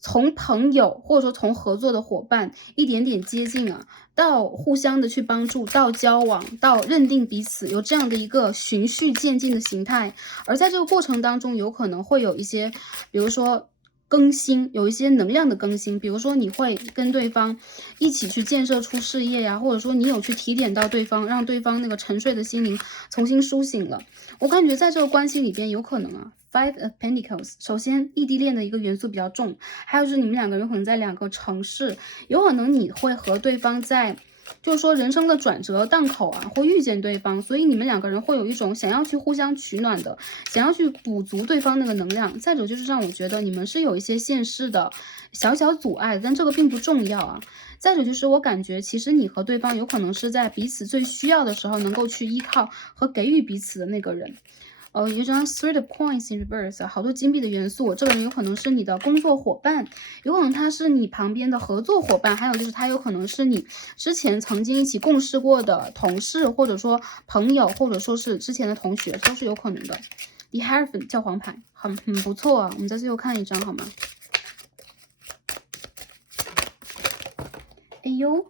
从朋友或者说从合作的伙伴一点点接近到互相的去帮助，到交往，到认定彼此，有这样的一个循序渐进的形态。而在这个过程当中，有可能会有一些，比如说更新，有一些能量的更新，比如说你会跟对方一起去建设出事业呀，或者说你有去提点到对方，让对方那个沉睡的心灵重新苏醒了。我感觉在这个关系里边有可能Five of Pentacles， 首先异地恋的一个元素比较重，还有就是你们两个人有可能在两个城市，有可能你会和对方在就是说人生的转折档口会遇见对方，所以你们两个人会有一种想要去互相取暖的，想要去补足对方那个能量。再者就是让我觉得你们是有一些现实的小小阻碍，但这个并不重要再者就是我感觉其实你和对方有可能是在彼此最需要的时候能够去依靠和给予彼此的那个人。有一张 Three of Coins in Reverse， 好多金币的元素。这个人有可能是你的工作伙伴，有可能他是你旁边的合作伙伴，还有就是他有可能是你之前曾经一起共事过的同事，或者说朋友，或者说是之前的同学，都是有可能的。The Hierophant 教皇牌，很不错我们在最后看一张好吗？哎呦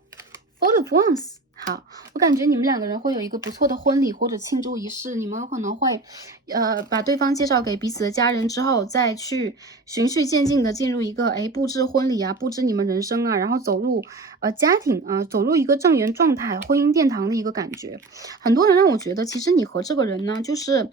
，Four of Wands。好，我感觉你们两个人会有一个不错的婚礼或者庆祝仪式，你们有可能会，把对方介绍给彼此的家人之后，再去循序渐进的进入一个，布置婚礼布置你们人生然后走入家庭走入一个正缘状态、婚姻殿堂的一个感觉。很多人让我觉得，其实你和这个人呢，就是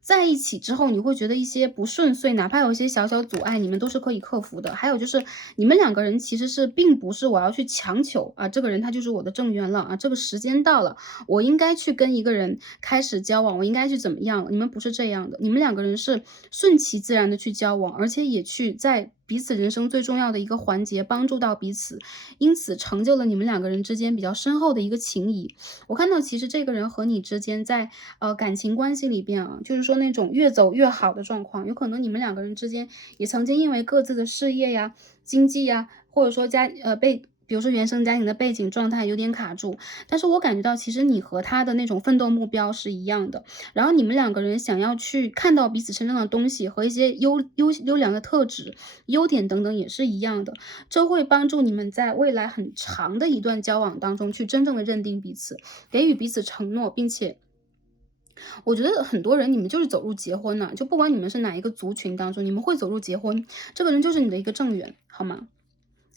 在一起之后，你会觉得一些不顺遂，哪怕有一些小小阻碍，你们都是可以克服的。还有就是，你们两个人其实是并不是我要去强求这个人他就是我的正缘了这个时间到了，我应该去跟一个人开始交往，我应该去怎么样？你们不是这样的，你们两个人是顺其自然的去交往，而且也去在彼此人生最重要的一个环节，帮助到彼此，因此成就了你们两个人之间比较深厚的一个情谊。我看到其实这个人和你之间在感情关系里边啊，就是说那种越走越好的状况，有可能你们两个人之间也曾经因为各自的事业呀、经济呀，或者说比如说原生家庭的背景状态有点卡住，但是我感觉到其实你和他的那种奋斗目标是一样的，然后你们两个人想要去看到彼此身上的东西和一些优良的特质、优点等等也是一样的，这会帮助你们在未来很长的一段交往当中去真正的认定彼此，给予彼此承诺，并且我觉得很多人你们就是走入结婚了，就不管你们是哪一个族群当中，你们会走入结婚，这个人就是你的一个正缘，好吗？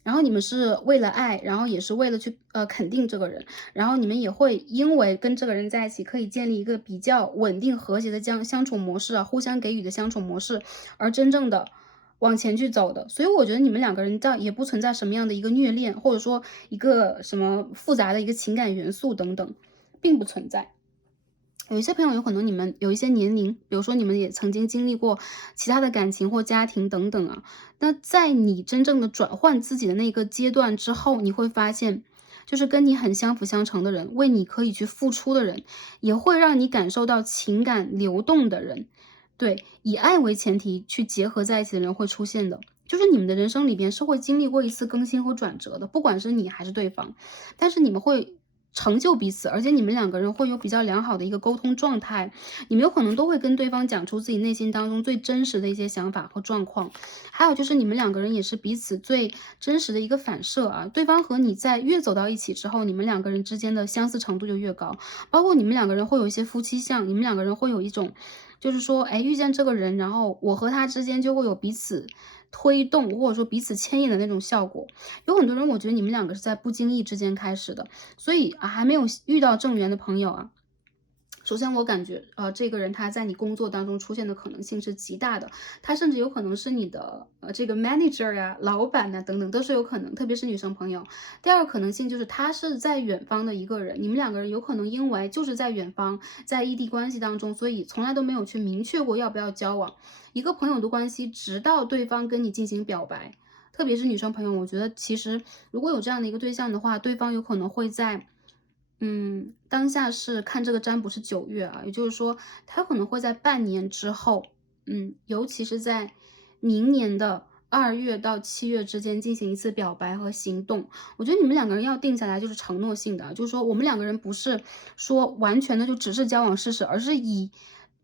然后你们是为了爱，然后也是为了去肯定这个人，然后你们也会因为跟这个人在一起，可以建立一个比较稳定和谐的这样相处模式啊，互相给予的相处模式，而真正的往前去走的。所以我觉得你们两个人这样也不存在什么样的一个虐恋，或者说一个什么复杂的一个情感元素等等，并不存在。有一些朋友有可能你们有一些年龄，比如说你们也曾经经历过其他的感情或家庭等等啊，那在你真正的转换自己的那个阶段之后，你会发现，就是跟你很相辅相成的人，为你可以去付出的人，也会让你感受到情感流动的人，对，以爱为前提去结合在一起的人会出现的。就是你们的人生里边是会经历过一次更新和转折的，不管是你还是对方，但是你们会成就彼此，而且你们两个人会有比较良好的一个沟通状态，你们有可能都会跟对方讲出自己内心当中最真实的一些想法和状况。还有就是你们两个人也是彼此最真实的一个反射啊，对方和你在越走到一起之后，你们两个人之间的相似程度就越高，包括你们两个人会有一些夫妻相，你们两个人会有一种就是说，哎，遇见这个人，然后我和他之间就会有彼此推动，或者说彼此牵引的那种效果。有很多人，我觉得你们两个是在不经意之间开始的，所以啊，还没有遇到正缘的朋友啊，首先我感觉，这个人他在你工作当中出现的可能性是极大的，他甚至有可能是你的这个 manager 呀、老板呐、等等都是有可能，特别是女生朋友。第二个可能性就是他是在远方的一个人，你们两个人有可能因为就是在远方，在异地关系当中，所以从来都没有去明确过要不要交往。一个朋友的关系，直到对方跟你进行表白，特别是女生朋友，我觉得其实如果有这样的一个对象的话，对方有可能会在当下是看这个占卜是9月啊，也就是说他可能会在半年之后，尤其是在明年的2月到7月之间进行一次表白和行动。我觉得你们两个人要定下来就是承诺性的啊，就是说我们两个人不是说完全的就只是交往试试，而是以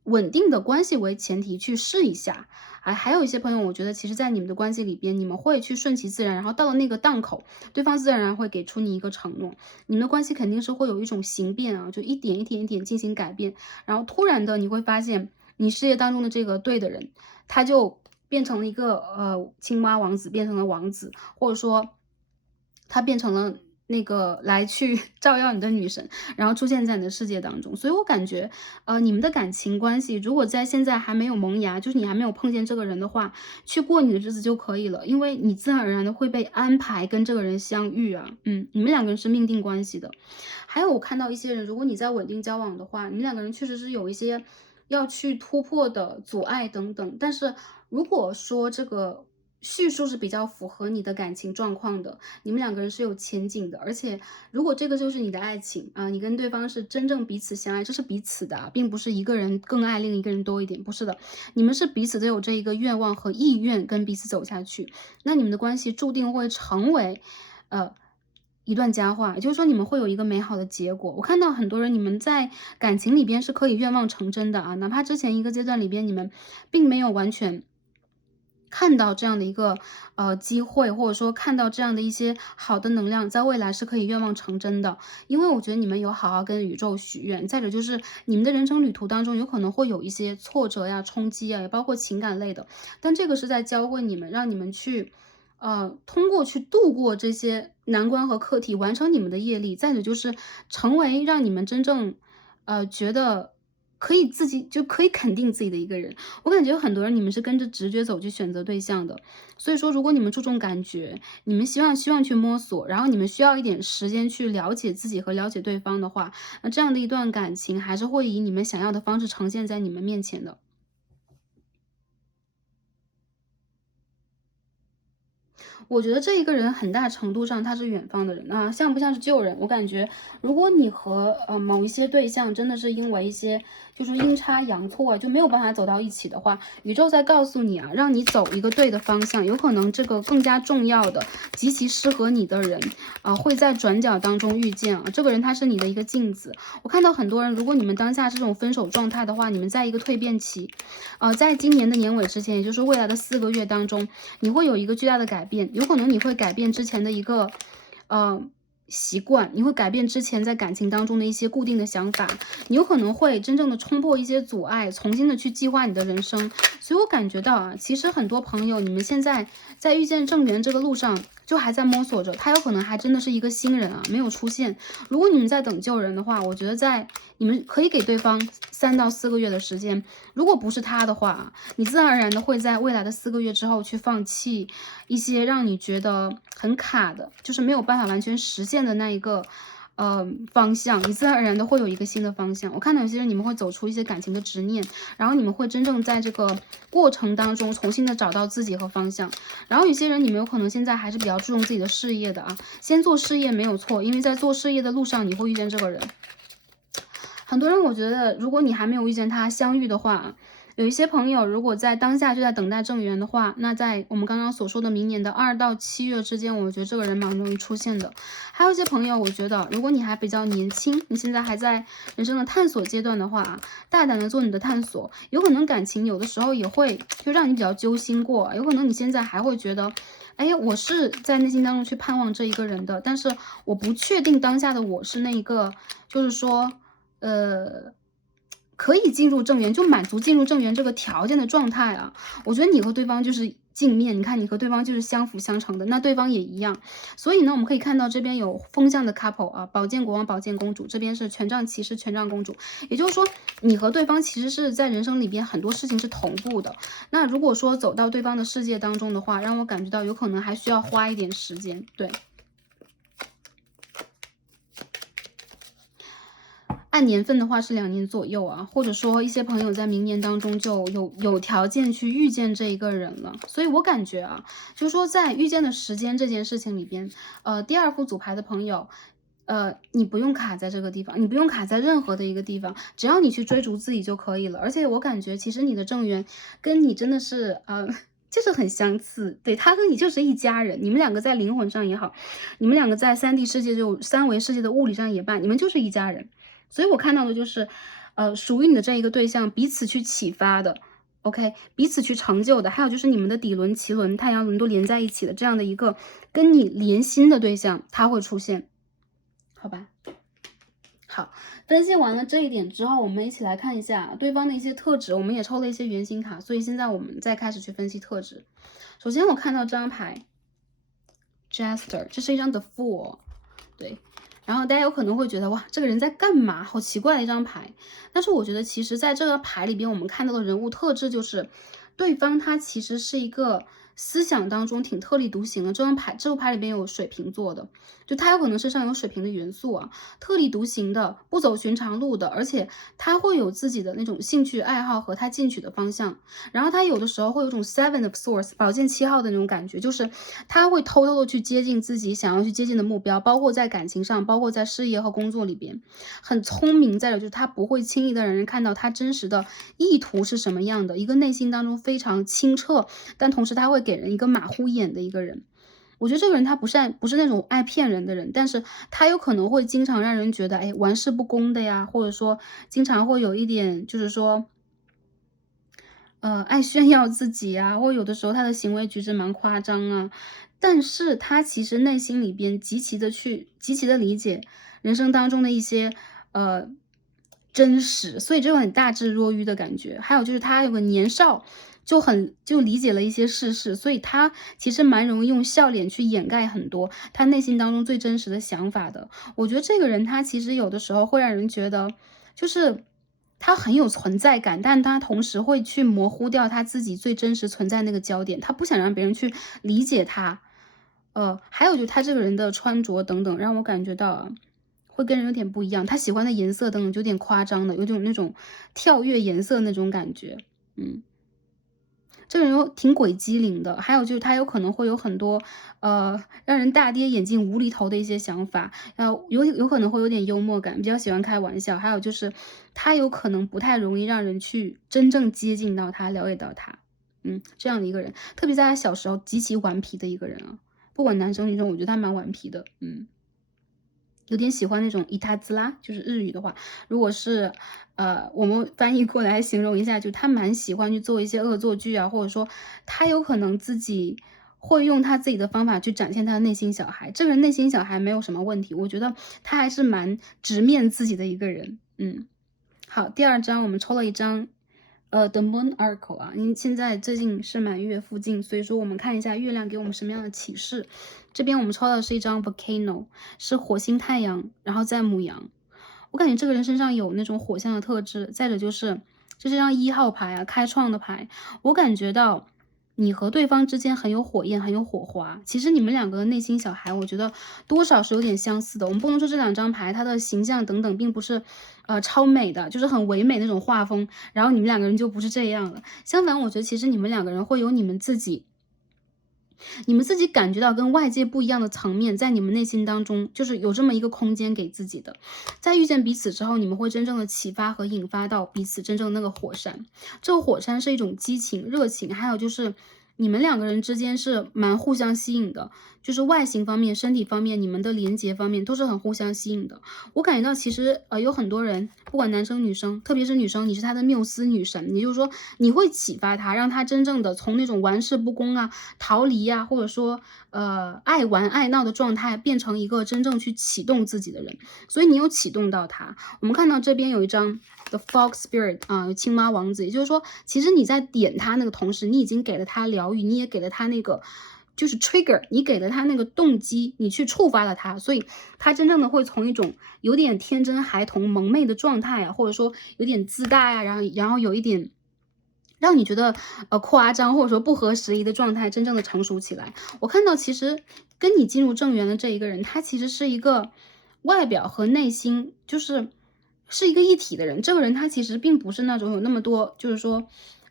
稳定的关系为前提去试一下。还有一些朋友，我觉得其实在你们的关系里边，你们会去顺其自然，然后到了那个档口，对方自然而然会给出你一个承诺。你们的关系肯定是会有一种形变啊，就一点一点一点进行改变，然后突然的你会发现，你事业当中的这个对的人，他就变成了一个青蛙王子，变成了王子，或者说他变成了那个来去照耀你的女神，然后出现在你的世界当中。所以我感觉，你们的感情关系如果在现在还没有萌芽，就是你还没有碰见这个人的话，去过你的日子就可以了，因为你自然而然的会被安排跟这个人相遇啊，你们两个人是命定关系的。还有我看到一些人，如果你在稳定交往的话，你们两个人确实是有一些要去突破的阻碍等等。但是如果说这个叙述是比较符合你的感情状况的，你们两个人是有前景的。而且如果这个就是你的爱情啊，你跟对方是真正彼此相爱，这是彼此的啊，并不是一个人更爱另一个人多一点，不是的，你们是彼此都有这一个愿望和意愿跟彼此走下去，那你们的关系注定会成为一段佳话，也就是说你们会有一个美好的结果。我看到很多人，你们在感情里边是可以愿望成真的啊，哪怕之前一个阶段里边你们并没有完全看到这样的一个机会，或者说看到这样的一些好的能量，在未来是可以愿望成真的。因为我觉得你们有好好跟宇宙许愿，再者就是你们的人生旅途当中有可能会有一些挫折呀、冲击啊，也包括情感类的，但这个是在教会你们，让你们去通过去度过这些难关和课题，完成你们的业力，再者就是成为让你们真正，觉得可以自己就可以肯定自己的一个人。我感觉有很多人你们是跟着直觉走去选择对象的，所以说如果你们注重感觉，你们希望去摸索，然后你们需要一点时间去了解自己和了解对方的话，那这样的一段感情还是会以你们想要的方式呈现在你们面前的。我觉得这一个人很大程度上他是远方的人啊，像不像是旧人？我感觉，如果你和某一些对象真的是因为一些就是阴差阳错就没有办法走到一起的话，宇宙在告诉你啊，让你走一个对的方向，有可能这个更加重要的、极其适合你的人会在转角当中遇见啊。这个人他是你的一个镜子。我看到很多人，如果你们当下是这种分手状态的话，你们在一个蜕变期，在今年的年尾之前，也就是未来的4个月当中，你会有一个巨大的改变，有可能你会改变之前的一个习惯，你会改变之前在感情当中的一些固定的想法，你有可能会真正的冲破一些阻碍，重新的去计划你的人生。所以我感觉到啊，其实很多朋友，你们现在在遇见正缘这个路上就还在摸索着，他有可能还真的是一个新人啊，没有出现。如果你们在等旧人的话，我觉得在你们可以给对方3到4个月的时间，如果不是他的话，你自然而然的会在未来的4个月之后去放弃一些让你觉得很卡的，就是没有办法完全实现的那一个方向，你自然而然的会有一个新的方向。我看到有些人你们会走出一些感情的执念，然后你们会真正在这个过程当中重新的找到自己和方向。然后有些人你们有可能现在还是比较注重自己的事业的啊，先做事业没有错，因为在做事业的路上你会遇见这个人。很多人我觉得，如果你还没有遇见他相遇的话，有一些朋友如果在当下就在等待正缘的话，那在我们刚刚所说的明年的2到7月之间，我觉得这个人蛮容易出现的。还有一些朋友，我觉得如果你还比较年轻，你现在还在人生的探索阶段的话，大胆的做你的探索，有可能感情有的时候也会就让你比较揪心过，有可能你现在还会觉得，哎，我是在内心当中去盼望这一个人的，但是我不确定当下的我是那一个，就是说可以进入正缘，就满足进入正缘这个条件的状态啊。我觉得你和对方就是镜面，你看你和对方就是相辅相成的，那对方也一样。所以呢，我们可以看到这边有风象的 couple 啊，宝剑国王、宝剑公主，这边是权杖骑士、权杖公主。也就是说，你和对方其实是在人生里边很多事情是同步的。那如果说走到对方的世界当中的话，让我感觉到有可能还需要花一点时间，对。按年份的话是2年左右啊，或者说一些朋友在明年当中就有条件去遇见这一个人了。所以我感觉啊，就是说在遇见的时间这件事情里边，第2副组牌的朋友，你不用卡在这个地方，你不用卡在任何的一个地方，只要你去追逐自己就可以了。而且我感觉其实你的正缘跟你真的是就是很相似，对，他跟你就是一家人，你们两个在灵魂上也好，你们两个在3D 世界就3维世界的物理上也罢，你们就是一家人。所以我看到的就是，属于你的这一个对象，彼此去启发的，OK，彼此去成就的，还有就是你们的底轮、脐轮、太阳轮都连在一起的这样的一个跟你连心的对象，他会出现，好吧？好，分析完了这一点之后，我们一起来看一下对方的一些特质。我们也抽了一些原型卡，所以现在我们再开始去分析特质。首先我看到这张牌 Jester， 这是一张 The Fool， 对。然后大家有可能会觉得，哇，这个人在干嘛？好奇怪的一张牌。但是我觉得，其实在这个牌里边，我们看到的人物特质就是，对方他其实是一个思想当中挺特立独行的。这副牌里边有水瓶座的，就他有可能身上有水瓶的元素啊，特立独行的，不走寻常路的，而且他会有自己的那种兴趣爱好和他进取的方向。然后他有的时候会有种 Seven of Swords 宝剑7号的那种感觉，就是他会偷偷的去接近自己想要去接近的目标，包括在感情上，包括在事业和工作里边，很聪明。再有就是他不会轻易的让人看到他真实的意图是什么样的，一个内心当中非常清澈，但同时他会给人一个马虎眼的一个人。我觉得这个人他不是那种爱骗人的人，但是他有可能会经常让人觉得，哎，玩世不恭的呀，或者说经常会有一点就是说爱炫耀自己啊，或有的时候他的行为举止蛮夸张啊，但是他其实内心里边极其的理解人生当中的一些真实，所以这种很大智若愚的感觉。还有就是他有个年少就理解了一些世事，所以他其实蛮容易用笑脸去掩盖很多他内心当中最真实的想法的。我觉得这个人他其实有的时候会让人觉得，就是他很有存在感，但他同时会去模糊掉他自己最真实存在那个焦点，他不想让别人去理解他。还有就是他这个人的穿着等等，让我感觉到啊，会跟人有点不一样。他喜欢的颜色等等就有点夸张的，有种那种跳跃颜色那种感觉。嗯。这个人又挺鬼机灵的，还有就是他有可能会有很多让人大跌眼镜、无厘头的一些想法，有可能会有点幽默感，比较喜欢开玩笑，还有就是他有可能不太容易让人去真正接近到他、了解到他，这样的一个人，特别在他小时候极其顽皮的一个人啊，不管男生女生，我觉得他蛮顽皮的，有点喜欢那种伊塔兹拉，就是日语的话，如果是我们翻译过来形容一下，就他蛮喜欢去做一些恶作剧啊，或者说他有可能自己会用他自己的方法去展现他的内心小孩。这个人内心小孩没有什么问题，我觉得他还是蛮直面自己的一个人。好，第二张我们抽了一张The Moon Oracle 啊，因为现在最近是满月附近，所以说我们看一下月亮给我们什么样的启示。这边我们抽到的是一张 Volcano， 是火星太阳，然后在母羊。我感觉这个人身上有那种火象的特质。再者就是这张1号牌啊，开创的牌，我感觉到你和对方之间很有火焰，很有火花。其实你们两个的内心小孩，我觉得多少是有点相似的。我们不能说这两张牌它的形象等等并不是超美的，就是很唯美那种画风，然后你们两个人就不是这样了。相反，我觉得其实你们两个人会有你们自己感觉到跟外界不一样的层面，在你们内心当中，就是有这么一个空间给自己的。在遇见彼此之后，你们会真正的启发和引发到彼此真正的那个火山。这个火山是一种激情、热情，还有就是你们两个人之间是蛮互相吸引的，就是外形方面、身体方面、你们的连接方面都是很互相吸引的。我感觉到其实有很多人，不管男生女生，特别是女生，你是他的缪斯女神，也就是说你会启发他，让他真正的从那种玩世不恭啊、逃离啊，或者说爱玩爱闹的状态，变成一个真正去启动自己的人。所以你有启动到他。我们看到这边有一张 The Fox Spirit 啊，有青蛙王子，也就是说，其实你在点他那个同时，你已经给了他疗愈，你也给了他那个就是 trigger， 你给了他那个动机，你去触发了他，所以他真正的会从一种有点天真孩童萌昧的状态啊，或者说有点自大呀、然后有一点让你觉得夸张或者说不合时宜的状态，真正的成熟起来。我看到其实跟你进入正缘的这一个人，他其实是一个外表和内心是一个一体的人。这个人他其实并不是那种有那么多就是说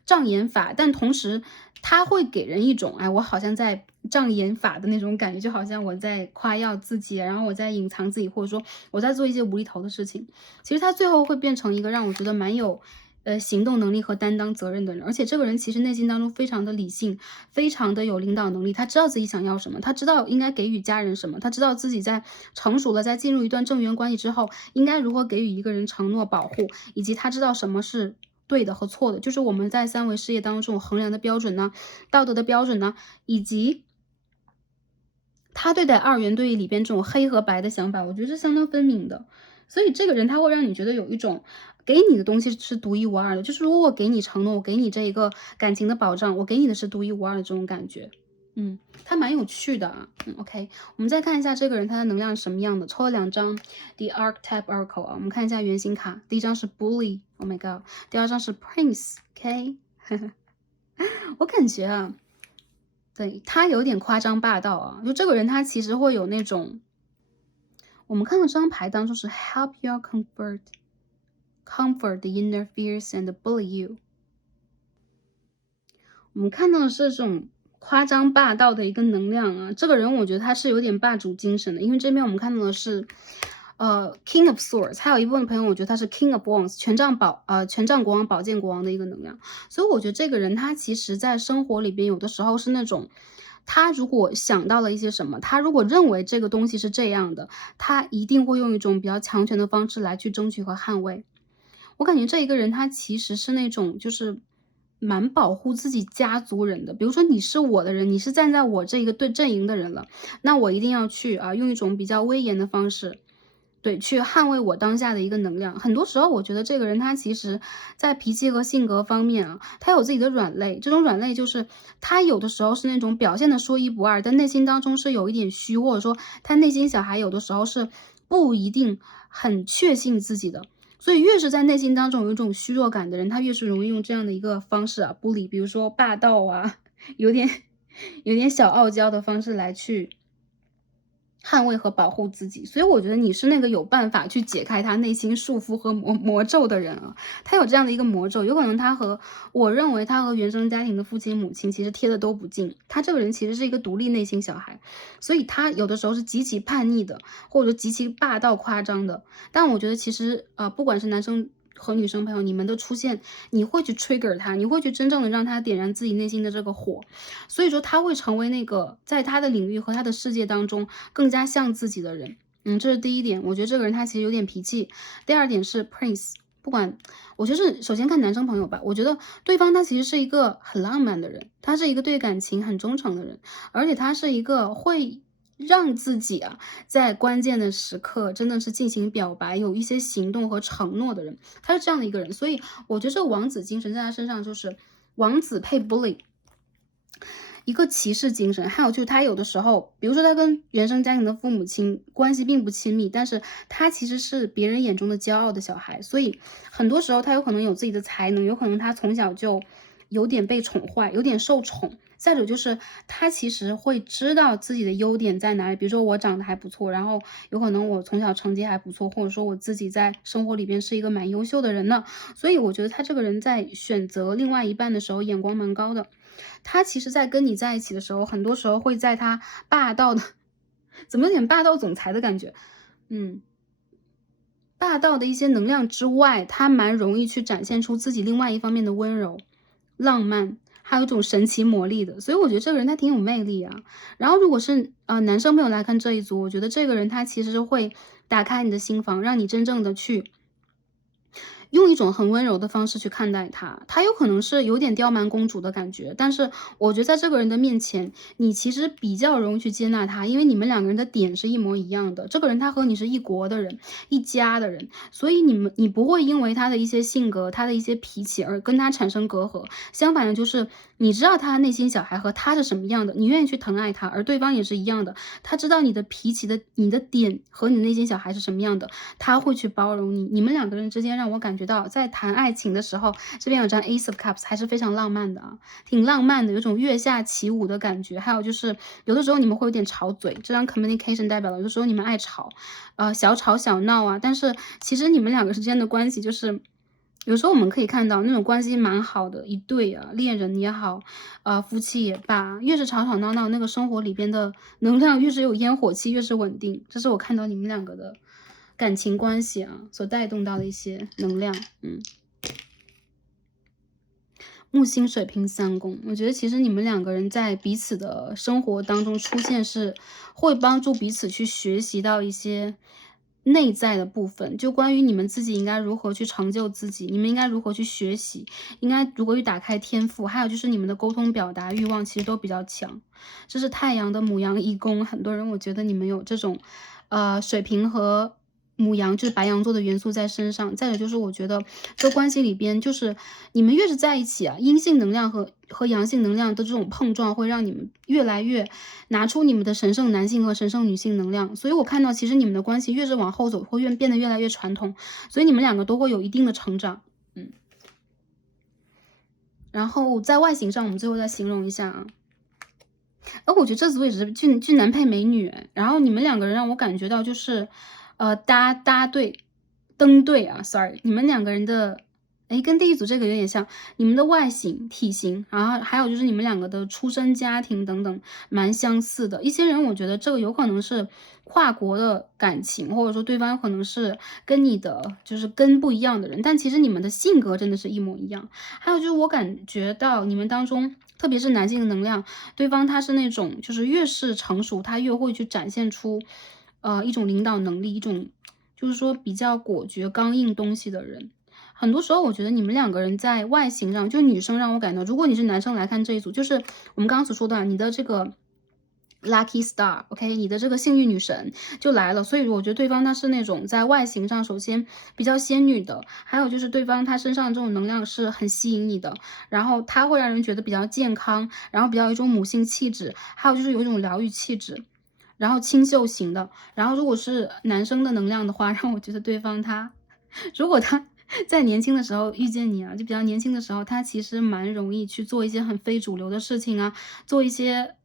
障眼法，但同时他会给人一种我好像在障眼法的那种感觉，就好像我在夸耀自己，然后我在隐藏自己，或者说我在做一些无厘头的事情。其实他最后会变成一个让我觉得蛮有行动能力和担当责任的人，而且这个人其实内心当中非常的理性，非常的有领导能力，他知道自己想要什么，他知道应该给予家人什么，他知道自己在成熟了，在进入一段正缘关系之后，应该如何给予一个人承诺、保护，以及他知道什么是对的和错的，就是我们在三维事业当中这种衡量的标准呢，道德的标准呢，以及他对待二元对立里边这种黑和白的想法，我觉得是相当分明的。所以这个人他会让你觉得有一种给你的东西是独一无二的，就是如果我给你承诺，我给你这一个感情的保障，我给你的是独一无二的这种感觉。他蛮有趣的啊。OK，我们再看一下这个人他的能量是什么样的。抽了2张 The Archetype Oracle 啊，我们看一下原型卡。第一张是 Bully，Oh my God，第二张是 Prince。OK，我感觉啊，对他有点夸张霸道啊，就这个人他其实会有那种。我们看到这张牌当中是 Help you comfort the inner fears and bully you。我们看到的是这种夸张霸道的一个能量啊，这个人我觉得他是有点霸主精神的，因为这边我们看到的是King of Swords， 还有一部分朋友我觉得他是 King of Wands， 权杖国王、宝剑国王的一个能量，所以我觉得这个人他其实在生活里边有的时候是那种。他如果想到了一些什么，他如果认为这个东西是这样的，他一定会用一种比较强权的方式来去争取和捍卫。我感觉这一个人他其实是那种就是蛮保护自己家族人的，比如说你是我的人，你是站在我这一个对阵营的人了，那我一定要去用一种比较威严的方式。对，去捍卫我当下的一个能量。很多时候我觉得这个人他其实在脾气和性格方面他有自己的软肋。这种软肋就是他有的时候是那种表现的说一不二，但内心当中是有一点虚，或者说他内心小孩有的时候是不一定很确信自己的。所以越是在内心当中有一种虚弱感的人，他越是容易用这样的一个方式bully，比如说霸道有点小傲娇的方式来去捍卫和保护自己，所以我觉得你是那个有办法去解开他内心束缚和魔咒的人啊。他有这样的一个魔咒，有可能我认为他和原生家庭的父亲母亲其实贴的都不近。他这个人其实是一个独立内心小孩，所以他有的时候是极其叛逆的，或者说极其霸道夸张的。但我觉得其实不管是男生和女生朋友，你们的出现，你会去 trigger 他，你会去真正的让他点燃自己内心的这个火，所以说他会成为那个在他的领域和他的世界当中更加像自己的人。这是第一点，我觉得这个人他其实有点脾气。第二点是 Prince，不管，我觉得是首先看男生朋友吧，我觉得对方他其实是一个很浪漫的人，他是一个对感情很忠诚的人，而且他是一个会让自己在关键的时刻真的是进行表白，有一些行动和承诺的人，他是这样的一个人。所以我觉得这个王子精神在他身上就是王子配 bully，一个骑士精神。还有就是他有的时候，比如说他跟原生家庭的父母亲关系并不亲密，但是他其实是别人眼中的骄傲的小孩，所以很多时候他有可能有自己的才能，有可能他从小就有点被宠坏，有点受宠。再者就是他其实会知道自己的优点在哪里，比如说我长得还不错，然后有可能我从小成绩还不错，或者说我自己在生活里边是一个蛮优秀的人呢，所以我觉得他这个人在选择另外一半的时候眼光蛮高的。他其实在跟你在一起的时候，很多时候会在他霸道的怎么有点霸道总裁的感觉？嗯，霸道的一些能量之外，他蛮容易去展现出自己另外一方面的温柔、浪漫，还有一种神奇魔力的。所以我觉得这个人他挺有魅力啊。然后如果是男生朋友来看这一组，我觉得这个人他其实会打开你的心房，让你真正的去用一种很温柔的方式去看待他，他有可能是有点刁蛮公主的感觉，但是我觉得在这个人的面前，你其实比较容易去接纳他，因为你们两个人的点是一模一样的。这个人他和你是一国的人，一家的人，所以你不会因为他的一些性格，他的一些脾气而跟他产生隔阂。相反的，就是你知道他内心小孩和他是什么样的，你愿意去疼爱他，而对方也是一样的，他知道你的脾气的你的点和你内心小孩是什么样的，他会去包容你。你们两个人之间让我感觉到，在谈爱情的时候，这边有张 Ace of Cups，还是非常浪漫的啊，挺浪漫的，有种月下起舞的感觉。还有就是有的时候你们会有点吵嘴，这张 Communication 代表了有的时候你们爱吵，小吵小闹啊。但是其实你们两个之间的关系就是。有时候我们可以看到那种关系蛮好的一对啊，恋人也好，夫妻也罢，越是吵吵闹闹，那个生活里边的能量越是有烟火气，越是稳定。这是我看到你们两个的感情关系所带动到的一些能量。木星水瓶三宫，我觉得其实你们两个人在彼此的生活当中出现是会帮助彼此去学习到一些内在的部分，就关于你们自己应该如何去成就自己，你们应该如何去学习，应该如何去打开天赋，还有就是你们的沟通表达欲望其实都比较强。这是太阳的牡羊一宫，很多人我觉得你们有这种水瓶和母羊就是白羊座的元素在身上。再者就是我觉得这关系里边，就是你们越是在一起阴性能量和阳性能量的这种碰撞，会让你们越来越拿出你们的神圣男性和神圣女性能量。所以我看到其实你们的关系越是往后走，会变得越来越传统，所以你们两个都会有一定的成长。然后在外形上，我们最后再形容一下我觉得这组也是俊男配美女，然后你们两个人让我感觉到就是，搭对，登对，sorry，你们两个人的，跟第一组这个有点像，你们的外形、体型，然后还有就是你们两个的出身家庭等等，蛮相似的。一些人我觉得这个有可能是跨国的感情，或者说对方有可能是跟你的就是根不一样的人，但其实你们的性格真的是一模一样。还有就是我感觉到你们当中，特别是男性的能量，对方他是那种就是越是成熟，他越会去展现出，一种领导能力，一种就是说比较果决、刚硬东西的人。很多时候，我觉得你们两个人在外形上，就女生让我感到，如果你是男生来看这一组，就是我们刚刚所说的，你的这个 lucky star，OK，你的这个幸运女神就来了。所以我觉得对方他是那种在外形上，首先比较仙女的，还有就是对方他身上这种能量是很吸引你的，然后他会让人觉得比较健康，然后比较有一种母性气质，还有就是有一种疗愈气质。然后清秀型的，然后如果是男生的能量的话，让我觉得对方他，如果他在年轻的时候遇见你就比较年轻的时候，他其实蛮容易去做一些很非主流的事情做一些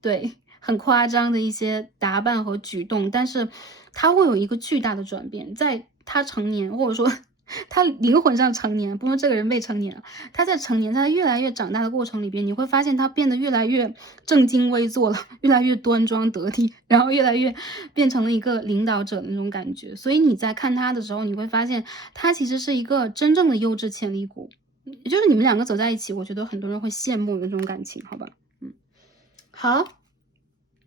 对，很夸张的一些打扮和举动，但是他会有一个巨大的转变，在他成年，或者说他灵魂上成年，不说这个人未成年啊，他在成年，他越来越长大的过程里边，你会发现他变得越来越正襟危坐了，越来越端庄得体，然后越来越变成了一个领导者的那种感觉。所以你在看他的时候，你会发现他其实是一个真正的优质潜力股，也就是你们两个走在一起，我觉得很多人会羡慕的那种感情，好吧？好，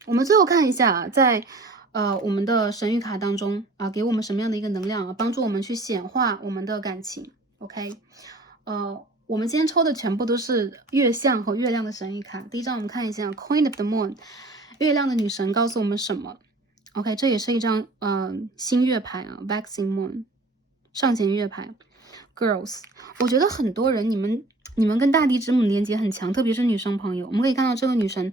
我们最后看一下啊，在我们的神谕卡当中啊，给我们什么样的一个能量啊，帮助我们去显化我们的感情。OK，我们今天抽的全部都是月相和月亮的神谕卡。第一张我们看一下 Queen of the Moon， 月亮的女神告诉我们什么 ？OK， 这也是一张新月牌啊 ，Waxing Moon， 上弦月牌。Girls， 我觉得很多人你们跟大地之母连接很强，特别是女生朋友，我们可以看到这个女神，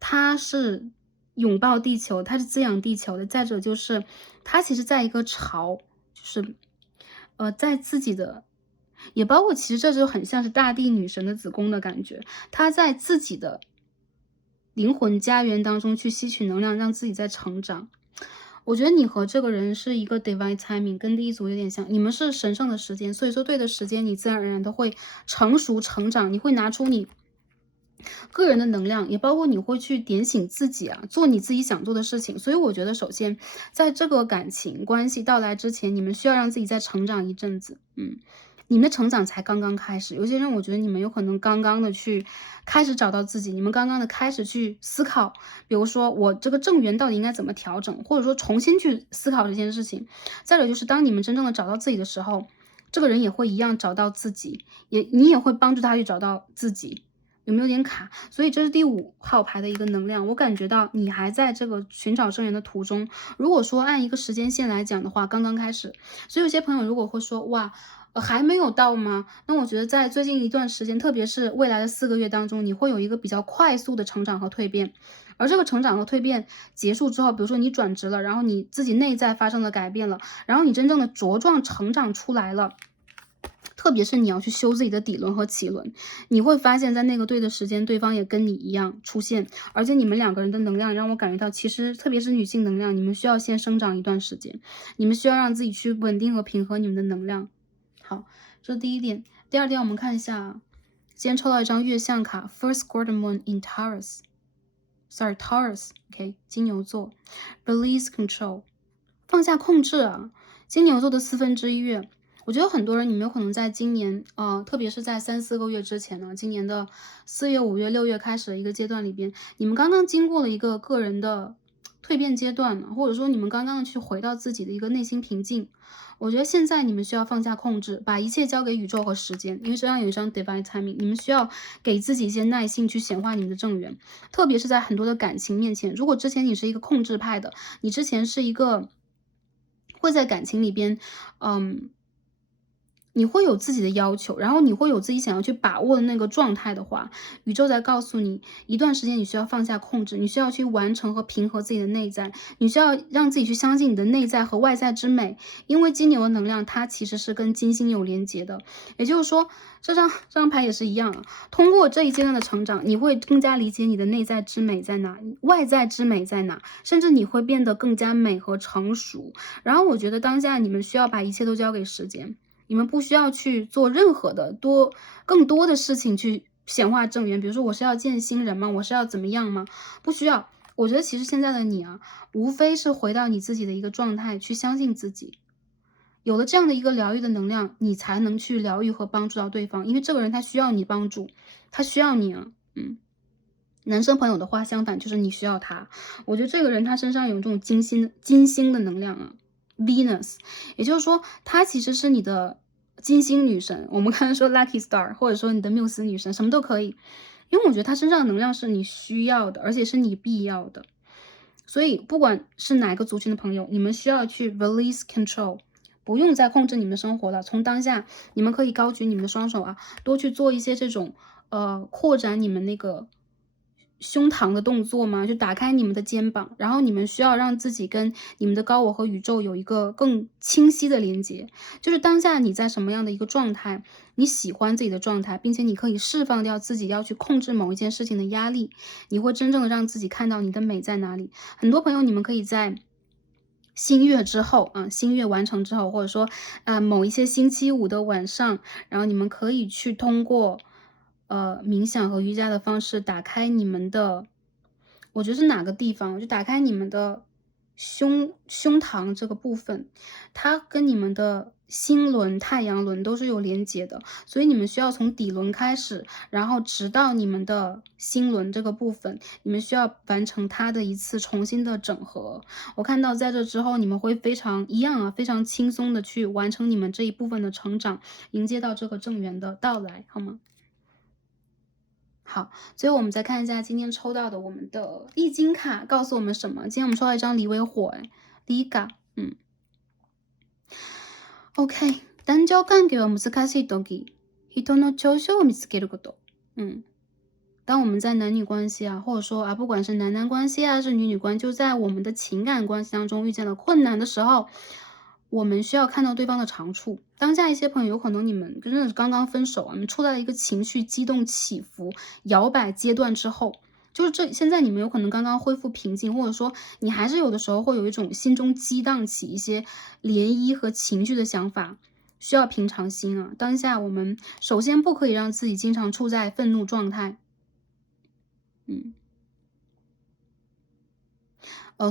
她是拥抱地球，她是滋养地球的。再者就是她其实在一个巢，就是在自己的，也包括其实这就很像是大地女神的子宫的感觉，她在自己的灵魂家园当中去吸取能量，让自己在成长。我觉得你和这个人是一个 divine timing， 跟第一组有点像，你们是神圣的时间，所以说对的时间，你自然而然都会成熟成长，你会拿出你个人的能量，也包括你会去点醒自己啊，做你自己想做的事情。所以我觉得，首先在这个感情关系到来之前，你们需要让自己再成长一阵子，你们的成长才刚刚开始，有些人我觉得你们有可能刚刚的去开始找到自己，你们刚刚的开始去思考，比如说我这个正缘到底应该怎么调整，或者说重新去思考这件事情。再者就是当你们真正的找到自己的时候，这个人也会一样找到自己，你也会帮助他去找到自己。有没有点卡？所以这是第5号牌的一个能量，我感觉到你还在这个寻找正缘的途中。如果说按一个时间线来讲的话，刚刚开始。所以有些朋友如果会说，哇，还没有到吗？那我觉得在最近一段时间，特别是未来的4个月当中，你会有一个比较快速的成长和蜕变。而这个成长和蜕变结束之后，比如说你转职了，然后你自己内在发生了改变了，然后你真正的茁壮成长出来了。特别是你要去修自己的底轮和脐轮，你会发现在那个对的时间，对方也跟你一样出现，而且你们两个人的能量让我感觉到，其实特别是女性能量，你们需要先生长一段时间，你们需要让自己去稳定和平和你们的能量。好，这是第一点。第二点，我们看一下，今天抽到一张月相卡 ，First Quarter Moon in Taurus，OK， 金牛座 ，Release Control， 放下控制啊，金牛座的1/4月。我觉得很多人，你们有可能在今年，特别是在3、4个月之前呢，今年的4月、5月、6月开始的一个阶段里边，你们刚刚经过了一个个人的蜕变阶段呢，或者说你们刚刚去回到自己的一个内心平静。我觉得现在你们需要放下控制，把一切交给宇宙和时间，因为这样有一张 divine timing， 你们需要给自己一些耐性去显化你们的正缘，特别是在很多的感情面前。如果之前你是一个控制派的，你之前是一个会在感情里边，你会有自己的要求，然后你会有自己想要去把握的那个状态的话，宇宙在告诉你，一段时间你需要放下控制，你需要去完成和平和自己的内在，你需要让自己去相信你的内在和外在之美，因为金牛的能量它其实是跟金星有连接的，也就是说，这张牌也是一样啊。通过这一阶段的成长，你会更加理解你的内在之美在哪，外在之美在哪，甚至你会变得更加美和成熟。然后我觉得当下你们需要把一切都交给时间。你们不需要去做任何的更多的事情去显化正缘，比如说我是要见新人吗？我是要怎么样吗？不需要。我觉得其实现在的你啊，无非是回到你自己的一个状态，去相信自己。有了这样的一个疗愈的能量，你才能去疗愈和帮助到对方，因为这个人他需要你帮助，他需要你啊，男生朋友的话，相反就是你需要他。我觉得这个人他身上有这种金星的能量啊。Venus， 也就是说，她其实是你的金星女神。我们刚才说 Lucky Star， 或者说你的缪斯女神，什么都可以。因为我觉得她身上的能量是你需要的，而且是你必要的。所以，不管是哪个族群的朋友，你们需要去 release control， 不用再控制你们的生活了。从当下，你们可以高举你们的双手啊，多去做一些这种扩展你们那个胸膛的动作吗？就打开你们的肩膀，然后你们需要让自己跟你们的高我和宇宙有一个更清晰的连接。就是当下你在什么样的一个状态，你喜欢自己的状态，并且你可以释放掉自己要去控制某一件事情的压力，你会真正的让自己看到你的美在哪里。很多朋友你们可以在新月之后啊，新月完成之后，或者说某一些星期五的晚上，然后你们可以去通过冥想和瑜伽的方式打开你们的，我觉得是哪个地方，就打开你们的胸膛这个部分，它跟你们的心轮、太阳轮都是有连接的，所以你们需要从底轮开始，然后直到你们的心轮这个部分，你们需要完成它的一次重新的整合。我看到在这之后，你们会非常一样啊，非常轻松的去完成你们这一部分的成长，迎接到这个正缘的到来，好吗？好，最后我们再看一下今天抽到的我们的易经卡告诉我们什么？今天我们抽到一张离为火，哎，离嘎，OK，男女関係は難しいとき、人の長所を見つけること。当我们在男女关系啊，或者说啊，不管是男男关系啊，是女女关系，就在我们的情感关系当中遇见了困难的时候，我们需要看到对方的长处。当下一些朋友，有可能你们真的是刚刚分手啊，你们处在了一个情绪激动、起伏、摇摆阶段之后，就是现在你们有可能刚刚恢复平静，或者说你还是有的时候会有一种心中激荡起一些涟漪和情绪的想法。需要平常心啊！当下我们首先不可以让自己经常处在愤怒状态，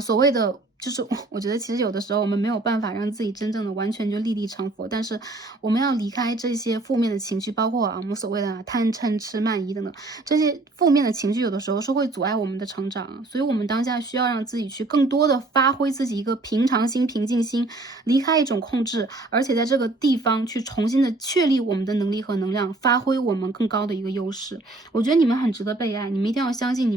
所谓的就是我觉得其实有的时候我们没有办法让自己真正的完全就立地成佛，但是我们要离开这些负面的情绪，包括我们所谓的贪嗔痴慢疑等等，这些负面的情绪有的时候是会阻碍我们的成长，所以我们当下需要让自己去更多的发挥自己一个平常心、平静心，离开一种控制，而且在这个地方去重新的确立我们的能力和能量，发挥我们更高的一个优势。我觉得你们很值得被爱，你们一定要相信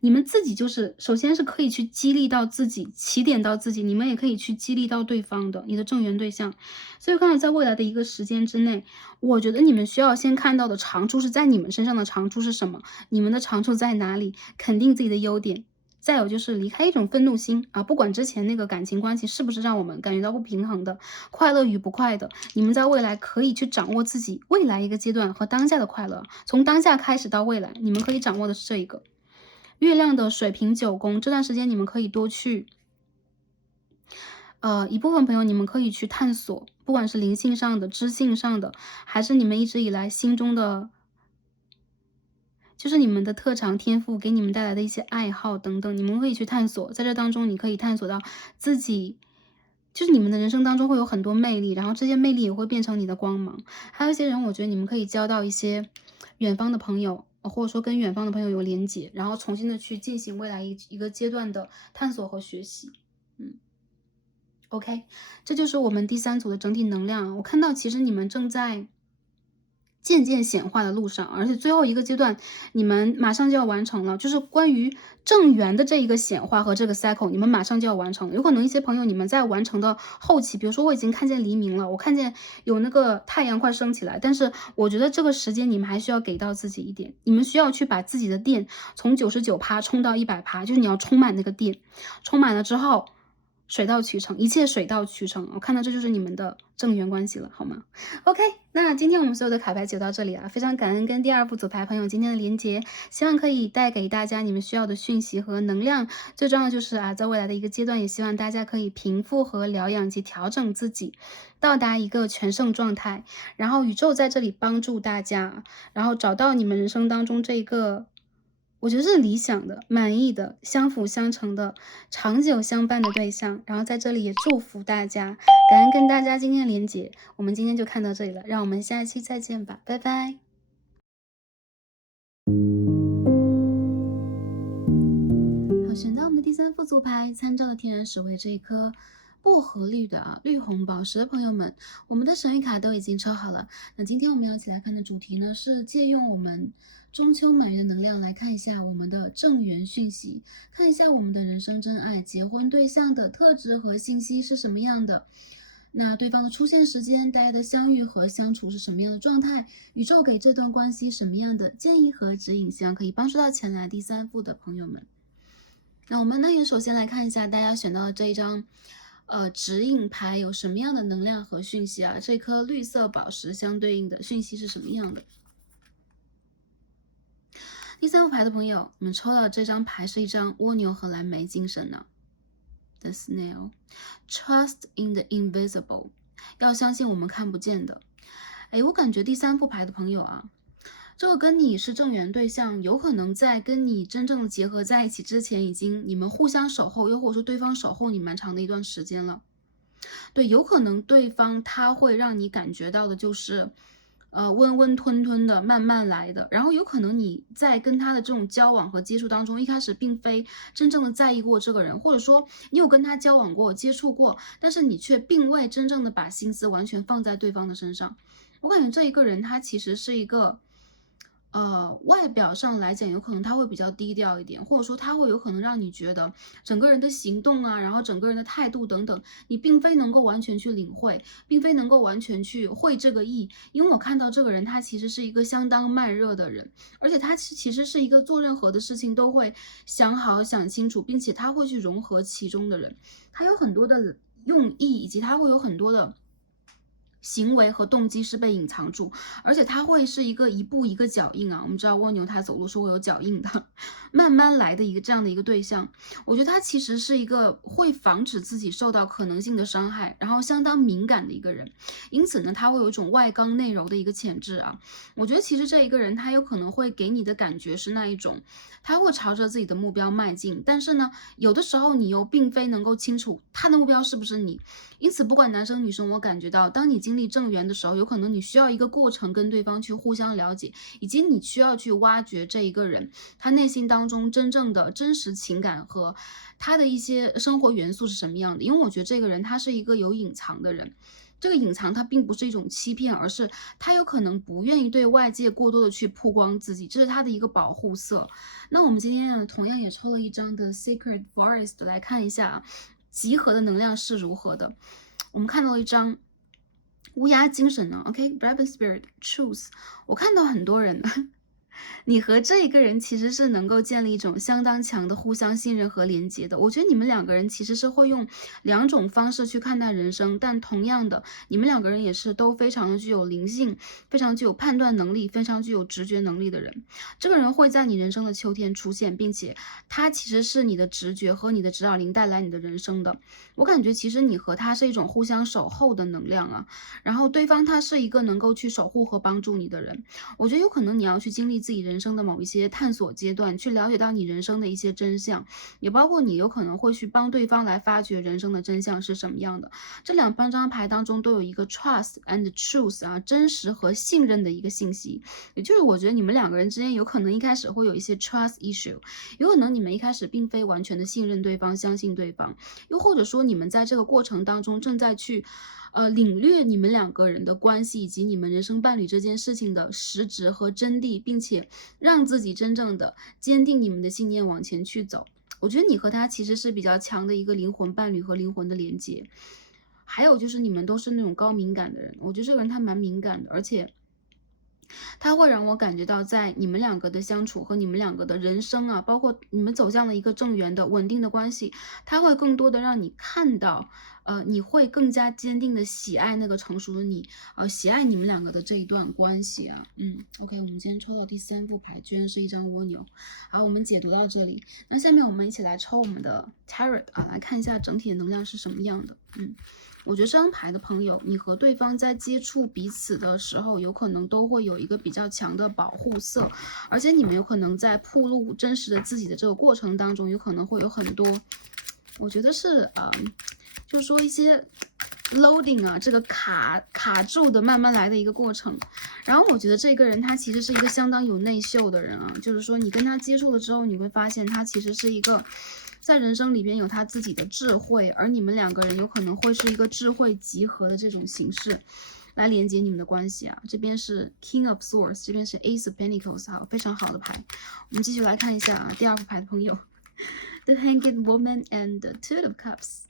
你们自己就是首先是可以去激励到自己，起点到自己，你们也可以去激励到对方的，你的正缘对象。所以看到在未来的一个时间之内，我觉得你们需要先看到的长处是在你们身上的长处是什么？你们的长处在哪里？肯定自己的优点。再有就是离开一种愤怒心啊，不管之前那个感情关系是不是让我们感觉到不平衡的，快乐与不快的，你们在未来可以去掌握自己未来一个阶段和当下的快乐，从当下开始到未来，你们可以掌握的是这一个。月亮的水瓶9宫，这段时间你们可以多去，一部分朋友你们可以去探索，不管是灵性上的、知性上的，还是你们一直以来心中的，就是你们的特长天赋给你们带来的一些爱好等等，你们可以去探索。在这当中，你可以探索到自己，就是你们的人生当中会有很多魅力，然后这些魅力也会变成你的光芒。还有一些人，我觉得你们可以交到一些远方的朋友。或者说跟远方的朋友有连结，然后重新的去进行未来一个阶段的探索和学习。OK，这就是我们第3组的整体能量。我看到其实你们正在渐渐显化的路上，而且最后一个阶段你们马上就要完成了，就是关于正缘的这一个显化和这个 cycle， 你们马上就要完成了。有可能一些朋友你们在完成的后期，比如说我已经看见黎明了，我看见有那个太阳快升起来，但是我觉得这个时间你们还需要给到自己一点，你们需要去把自己的电从99%充到100%，就是你要充满那个电，充满了之后水到渠成，一切水到渠成。我看到这就是你们的正缘关系了，好吗？ OK， 那今天我们所有的卡牌就到这里啊，非常感恩跟第2副组牌朋友今天的连接，希望可以带给大家你们需要的讯息和能量。最重要的就是在未来的一个阶段，也希望大家可以平复和疗养及调整自己，到达一个全胜状态。然后宇宙在这里帮助大家，然后找到你们人生当中这个我觉得是理想的、满意的、相辅相成的、长久相伴的对象。然后在这里也祝福大家，感恩跟大家今天的连结。我们今天就看到这里了，让我们下一期再见吧，拜拜。好，选到我们的第3副组牌，参照的天然石为这一颗薄荷绿的绿红宝石的朋友们，我们的神谕卡都已经抽好了。那今天我们要一起来看的主题呢，是借用我们中秋满月的能量来看一下我们的正缘讯息，看一下我们的人生真爱结婚对象的特质和信息是什么样的。那对方的出现时间、大家的相遇和相处是什么样的状态？宇宙给这段关系什么样的建议和指引？希望可以帮助到前来第3副的朋友们。那我们呢也首先来看一下大家选到的这一张，指引牌有什么样的能量和讯息啊？这颗绿色宝石相对应的讯息是什么样的？第3副牌的朋友，你们抽到的这张牌是一张蜗牛和蓝莓精神呢。The snail, trust in the invisible， 要相信我们看不见的。哎，我感觉第3副牌的朋友啊，这个跟你是正缘对象，有可能在跟你真正的结合在一起之前，已经你们互相守候，又或者说对方守候你蛮长的一段时间了。对，有可能对方他会让你感觉到的就是，温温吞吞的，慢慢来的。然后有可能你在跟他的这种交往和接触当中，一开始并非真正的在意过这个人，或者说你有跟他交往过、接触过，但是你却并未真正的把心思完全放在对方的身上。我感觉这一个人他其实是一个，外表上来讲，有可能他会比较低调一点，或者说他会有可能让你觉得整个人的行动啊，然后整个人的态度等等，你并非能够完全去领会，并非能够完全去会这个意。因为我看到这个人，他其实是一个相当慢热的人，而且他其实是一个做任何的事情都会想好、想清楚，并且他会去融合其中的人。他有很多的用意，以及他会有很多的行为和动机是被隐藏住，而且它会是一个一步一个脚印啊。我们知道蜗牛它走路是会有脚印的，慢慢来的一个这样的一个对象。我觉得他其实是一个会防止自己受到可能性的伤害，然后相当敏感的一个人。因此呢，他会有一种外刚内柔的一个潜质啊。我觉得其实这一个人他有可能会给你的感觉是那一种，他会朝着自己的目标迈进，但是呢，有的时候你又并非能够清楚他的目标是不是你。因此，不管男生女生，我感觉到，当你经历正缘的时候，有可能你需要一个过程跟对方去互相了解，以及你需要去挖掘这一个人他内心当中真正的真实情感和他的一些生活元素是什么样的。因为我觉得这个人他是一个有隐藏的人。这个隐藏它并不是一种欺骗，而是他有可能不愿意对外界过多的去曝光自己，这是他的一个保护色。那我们今天呢，同样也抽了一张的 Sacred Forest 来看一下集合的能量是如何的。我们看到了一张乌鸦精神呢 ，OK，Rabbit Spirit Truth。我看到很多人呢，你和这一个人其实是能够建立一种相当强的互相信任和连接的。我觉得你们两个人其实是会用2种方式去看待人生，但同样的，你们两个人也是都非常的具有灵性，非常具有判断能力，非常具有直觉能力的人。这个人会在你人生的秋天出现，并且他其实是你的直觉和你的指导灵带来你的人生的。我感觉其实你和他是一种互相守候的能量啊，然后对方他是一个能够去守护和帮助你的人。我觉得有可能你要去经历自己人生的某一些探索阶段，去了解到你人生的一些真相，也包括你有可能会去帮对方来发掘人生的真相是什么样的。这2张牌当中都有一个 trust and truth 啊，真实和信任的一个信息。也就是我觉得你们两个人之间有可能一开始会有一些 trust issue， 有可能你们一开始并非完全的信任对方，相信对方，又或者说你们在这个过程当中正在去领略你们两个人的关系以及你们人生伴侣这件事情的实质和真谛，并且让自己真正的坚定你们的信念往前去走。我觉得你和他其实是比较强的一个灵魂伴侣和灵魂的连接。还有就是你们都是那种高敏感的人，我觉得这个人他蛮敏感的，而且它会让我感觉到，在你们两个的相处和你们两个的人生啊，包括你们走向了一个正缘的稳定的关系，它会更多的让你看到，你会更加坚定的喜爱那个成熟的你，喜爱你们两个的这一段关系啊。OK，我们今天抽到第3副牌，居然是一张蜗牛。好，我们解读到这里，那下面我们一起来抽我们的 Tarot 啊，来看一下整体的能量是什么样的。我觉得这张牌的朋友，你和对方在接触彼此的时候，有可能都会有一个比较强的保护色，而且你们有可能在暴露真实的自己的这个过程当中，有可能会有很多，我觉得是就是说一些 loading 啊，这个卡住的慢慢来的一个过程。然后我觉得这个人他其实是一个相当有内秀的人啊，就是说你跟他接触了之后，你会发现他其实是一个在人生里边有他自己的智慧，而你们两个人有可能会是一个智慧集合的这种形式来连接你们的关系啊。这边是 King of Swords， 这边是 Ace of Pentacles， 好，非常好的牌。我们继续来看一下第2副牌的朋友The Hanged Woman and the Two of Cups。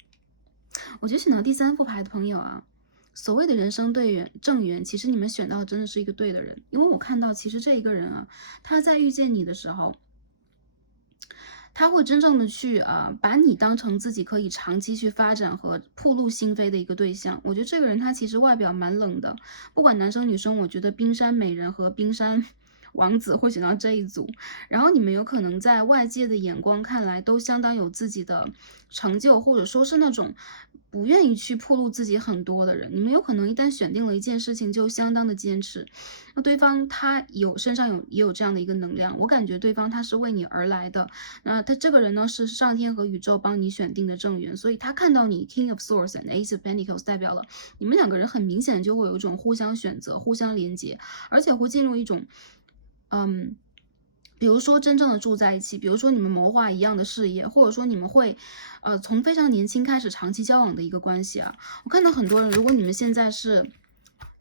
我觉得选到第3副牌的朋友啊，所谓的人生正缘，其实你们选到的真的是一个对的人，因为我看到其实这一个人啊，他在遇见你的时候，他会真正的去把你当成自己可以长期去发展和暴露心扉的一个对象。我觉得这个人他其实外表蛮冷的，不管男生女生，我觉得冰山美人和冰山王子会选到这一组。然后你们有可能在外界的眼光看来都相当有自己的成就，或者说是那种不愿意去暴露自己很多的人。你们有可能一旦选定了一件事情就相当的坚持，那对方他身上也有这样的一个能量，我感觉对方他是为你而来的。那他这个人呢是上天和宇宙帮你选定的正缘，所以他看到你 King of Swords and Ace of Pentacles 代表了你们两个人很明显就会有一种互相选择、互相连接，而且会进入一种比如说真正的住在一起，比如说你们谋划一样的事业，或者说你们会从非常年轻开始长期交往的一个关系啊。我看到很多人，如果你们现在是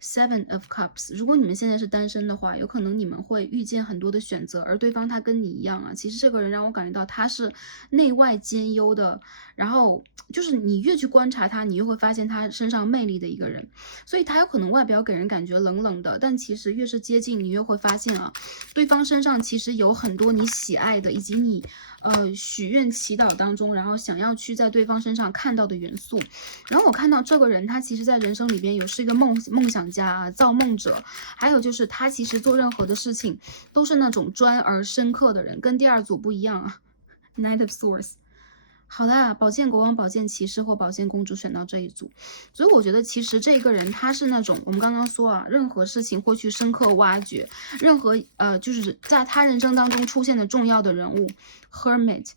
Seven of Cups， 如果你们现在是单身的话，有可能你们会遇见很多的选择，而对方他跟你一样啊，其实这个人让我感觉到他是内外兼优的，然后就是你越去观察他，你越会发现他身上魅力的一个人，所以他有可能外表给人感觉冷冷的，但其实越是接近，你越会发现啊，对方身上其实有很多你喜爱的，以及你许愿祈祷当中，然后想要去在对方身上看到的元素。然后我看到这个人，他其实在人生里边是一个梦想家啊，造梦者，还有就是他其实做任何的事情都是那种专而深刻的人，跟第二组不一样啊。Knight of Swords。好的，宝剑国王、宝剑骑士或宝剑公主选到这一组，所以我觉得其实这个人他是那种我们刚刚说啊，任何事情会去深刻挖掘，任何就是在他人生当中出现的重要的人物 Hermit，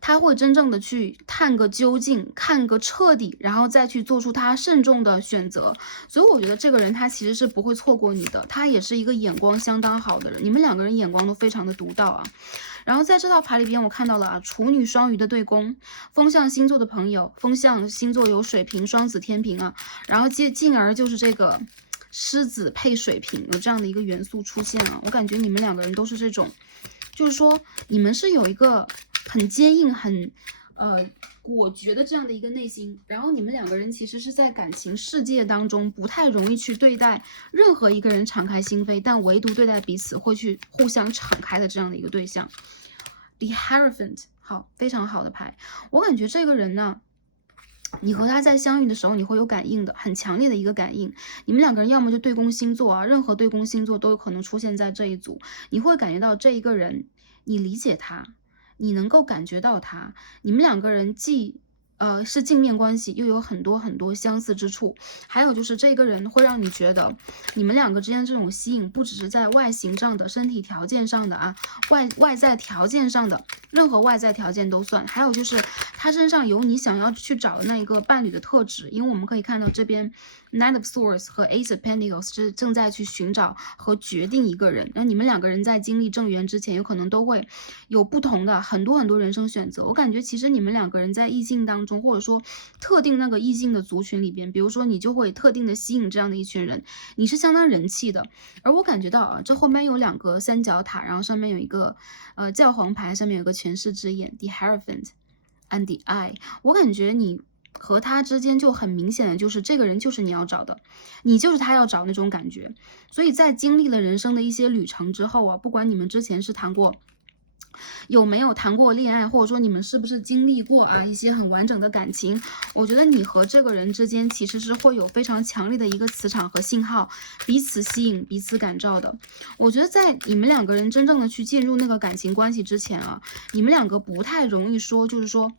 他会真正的去探个究竟，看个彻底，然后再去做出他慎重的选择。所以我觉得这个人他其实是不会错过你的，他也是一个眼光相当好的人，你们两个人眼光都非常的独到啊。然后在这套牌里边，我看到了啊，处女双鱼的对宫，风象星座的朋友，风象星座有水瓶、双子、天平啊，然后进而就是这个狮子配水瓶，有这样的一个元素出现啊。我感觉你们两个人都是这种，就是说你们是有一个很坚硬、很果决的这样的一个内心，然后你们两个人其实是在感情世界当中不太容易去对待任何一个人敞开心扉，但唯独对待彼此会去互相敞开的这样的一个对象。The Hierophant， 好，非常好的牌。我感觉这个人呢，你和他在相遇的时候，你会有感应的，很强烈的一个感应。你们两个人要么就对宫星座啊，任何对宫星座都有可能出现在这一组。你会感觉到这一个人，你理解他，你能够感觉到他，你们两个人既是镜面关系，又有很多很多相似之处。还有就是这个人会让你觉得你们两个之间这种吸引，不只是在外形上的、身体条件上的啊，外在条件上的，任何外在条件都算。还有就是他身上有你想要去找的那一个伴侣的特质，因为我们可以看到这边 Knight of Swords 和 Ace of Pentacles 是正在去寻找和决定一个人。那你们两个人在经历正缘之前，有可能都会有不同的很多人生选择。我感觉其实你们两个人在异性当中，或者说特定那个异性的族群里边，比如说你就会特定的吸引这样的一群人，你是相当人气的。而我感觉到啊，这后面有两个三角塔，然后上面有一个教皇牌，上面有个权势之眼 The Hierophant and the Eye。 我感觉你和他之间就很明显的就是这个人就是你要找的，你就是他要找那种感觉。所以在经历了人生的一些旅程之后啊，不管你们之前是有没有谈过恋爱，或者说你们是不是经历过啊一些很完整的感情，我觉得你和这个人之间其实是会有非常强烈的一个磁场和信号，彼此吸引、彼此感召的。我觉得在你们两个人真正的去进入那个感情关系之前啊，你们两个不太容易说，就是说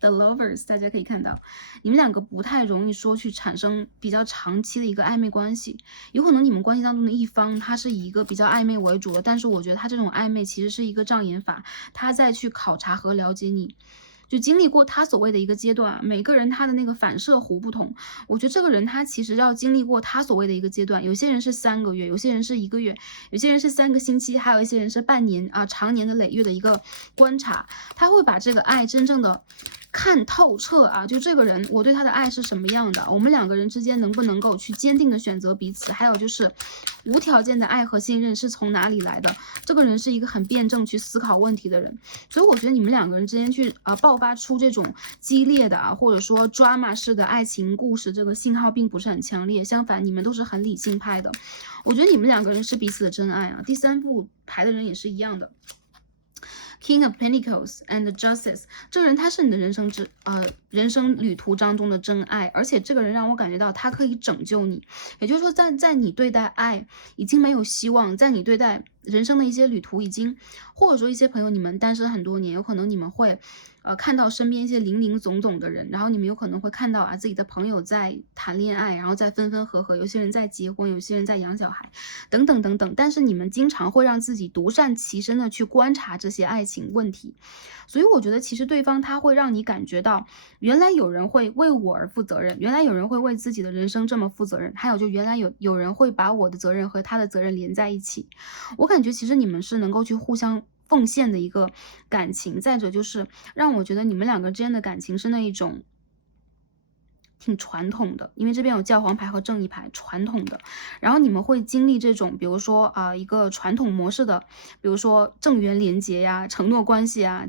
The Lovers， 大家可以看到，你们两个不太容易说去产生比较长期的一个暧昧关系。有可能你们关系当中的一方，他是以一个比较暧昧为主的，但是我觉得他这种暧昧其实是一个障眼法，他在去考察和了解你。就经历过他所谓的一个阶段，每个人他的那个反射弧不同。我觉得这个人他其实要经历过他所谓的一个阶段，有些人是3个月，有些人是1个月，有些人是3个星期，还有一些人是半年啊，长年的累月的一个观察。他会把这个爱真正的看透彻啊，就这个人我对他的爱是什么样的，我们两个人之间能不能够去坚定的选择彼此，还有就是无条件的爱和信任是从哪里来的。这个人是一个很辩证去思考问题的人，所以我觉得你们两个人之间去爆发出这种激烈的或者说 drama 式的爱情故事，这个信号并不是很强烈，相反你们都是很理性派的。我觉得你们两个人是彼此的真爱啊。第三副牌的人也是一样的。King of Pentacles and Justice， 这个人他是你的人生旅途当中的真爱，而且这个人让我感觉到他可以拯救你，也就是说在你对待爱已经没有希望，在你对待人生的一些旅途已经，或者说一些朋友你们单身很多年，有可能你们会看到身边一些林林总总的人，然后你们有可能会看到自己的朋友在谈恋爱，然后在分分合合，有些人在结婚，有些人在养小孩，等等等等。但是你们经常会让自己独善其身的去观察这些爱情问题，所以我觉得其实对方他会让你感觉到，原来有人会为我而负责任，原来有人会为自己的人生这么负责任，还有就原来有人会把我的责任和他的责任连在一起。我感觉其实你们是能够去互相奉献的一个感情，再者就是让我觉得你们两个之间的感情是那一种挺传统的，因为这边有教皇牌和正义牌，传统的。然后你们会经历这种，比如说一个传统模式的，比如说正缘连结呀、承诺关系啊、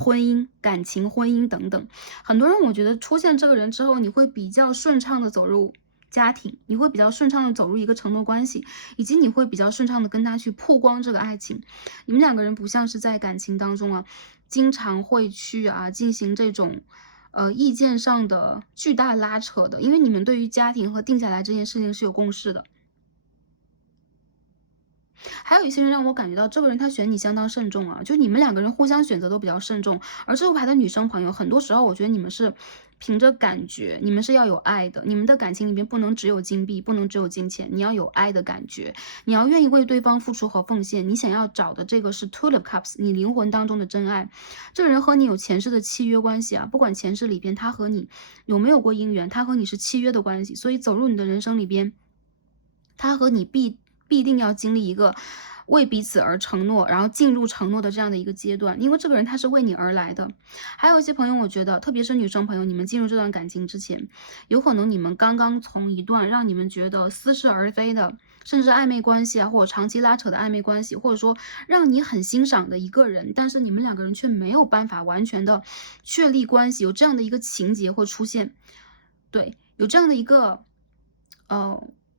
婚姻、感情、婚姻等等。很多人我觉得出现这个人之后，你会比较顺畅的走入家庭，你会比较顺畅的走入一个承诺关系，以及你会比较顺畅的跟他去曝光这个爱情。你们两个人不像是在感情当中经常会去进行这种意见上的巨大拉扯的，因为你们对于家庭和定下来这件事情是有共识的。还有一些人让我感觉到这个人他选你相当慎重就你们两个人互相选择都比较慎重。而这副牌的女生朋友，很多时候我觉得你们是凭着感觉，你们是要有爱的，你们的感情里面不能只有金币，不能只有金钱，你要有爱的感觉，你要愿意为对方付出和奉献。你想要找的这个是 Two of Cups， 你灵魂当中的真爱。这个人和你有前世的契约关系不管前世里边他和你有没有过姻缘，他和你是契约的关系，所以走入你的人生里边，他和你必定要经历一个为彼此而承诺，然后进入承诺的这样的一个阶段，因为这个人他是为你而来的。还有一些朋友，我觉得特别是女生朋友，你们进入这段感情之前，有可能你们刚刚从一段让你们觉得似是而非的，甚至暧昧关系或者长期拉扯的暧昧关系，或者说让你很欣赏的一个人，但是你们两个人却没有办法完全的确立关系，有这样的一个情节会出现。对，有这样的一个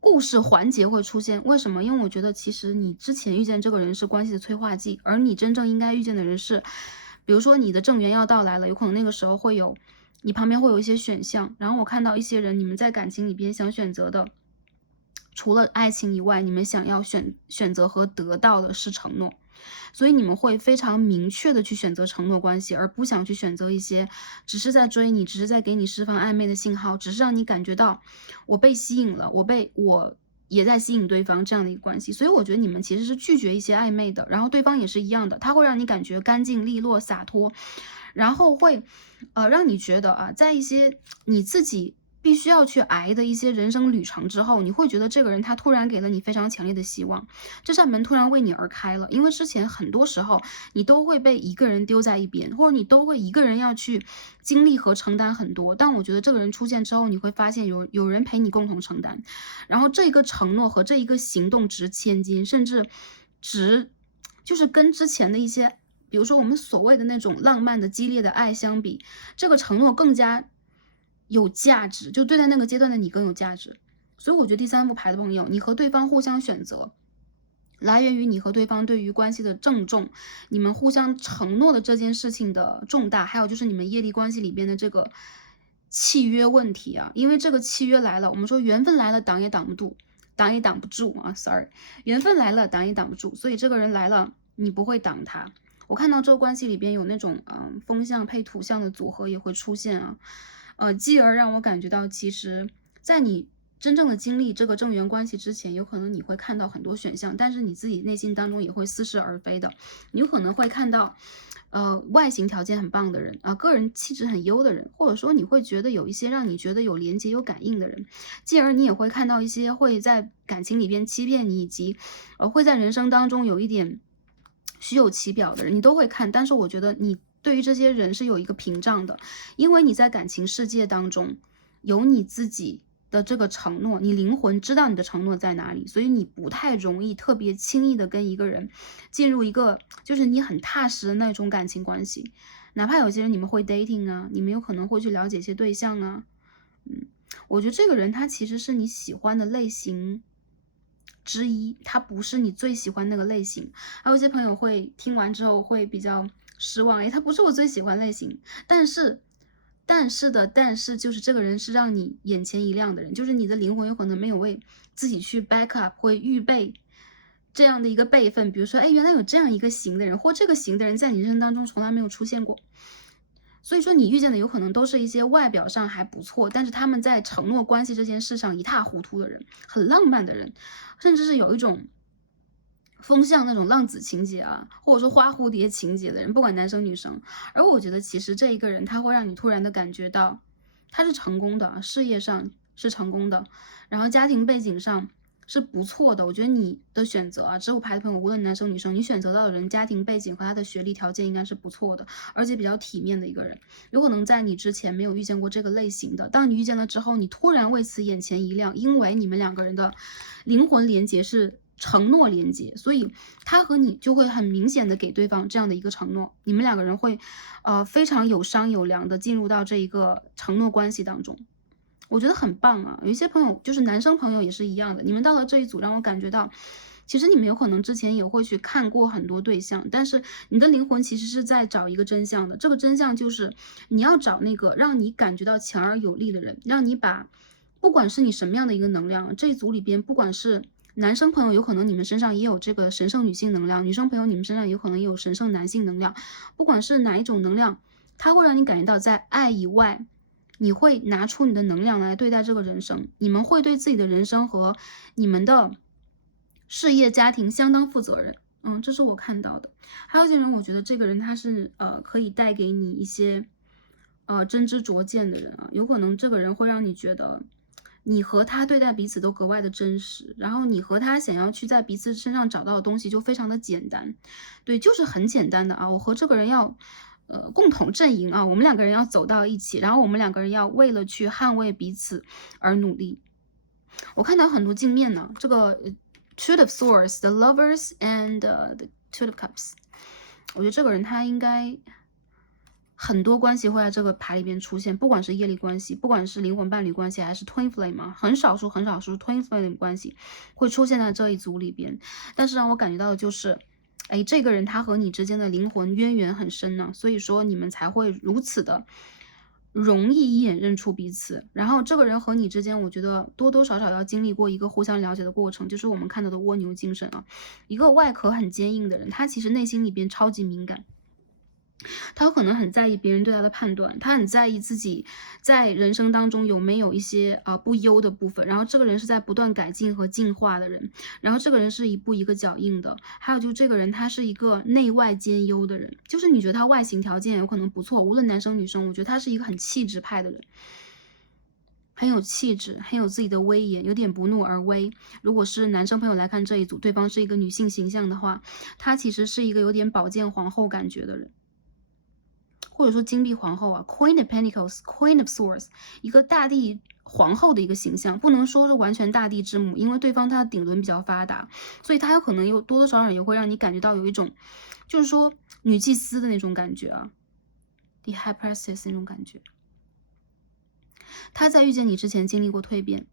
故事环节会出现。为什么？因为我觉得其实你之前遇见这个人是关系的催化剂，而你真正应该遇见的人是，比如说你的正缘要到来了，有可能那个时候会有你旁边会有一些选项，然后我看到一些人，你们在感情里边想选择的，除了爱情以外，你们想要选择和得到的是承诺。所以你们会非常明确的去选择承诺关系，而不想去选择一些只是在追你，只是在给你释放暧昧的信号，只是让你感觉到我被吸引了，我也在吸引对方这样的一个关系。所以我觉得你们其实是拒绝一些暧昧的，然后对方也是一样的，他会让你感觉干净利落洒脱，然后会让你觉得在一些你自己必须要去挨的一些人生旅程之后，你会觉得这个人他突然给了你非常强烈的希望，这扇门突然为你而开了。因为之前很多时候你都会被一个人丢在一边，或者你都会一个人要去经历和承担很多，但我觉得这个人出现之后，你会发现有人陪你共同承担，然后这一个承诺和这一个行动值千金，甚至就是跟之前的一些比如说我们所谓的那种浪漫的激烈的爱相比，这个承诺更加有价值，就对待那个阶段的你更有价值。所以我觉得第三副牌的朋友，你和对方互相选择，来源于你和对方对于关系的郑重，你们互相承诺的这件事情的重大，还有就是你们业力关系里边的这个契约问题因为这个契约来了，我们说缘分来了挡也挡不住，sorry， 缘分来了挡也挡不住，所以这个人来了，你不会挡他。我看到这个关系里边有那种风象配土象的组合也会出现继而让我感觉到，其实在你真正的经历这个正缘关系之前，有可能你会看到很多选项，但是你自己内心当中也会似是而非的。你有可能会看到外形条件很棒的人个人气质很优的人，或者说你会觉得有一些让你觉得有连接有感应的人，继而你也会看到一些会在感情里边欺骗你，以及会在人生当中有一点虚有其表的人，你都会看。但是我觉得你对于这些人是有一个屏障的，因为你在感情世界当中有你自己的这个承诺，你灵魂知道你的承诺在哪里，所以你不太容易特别轻易的跟一个人进入一个就是你很踏实的那种感情关系。哪怕有些人你们会 dating 啊，你们有可能会去了解一些对象啊，我觉得这个人他其实是你喜欢的类型之一，他不是你最喜欢那个类型。还有一些朋友会听完之后会比较失望，他不是我最喜欢类型，但是就是这个人是让你眼前一亮的人，就是你的灵魂有可能没有为自己去 back up 会预备这样的一个备份，比如说，原来有这样一个型的人，或这个型的人在你人生当中从来没有出现过。所以说你遇见的有可能都是一些外表上还不错，但是他们在承诺关系这件事上一塌糊涂的人，很浪漫的人，甚至是有一种风向那种浪子情节啊，或者说花蝴蝶情节的人，不管男生女生。而我觉得其实这一个人他会让你突然的感觉到他是成功的，事业上是成功的，然后家庭背景上是不错的。我觉得你的选择啊，之后牌的朋友，无论男生女生，你选择到的人家庭背景和他的学历条件应该是不错的，而且比较体面的一个人。有可能在你之前没有遇见过这个类型的，当你遇见了之后，你突然为此眼前一亮，因为你们两个人的灵魂连接是承诺连接，所以他和你就会很明显的给对方这样的一个承诺，你们两个人会非常有商有量的进入到这一个承诺关系当中。我觉得很棒啊，有一些朋友就是男生朋友也是一样的，你们到了这一组让我感觉到，其实你们有可能之前也会去看过很多对象，但是你的灵魂其实是在找一个真相的，这个真相就是你要找那个让你感觉到强而有力的人，让你把不管是你什么样的一个能量，这一组里边不管是男生朋友有可能你们身上也有这个神圣女性能量，女生朋友你们身上有可能也有神圣男性能量，不管是哪一种能量，它会让你感觉到在爱以外，你会拿出你的能量来对待这个人生，你们会对自己的人生和你们的事业家庭相当负责任。这是我看到的。还有一些人，我觉得这个人他是可以带给你一些真知灼见的人啊，有可能这个人会让你觉得你和他对待彼此都格外的真实，然后你和他想要去在彼此身上找到的东西就非常的简单，对，就是很简单的啊，我和这个人要共同阵营啊，我们两个人要走到一起，然后我们两个人要为了去捍卫彼此而努力。我看到很多镜面呢，这个Two of Swords, the Lovers and the Two of Cups， 我觉得这个人他应该很多关系会在这个牌里边出现，不管是业力关系，不管是灵魂伴侣关系，还是 Twin Flame 嘛，很少数 Twin Flame 关系会出现在这一组里边。但是让我感觉到的就是，这个人他和你之间的灵魂渊源很深呢，所以说你们才会如此的容易一眼认出彼此。然后这个人和你之间，我觉得多多少少要经历过一个互相了解的过程，就是我们看到的蜗牛精神啊，一个外壳很坚硬的人，他其实内心里边超级敏感。他有可能很在意别人对他的判断，他很在意自己在人生当中有没有一些不优的部分，然后这个人是在不断改进和进化的人，然后这个人是一步一个脚印的，还有就这个人他是一个内外兼优的人，就是你觉得他外形条件有可能不错，无论男生女生，我觉得他是一个很气质派的人。很有气质，很有自己的威严，有点不怒而威。如果是男生朋友来看这一组，对方是一个女性形象的话，他其实是一个有点宝剑皇后感觉的人。或者说金币皇后啊 ，Queen of Pentacles，Queen of Swords， 一个大地皇后的一个形象，不能说是完全大地之母，因为对方他的顶轮比较发达，所以他有可能有多多少少也会让你感觉到有一种，就是说女祭司的那种感觉啊 ，The High Priestess 那种感觉。他在遇见你之前经历过蜕变，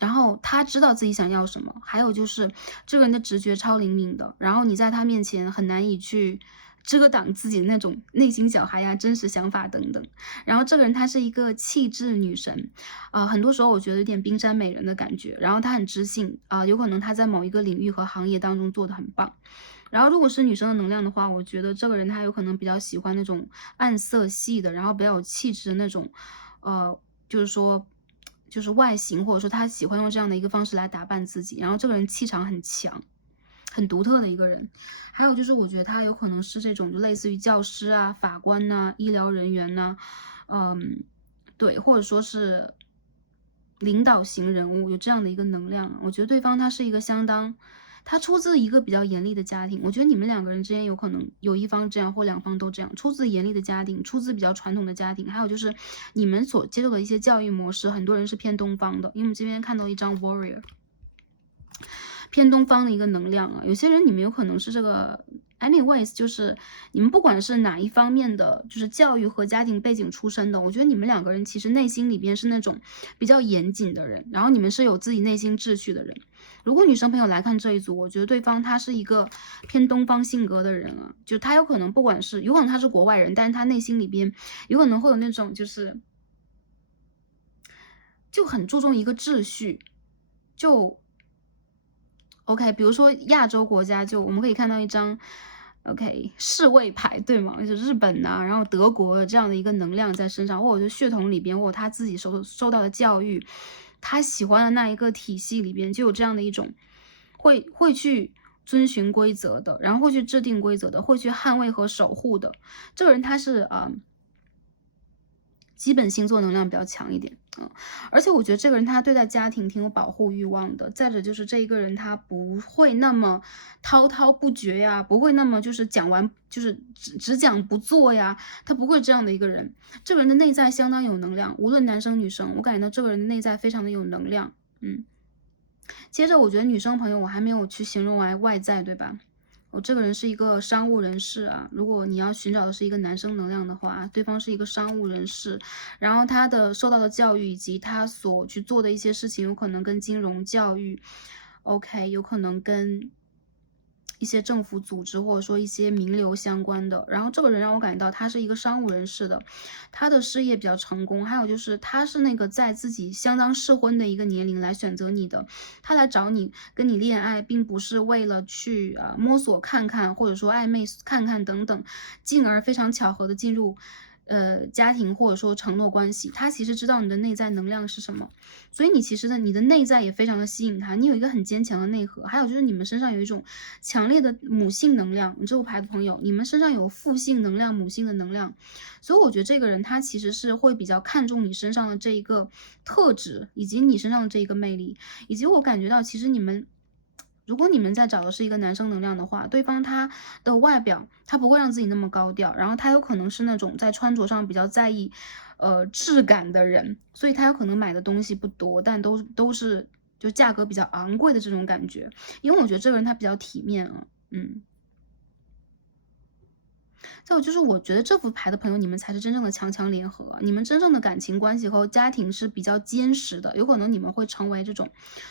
然后他知道自己想要什么，还有就是这个人的直觉超灵敏的，然后你在他面前很难以去遮挡自己的那种内心小孩呀、真实想法等等。然后这个人她是一个气质女神，很多时候我觉得有点冰山美人的感觉。然后她很知性有可能她在某一个领域和行业当中做得很棒。然后如果是女生的能量的话，我觉得这个人她有可能比较喜欢那种暗色系的，然后比较有气质的那种，就是说。就是外形，或者说他喜欢用这样的一个方式来打扮自己，然后这个人气场很强，很独特的一个人。还有就是我觉得他有可能是这种就类似于教师啊、法官呐、医疗人员呐、对，或者说是领导型人物，有这样的一个能量。我觉得对方他是一个相当他出自一个比较严厉的家庭，我觉得你们两个人之间有可能有一方这样或两方都这样，出自严厉的家庭，出自比较传统的家庭，还有就是你们所接受的一些教育模式，很多人是偏东方的，因为我们这边看到一张 warrior。偏东方的一个能量啊，有些人你们有可能是这个 anyways， 就是你们不管是哪一方面的，就是教育和家庭背景出身的，我觉得你们两个人其实内心里边是那种比较严谨的人，然后你们是有自己内心秩序的人。如果女生朋友来看这一组，我觉得对方他是一个偏东方性格的人啊，就他有可能不管是有可能他是国外人，但是他内心里边有可能会有那种就很注重一个秩序，就 OK，比如说亚洲国家，就我们可以看到一张 OK 侍卫牌，对吗？就是日本呐、然后德国这样的一个能量在身上，或者是血统里边，或者他自己受到的教育，他喜欢的那一个体系里边，就有这样的一种会去遵循规则的，然后会去制定规则的，会去捍卫和守护的。这个人他是基本星座能量比较强一点，而且我觉得这个人他对待家庭挺有保护欲望的。再者就是这一个人他不会那么滔滔不绝呀，不会那么就是讲完就是只讲不做呀，他不会这样的一个人。这个人的内在相当有能量，无论男生女生，我感觉到这个人的内在非常的有能量。接着我觉得女生朋友我还没有去形容为外在，对吧？我这个人是一个商务人士啊，如果你要寻找的是一个男生能量的话，对方是一个商务人士，然后他的受到的教育以及他所去做的一些事情，有可能跟金融教育 ，OK，有可能跟一些政府组织或者说一些名流相关的。然后这个人让我感到他是一个商务人士的，他的事业比较成功，还有就是他是那个在自己相当适婚的一个年龄来选择你的，他来找你跟你恋爱，并不是为了去摸索看看，或者说暧昧看看等等，进而非常巧合的进入家庭或者说承诺关系。他其实知道你的内在能量是什么，所以你其实你的内在也非常的吸引他，你有一个很坚强的内核，还有就是你们身上有一种强烈的母性能量。你这副牌的朋友，你们身上有父性能量、母性的能量，所以我觉得这个人他其实是会比较看重你身上的这一个特质，以及你身上的这一个魅力，以及我感觉到其实你们。如果你们在找的是一个男生能量的话，对方他的外表他不会让自己那么高调，然后他有可能是那种在穿着上比较在意质感的人，所以他有可能买的东西不多，但都是就价格比较昂贵的这种感觉。因为我觉得这个人他比较体面啊。再有就是，我觉得这副牌的朋友，你们才是真正的强强联合，你们真正的感情关系和家庭是比较坚实的，有可能你们会成为这种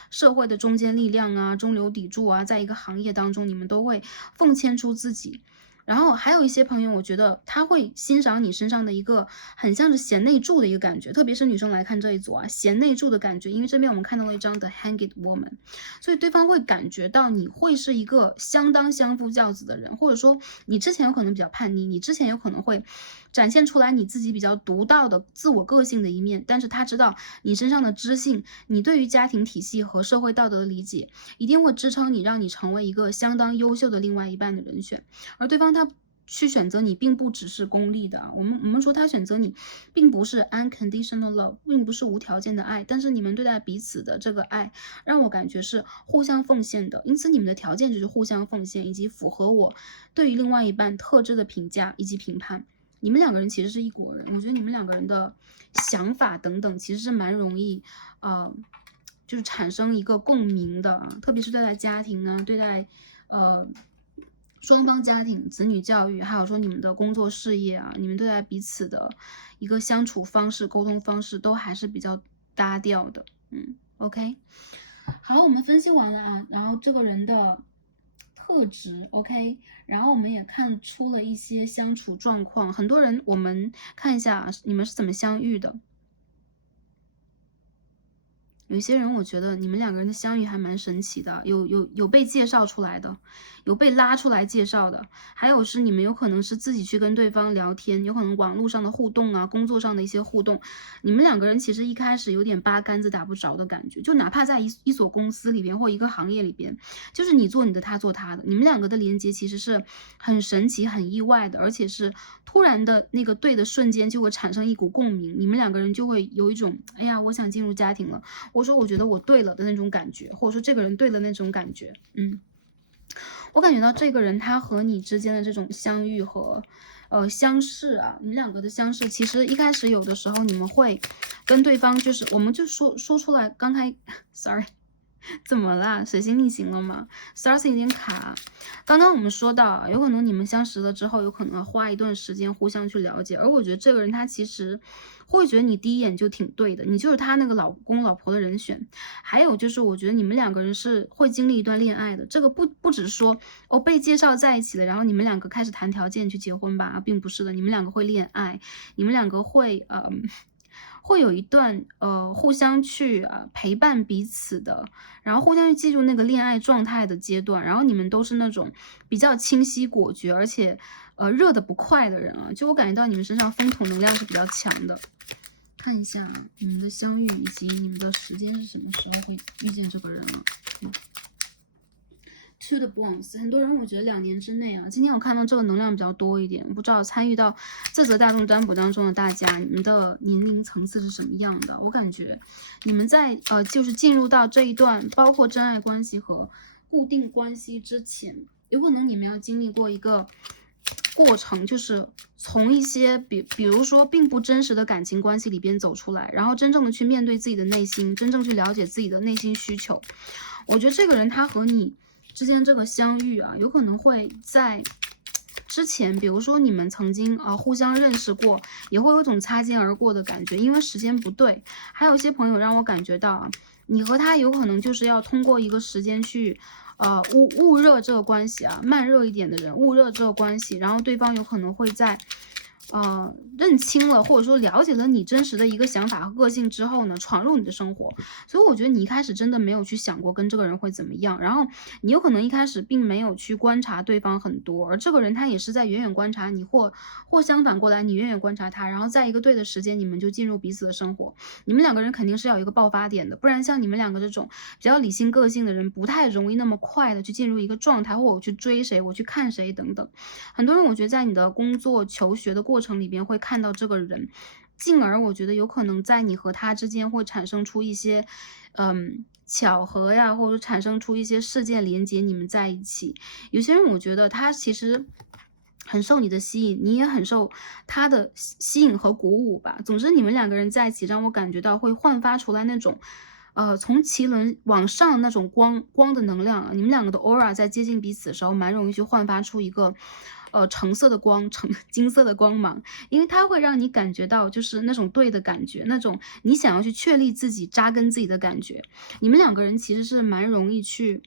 社会的中坚力量啊、中流砥柱啊，在一个行业当中，你们都会奉献出自己。然后还有一些朋友，我觉得他会欣赏你身上的一个很像是贤内助的一个感觉，特别是女生来看这一组啊，贤内助的感觉，因为这边我们看到了一张的 Hanged Woman，所以对方会感觉到你会是一个相当相夫教子的人，或者说你之前有可能比较叛逆，你之前有可能会展现出来你自己比较独到的自我个性的一面，但是他知道你身上的知性，你对于家庭体系和社会道德的理解，一定会支撑你，让你成为一个相当优秀的另外一半的人选。而对方他去选择你，并不只是功利的啊。我们说他选择你，并不是 unconditional love， 并不是无条件的爱，但是你们对待彼此的这个爱，让我感觉是互相奉献的。因此，你们的条件就是互相奉献，以及符合我对于另外一半特质的评价以及评判。你们两个人其实是一国人，我觉得你们两个人的想法等等，其实是蛮容易就是产生一个共鸣的啊，特别是对待家庭啊，对待双方家庭、子女教育，还有说你们的工作事业啊，你们对待彼此的一个相处方式、沟通方式，都还是比较搭调的。OK，好，我们分析完了啊，然后这个人的特质 OK，然后我们也看出了一些相处状况。很多人，我们看一下你们是怎么相遇的。有一些人，我觉得你们两个人的相遇还蛮神奇的，有被介绍出来的，有被拉出来介绍的，还有是你们有可能是自己去跟对方聊天，有可能网络上的互动啊，工作上的一些互动，你们两个人其实一开始有点八竿子打不着的感觉，就哪怕在一所公司里边或一个行业里边，就是你做你的，他做他的，你们两个的连接其实是很神奇、很意外的，而且是突然的那个对的瞬间就会产生一股共鸣，你们两个人就会有一种哎呀，我想进入家庭了。我说我觉得我对了的那种感觉，或者说这个人对了那种感觉。我感觉到这个人他和你之间的这种相遇和相识啊，你们两个的相识，其实一开始有的时候你们会跟对方就是我们就说出来，刚才 sorry 怎么啦？水星逆行了吗？Stars 有点卡。刚刚我们说到啊，有可能你们相识了之后，有可能要花一段时间互相去了解。而我觉得这个人他其实会觉得你第一眼就挺对的，你就是他那个老公老婆的人选。还有就是，我觉得你们两个人是会经历一段恋爱的。这个不只是说哦被介绍在一起了，然后你们两个开始谈条件去结婚吧，并不是的，你们两个会恋爱，你们两个会会有一段互相去陪伴彼此的，然后互相去记住那个恋爱状态的阶段，然后你们都是那种比较清晰果决，而且热得不快的人啊，就我感觉到你们身上风土能量是比较强的。看一下你们的相遇以及你们的时间是什么时候会遇见这个人了。To the Bronze， 很多人我觉得2年之内啊，今天我看到这个能量比较多一点，不知道参与到这则大众占卜当中的大家，你们的年龄层次是什么样的？我感觉你们在就是进入到这一段包括真爱关系和固定关系之前，有可能你们要经历过一个过程，就是从一些比如说并不真实的感情关系里边走出来，然后真正的去面对自己的内心，真正去了解自己的内心需求。我觉得这个人他和你之间这个相遇啊，有可能会在之前，比如说你们曾经互相认识过，也会有一种擦肩而过的感觉，因为时间不对。还有一些朋友让我感觉到啊，你和他有可能就是要通过一个时间去焐热这个关系啊，慢热一点的人焐热这个关系，然后对方有可能会在认清了或者说了解了你真实的一个想法和个性之后呢，闯入你的生活。所以我觉得你一开始真的没有去想过跟这个人会怎么样，然后你有可能一开始并没有去观察对方很多，而这个人他也是在远远观察你，或相反过来，你远远观察他，然后在一个对的时间，你们就进入彼此的生活。你们两个人肯定是要有一个爆发点的，不然像你们两个这种比较理性个性的人，不太容易那么快的去进入一个状态，或我去追谁，我去看谁等等。很多人我觉得在你的工作求学的过程里边会看到这个人，进而我觉得有可能在你和他之间会产生出一些巧合呀，或者产生出一些事件连接你们在一起。有些人我觉得他其实很受你的吸引，你也很受他的吸引和鼓舞吧。总之你们两个人在一起让我感觉到会焕发出来那种从脐轮往上那种光的能量啊，你们两个的 aura 在接近彼此的时候，蛮容易去焕发出一个橙色的光，金色的光芒，因为它会让你感觉到就是那种对的感觉，那种你想要去确立自己、扎根自己的感觉。你们两个人其实是蛮容易去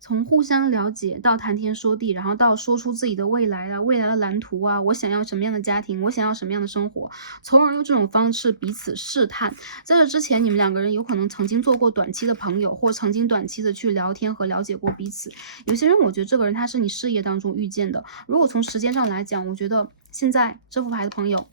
从互相了解到谈天说地，然后到说出自己的未来啊、未来的蓝图啊，我想要什么样的家庭，我想要什么样的生活，从而用这种方式彼此试探。在这之前，你们两个人有可能曾经做过短期的朋友，或曾经短期的去聊天和了解过彼此。有些人，我觉得这个人他是你事业当中遇见的。如果从时间上来讲，我觉得现在这副牌的朋友，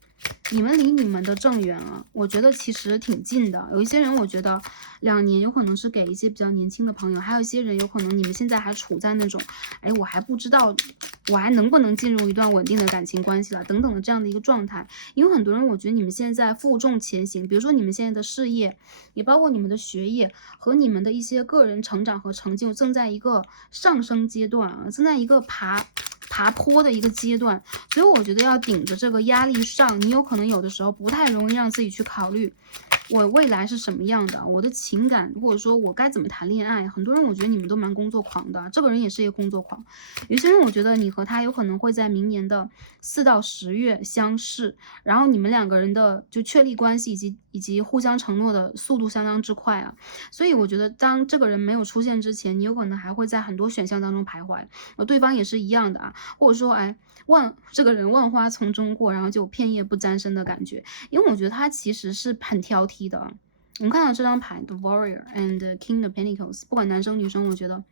你们离你们的正缘啊，我觉得其实挺近的。有一些人，我觉得2年有可能是给一些比较年轻的朋友，还有一些人有可能你们现在还处在那种，哎，我还不知道我还能不能进入一段稳定的感情关系了，等等的这样的一个状态。因为很多人，我觉得你们现在负重前行，比如说你们现在的事业，也包括你们的学业和你们的一些个人成长和成就，正在一个上升阶段啊，正在一个爬坡的一个阶段，所以我觉得要顶着这个压力上，你有可能有的时候不太容易让自己去考虑我未来是什么样的，我的情感或者说我该怎么谈恋爱。很多人我觉得你们都蛮工作狂的，这个人也是一个工作狂。有些人我觉得你和他有可能会在明年的4到10月相识，然后你们两个人的就确立关系以及互相承诺的速度相当之快啊。所以我觉得当这个人没有出现之前，你有可能还会在很多选项当中徘徊，对方也是一样的啊，或者说哎这个人万花丛中过，然后就片叶不沾身的感觉。因为我觉得他其实是很挑剔的。我们看到这张牌 The Warrior and King of Pentacles， 不管男生女生，我觉得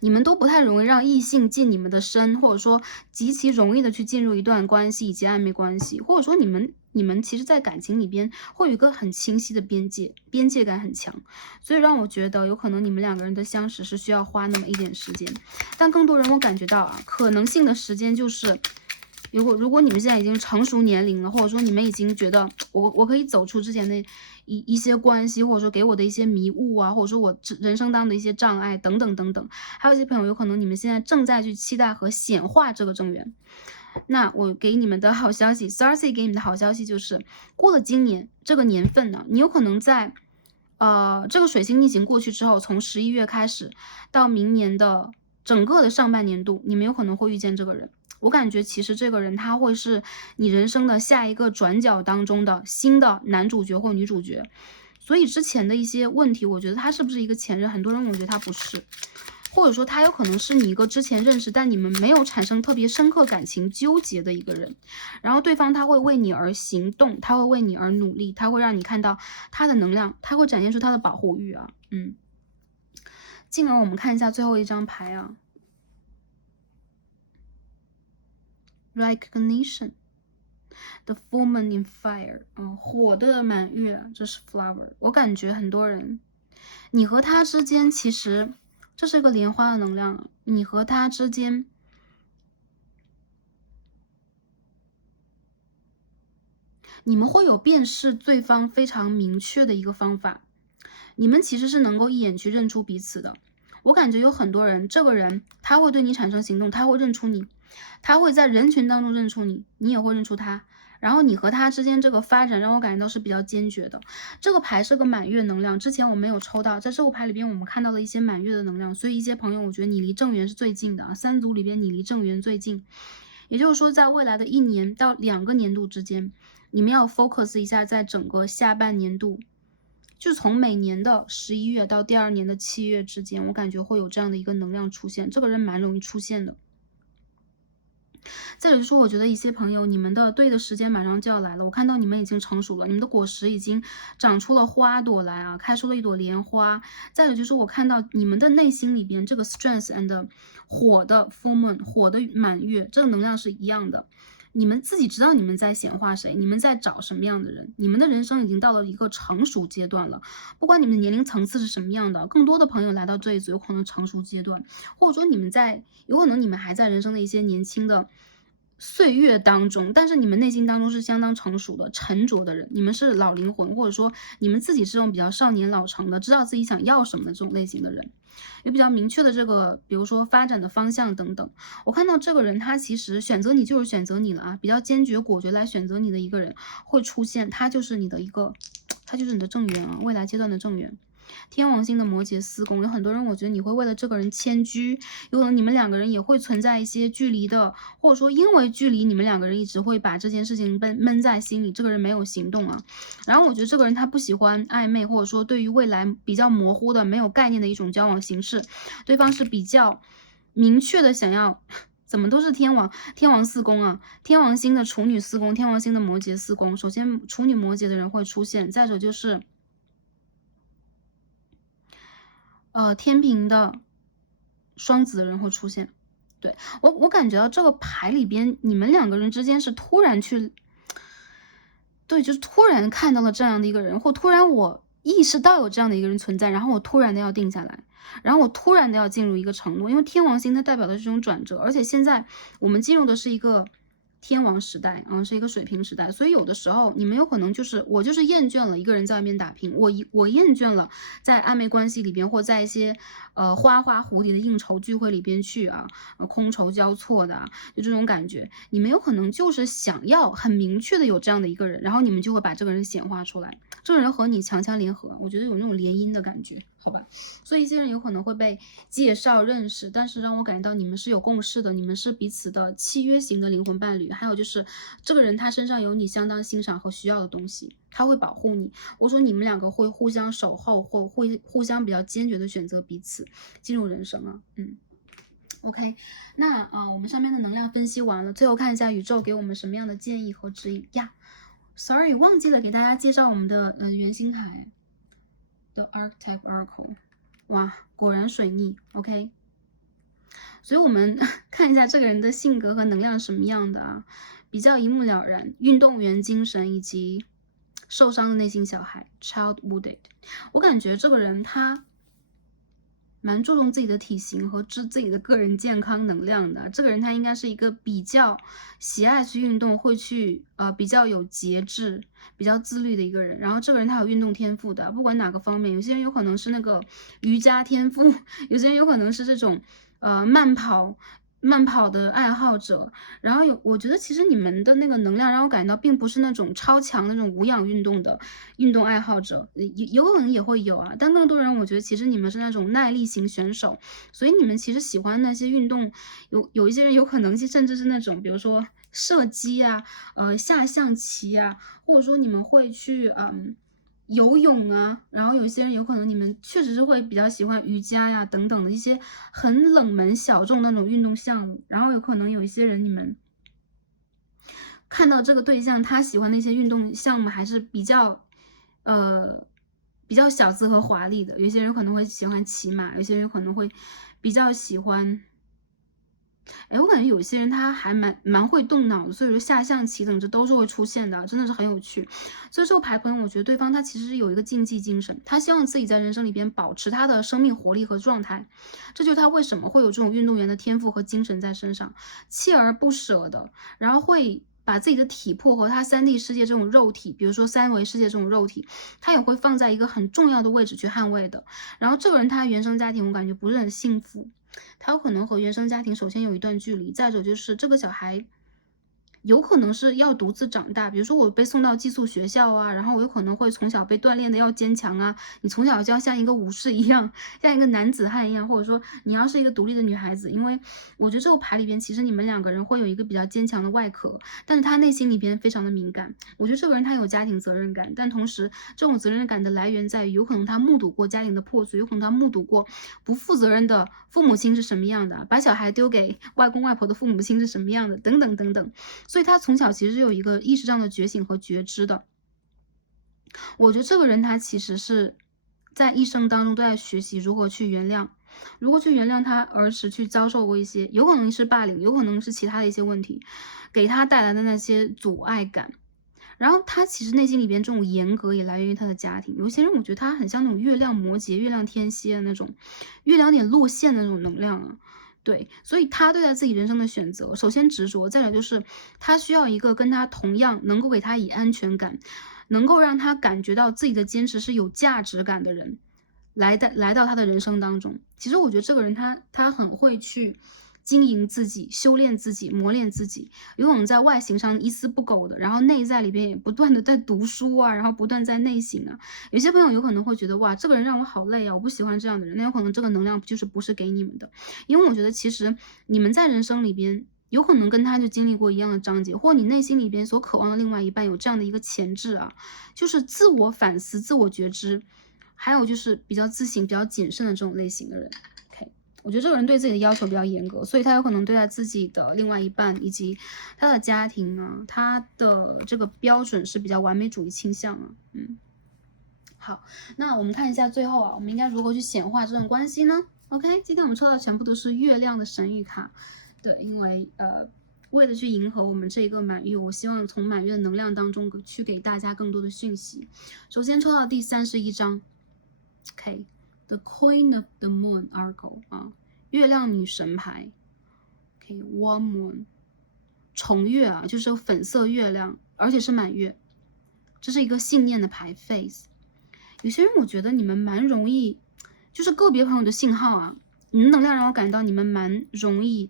你们都不太容易让异性进你们的身，或者说极其容易的去进入一段关系以及暧昧关系，或者说你们其实在感情里边会有一个很清晰的边界感很强，所以让我觉得有可能你们两个人的相识是需要花那么一点时间。但更多人我感觉到啊，可能性的时间就是如果你们现在已经成熟年龄了，或者说你们已经觉得我可以走出之前的一些关系，或者说给我的一些迷雾啊，或者说我人生当中的一些障碍等等等等，还有一些朋友有可能你们现在正在去期待和显化这个正缘。那我给你们的好消息 ，Starcy 给你们的好消息就是，过了今年这个年份呢，你有可能在这个水星逆行过去之后，从11月开始到明年的整个的上半年度，你们有可能会遇见这个人。我感觉其实这个人他会是你人生的下一个转角当中的新的男主角或女主角。所以之前的一些问题，我觉得他是不是一个前任？很多人我觉得他不是。或者说他有可能是你一个之前认识，但你们没有产生特别深刻感情纠结的一个人，然后对方他会为你而行动，他会为你而努力，他会让你看到他的能量，他会展现出他的保护欲啊，进而我们看一下最后一张牌啊 ，Recognition。The full moon in fire， 火的满月，这是 flower。我感觉很多人，你和他之间其实。这是一个莲花的能量，你和他之间，你们会有辨识对方非常明确的一个方法，你们其实是能够一眼去认出彼此的。我感觉有很多人，这个人他会对你产生行动，他会认出你，他会在人群当中认出你，你也会认出他。然后你和他之间这个发展让我感觉到是比较坚决的。这个牌是个满月能量，之前我没有抽到，在这个牌里边我们看到了一些满月的能量，所以一些朋友我觉得你离正缘是最近的啊，三组里边你离正缘最近。也就是说在未来的1年到2个年度之间，你们要 focus 一下在整个下半年度，就从每年的11月到第2年的7月之间，我感觉会有这样的一个能量出现，这个人蛮容易出现的。再者就说，我觉得一些朋友，你们的对的时间马上就要来了。我看到你们已经成熟了，你们的果实已经长出了花朵来啊，开出了一朵莲花。再者就是我看到你们的内心里边这个 strength and 火的 full moon， 火的满月，这个能量是一样的。你们自己知道你们在显化谁，你们在找什么样的人，你们的人生已经到了一个成熟阶段了。不管你们的年龄层次是什么样的，更多的朋友来到这一组有可能成熟阶段，或者说你们有可能你们还在人生的一些年轻的岁月当中，但是你们内心当中是相当成熟的、沉着的人，你们是老灵魂，或者说你们自己是这种比较少年老成的，知道自己想要什么的这种类型的人，有比较明确的这个，比如说发展的方向等等。我看到这个人他其实选择你就是选择你了啊，比较坚决果决来选择你的一个人会出现，他就是你的正缘啊，未来阶段的正缘。天王星的摩羯4宫，有很多人，我觉得你会为了这个人迁居，有可能你们2个人也会存在一些距离的，或者说因为距离，你们2个人一直会把这件事情闷在心里，这个人没有行动啊。然后我觉得这个人他不喜欢暧昧，或者说对于未来比较模糊的、没有概念的一种交往形式，对方是比较明确的想要。怎么都是天王4宫啊？天王星的处女4宫，天王星的摩羯4宫。首先，处女摩羯的人会出现，再者就是。天平的双子的人会出现，对，我感觉到这个牌里边，你们2个人之间是突然去，对，就是突然看到了这样的一个人，或突然我意识到有这样的一个人存在，然后我突然的要定下来，然后我突然的要进入一个承诺，因为天王星它代表的是这种转折，而且现在我们进入的是一个。天王时代是一个水瓶时代，所以有的时候你们有可能就是我就是厌倦了一个人在外面打拼，我厌倦了在暧昧关系里边或在一些花花蝴蝶的应酬聚会里边去空愁交错的就这种感觉，你们有可能就是想要很明确的有这样的一个人，然后你们就会把这个人显化出来，这个人和你强强联合，我觉得有那种联姻的感觉，好吧？所以一些人有可能会被介绍认识，但是让我感觉到你们是有共识的，你们是彼此的契约型的灵魂伴侣。还有就是这个人他身上有你相当欣赏和需要的东西，他会保护你。我说你们2个会互相守候，或会互相比较坚决的选择彼此进入人生啊。OK， 那我们上面的能量分析完了，最后看一下宇宙给我们什么样的建议和指引呀。Sorry， 忘记了给大家介绍我们的原星牌的 Archetype Oracle。哇，果然水逆 ，OK。所以我们看一下这个人的性格和能量是什么样的啊，比较一目了然，运动员精神以及受伤的内心小孩 ，child wounded。我感觉这个人他蛮注重自己的体型和自己的个人健康能量的。这个人他应该是一个比较喜爱去运动，会去比较有节制、比较自律的一个人。然后这个人他有运动天赋的，不管哪个方面，有些人有可能是那个瑜伽天赋，有些人有可能是这种慢跑的爱好者。然后我觉得其实你们的那个能量让我感到并不是那种超强的那种无氧运动的运动爱好者，有可能也会有啊，但更多人我觉得其实你们是那种耐力型选手，所以你们其实喜欢那些运动，有一些人有可能甚至是那种比如说射击啊，下象棋啊，或者说你们会去游泳啊，然后有些人有可能你们确实是会比较喜欢瑜伽呀等等的一些很冷门小众那种运动项目，然后有可能有一些人你们看到这个对象他喜欢的一些运动项目还是比较小资和华丽的，有些人可能会喜欢骑马，有些人可能会比较喜欢我感觉有些人他还蛮会动脑的，所以说下象棋等这都是会出现的，真的是很有趣。所以这个牌朋友，我觉得对方他其实是有一个竞技精神，他希望自己在人生里边保持他的生命活力和状态，这就是他为什么会有这种运动员的天赋和精神在身上，锲而不舍的，然后会把自己的体魄和他3D 世界这种肉体，比如说3维世界这种肉体，他也会放在一个很重要的位置去捍卫的。然后这个人他原生家庭我感觉不是很幸福，他有可能和原生家庭首先有一段距离，再者就是这个小孩有可能是要独自长大，比如说我被送到寄宿学校啊，然后我有可能会从小被锻炼的要坚强啊，你从小就要像一个武士一样，像一个男子汉一样，或者说你要是一个独立的女孩子，因为我觉得这个牌里边其实你们2个人会有一个比较坚强的外壳，但是他内心里边非常的敏感。我觉得这个人他有家庭责任感，但同时这种责任感的来源在于有可能他目睹过家庭的破碎，有可能他目睹过不负责任的父母亲是什么样的，把小孩丢给外公外婆的父母亲是什么样的，等等等等。所以他从小其实是有一个意识上的觉醒和觉知的。我觉得这个人他其实是在一生当中都在学习如何去原谅，如何去原谅他儿时去遭受过一些，有可能是霸凌，有可能是其他的一些问题，给他带来的那些阻碍感。然后他其实内心里边这种严格也来源于他的家庭。有些人我觉得他很像那种月亮摩羯、月亮天蝎的那种，月亮点落线的那种能量啊。对，所以他对待自己人生的选择，首先执着，再者就是他需要一个跟他同样能够给他以安全感，能够让他感觉到自己的坚持是有价值感的人，来到他的人生当中。其实我觉得这个人他很会去经营自己，修炼自己，磨练自己，有可能在外形上一丝不苟的，然后内在里边也不断的在读书啊，然后不断在内省啊。有些朋友有可能会觉得哇，这个人让我好累啊，我不喜欢这样的人，那有可能这个能量就是不是给你们的。因为我觉得其实你们在人生里边有可能跟他就经历过一样的章节，或你内心里边所渴望的另外一半有这样的一个潜质啊，就是自我反思、自我觉知，还有就是比较自省、比较谨慎的这种类型的人。我觉得这个人对自己的要求比较严格，所以他有可能对待自己的另外一半以及他的家庭啊，他的这个标准是比较完美主义倾向啊。好，那我们看一下最后啊，我们应该如何去显化这段关系呢 ？OK， 今天我们抽到全部都是月亮的神谕卡，对，因为为了去迎合我们这个满月，我希望从满月的能量当中去给大家更多的讯息。首先抽到第31张 ，OK。The Queen of the Moon Oracle 啊，月亮女神牌 ，One Moon， 重月啊，就是粉色月亮，而且是满月，这是一个信念的牌 Faith。有些人我觉得你们蛮容易，就是个别朋友的信号啊，你的能量让我感到你们蛮容易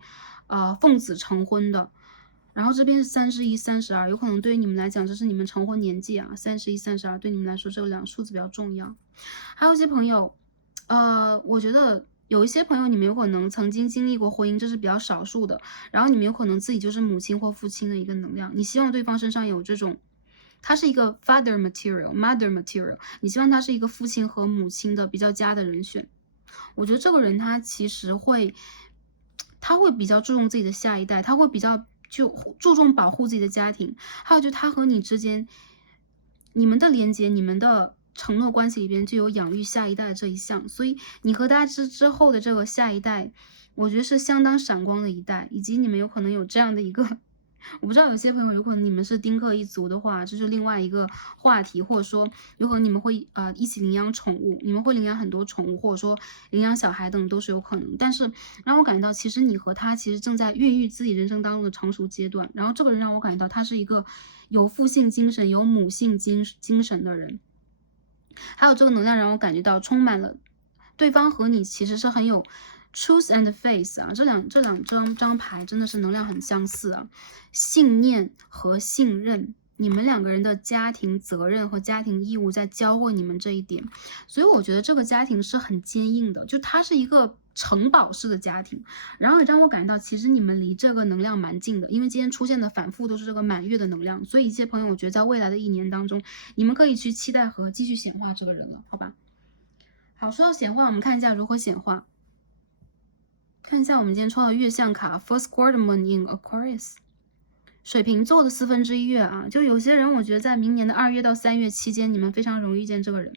奉子成婚的。然后这边是31、32，有可能对于你们来讲，这是你们成婚年纪啊，31、32对你们来说这个2数字比较重要。还有一些朋友。我觉得有一些朋友，你们有可能曾经经历过婚姻，这是比较少数的。然后你们有可能自己就是母亲或父亲的一个能量，你希望对方身上有这种，他是一个 father material、mother material， 你希望他是一个父亲和母亲的比较佳的人选。我觉得这个人他其实他会比较注重自己的下一代，他会比较就注重保护自己的家庭，还有就他和你之间，你们的连接，你们的承诺关系里边就有养育下一代的这一项，所以你和他之后的这个下一代，我觉得是相当闪光的一代，以及你们有可能有这样的一个我不知道有些朋友有可能你们是丁克一族的话，这是另外一个话题，或者说有可能你们会一起领养宠物，你们会领养很多宠物，或者说领养小孩等都是有可能。但是让我感觉到，其实你和他其实正在孕育自己人生当中的成熟阶段。然后这个人让我感觉到他是一个有父性精神、有母性精神的人。还有这个能量让我感觉到充满了对方和你其实是很有 truth and face 啊，这两张牌真的是能量很相似啊，信念和信任，你们两个人的家庭责任和家庭义务在教会你们这一点，所以我觉得这个家庭是很坚硬的，就它是一个城堡式的家庭，然后也让我感觉到其实你们离这个能量蛮近的，因为今天出现的反复都是这个满月的能量，所以一些朋友我觉得在未来的一年当中，你们可以去期待和继续显化这个人了，好吧？好，说到显化，我们看一下如何显化。看一下我们今天抽的月相卡 ，First Quarter Moon in Aquarius， 水瓶座的1/4月啊，就有些人我觉得在明年的2月到3月期间，你们非常容易遇见这个人。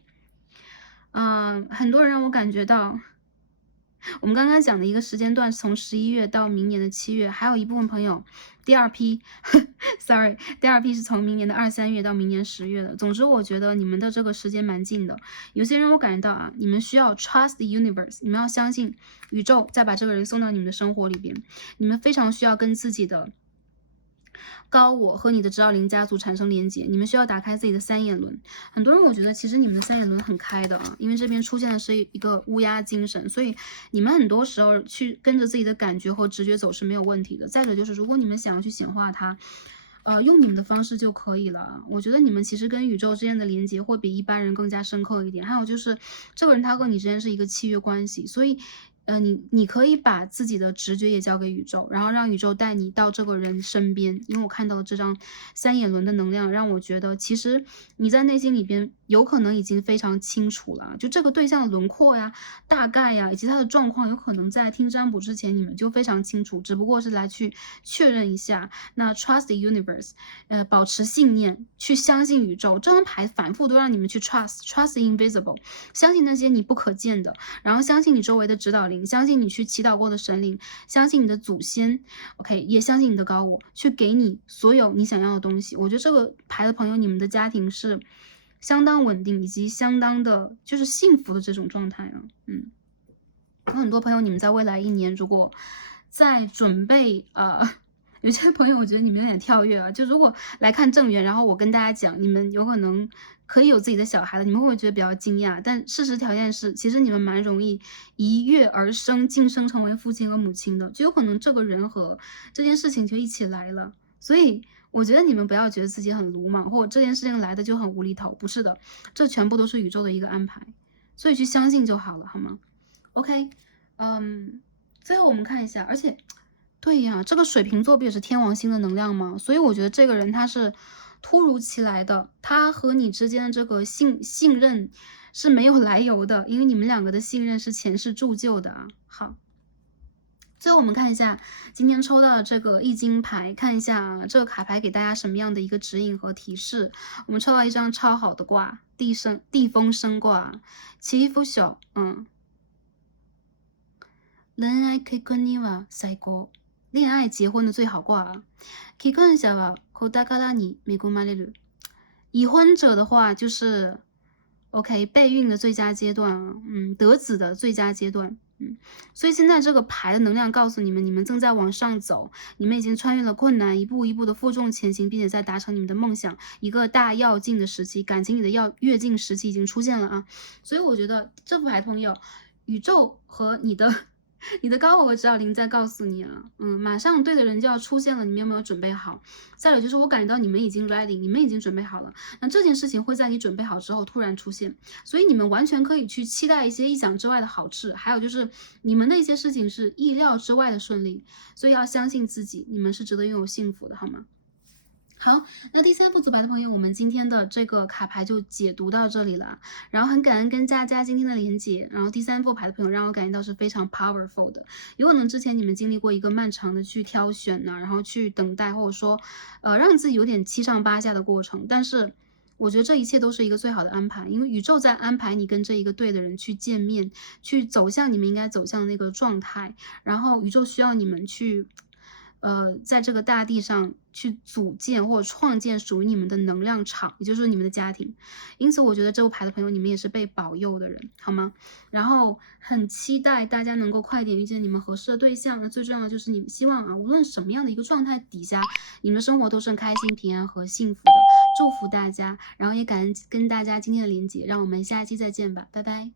很多人让我感觉到，我们刚刚讲的一个时间段是从11月到明年的7月，还有一部分朋友，第二批，sorry， 第二批是从明年的2、3月到明年10月的。总之，我觉得你们的这个时间蛮近的。有些人我感觉到啊，你们需要 trust the universe， 你们要相信宇宙，再把这个人送到你们的生活里边。你们非常需要跟自己的高我和你的指导灵家族产生连接，你们需要打开自己的3眼轮。很多人我觉得其实你们的3眼轮很开的啊，因为这边出现的是一个乌鸦精神，所以你们很多时候去跟着自己的感觉和直觉走是没有问题的。再者就是如果你们想要去显化它，用你们的方式就可以了。我觉得你们其实跟宇宙之间的连接会比一般人更加深刻一点。还有就是这个人他和你之间是一个契约关系，所以你可以把自己的直觉也交给宇宙，然后让宇宙带你到这个人身边。因为我看到这张3眼轮的能量，让我觉得其实你在内心里边有可能已经非常清楚了，就这个对象的轮廓呀、大概呀，以及他的状况，有可能在听占卜之前你们就非常清楚，只不过是来去确认一下。那 trust the universe， 保持信念，去相信宇宙。这张牌反复都让你们去 trust the invisible， 相信那些你不可见的，然后相信你周围的指导灵，相信你去祈祷过的神灵，相信你的祖先 ，OK， 也相信你的高我，去给你所有你想要的东西。我觉得这个牌的朋友，你们的家庭是相当稳定，以及相当的就是幸福的这种状态啊。有很多朋友，你们在未来一年如果在准备有些朋友我觉得你们有点跳跃啊，就如果来看正缘，然后我跟大家讲，你们有可能可以有自己的小孩了，你们会不会觉得比较惊讶？但事实条件是，其实你们蛮容易一跃而生，晋升成为父亲和母亲的，就有可能这个人和这件事情就一起来了。所以我觉得你们不要觉得自己很鲁莽，或者这件事情来的就很无厘头，不是的，这全部都是宇宙的一个安排，所以去相信就好了，好吗？OK，最后我们看一下，而且对呀，这个水瓶座不也是天王星的能量吗？所以我觉得这个人他是突如其来的，他和你之间的这个信任是没有来由的，因为你们两个的信任是前世铸就的啊。好，最后我们看一下今天抽到的这个易经牌，看一下这个卡牌给大家什么样的一个指引和提示。我们抽到一张超好的卦，地风生卦，祈福手，恋愛結婚には最高。恋爱结婚的最好卦啊。既婚者は子宝に恵まれる。已婚者的话就是 OK 备孕的最佳阶段啊，得子的最佳阶段。所以现在这个牌的能量告诉你们，你们正在往上走，你们已经穿越了困难，一步一步的负重前行，并且在达成你们的梦想。一个大跃进的时期，感情里的跃进时期已经出现了啊。所以我觉得这副牌朋友，宇宙和你的高我和指导灵在告诉你啊，马上对的人就要出现了，你们有没有准备好？再有就是我感觉到你们已经 ready， 你们已经准备好了。那这件事情会在你准备好之后突然出现，所以你们完全可以去期待一些意想之外的好事，还有就是你们的一些事情是意料之外的顺利，所以要相信自己，你们是值得拥有幸福的，好吗？好，那第3副组牌的朋友，我们今天的这个卡牌就解读到这里了。然后很感恩跟大家今天的连接。然后第3副牌的朋友让我感觉到是非常 powerful 的，有可能之前你们经历过一个漫长的去挑选然后去等待，或者说让自己有点七上八下的过程。但是我觉得这一切都是一个最好的安排，因为宇宙在安排你跟这一个对的人去见面，去走向你们应该走向的那个状态。然后宇宙需要你们去在这个大地上去组建或者创建属于你们的能量场，也就是你们的家庭。因此我觉得这副牌的朋友，你们也是被保佑的人，好吗？然后很期待大家能够快点遇见你们合适的对象。那最重要的就是你们希望啊，无论什么样的一个状态底下，你们的生活都是开心、平安和幸福的。祝福大家，然后也感恩跟大家今天的连接，让我们下期再见吧，拜拜。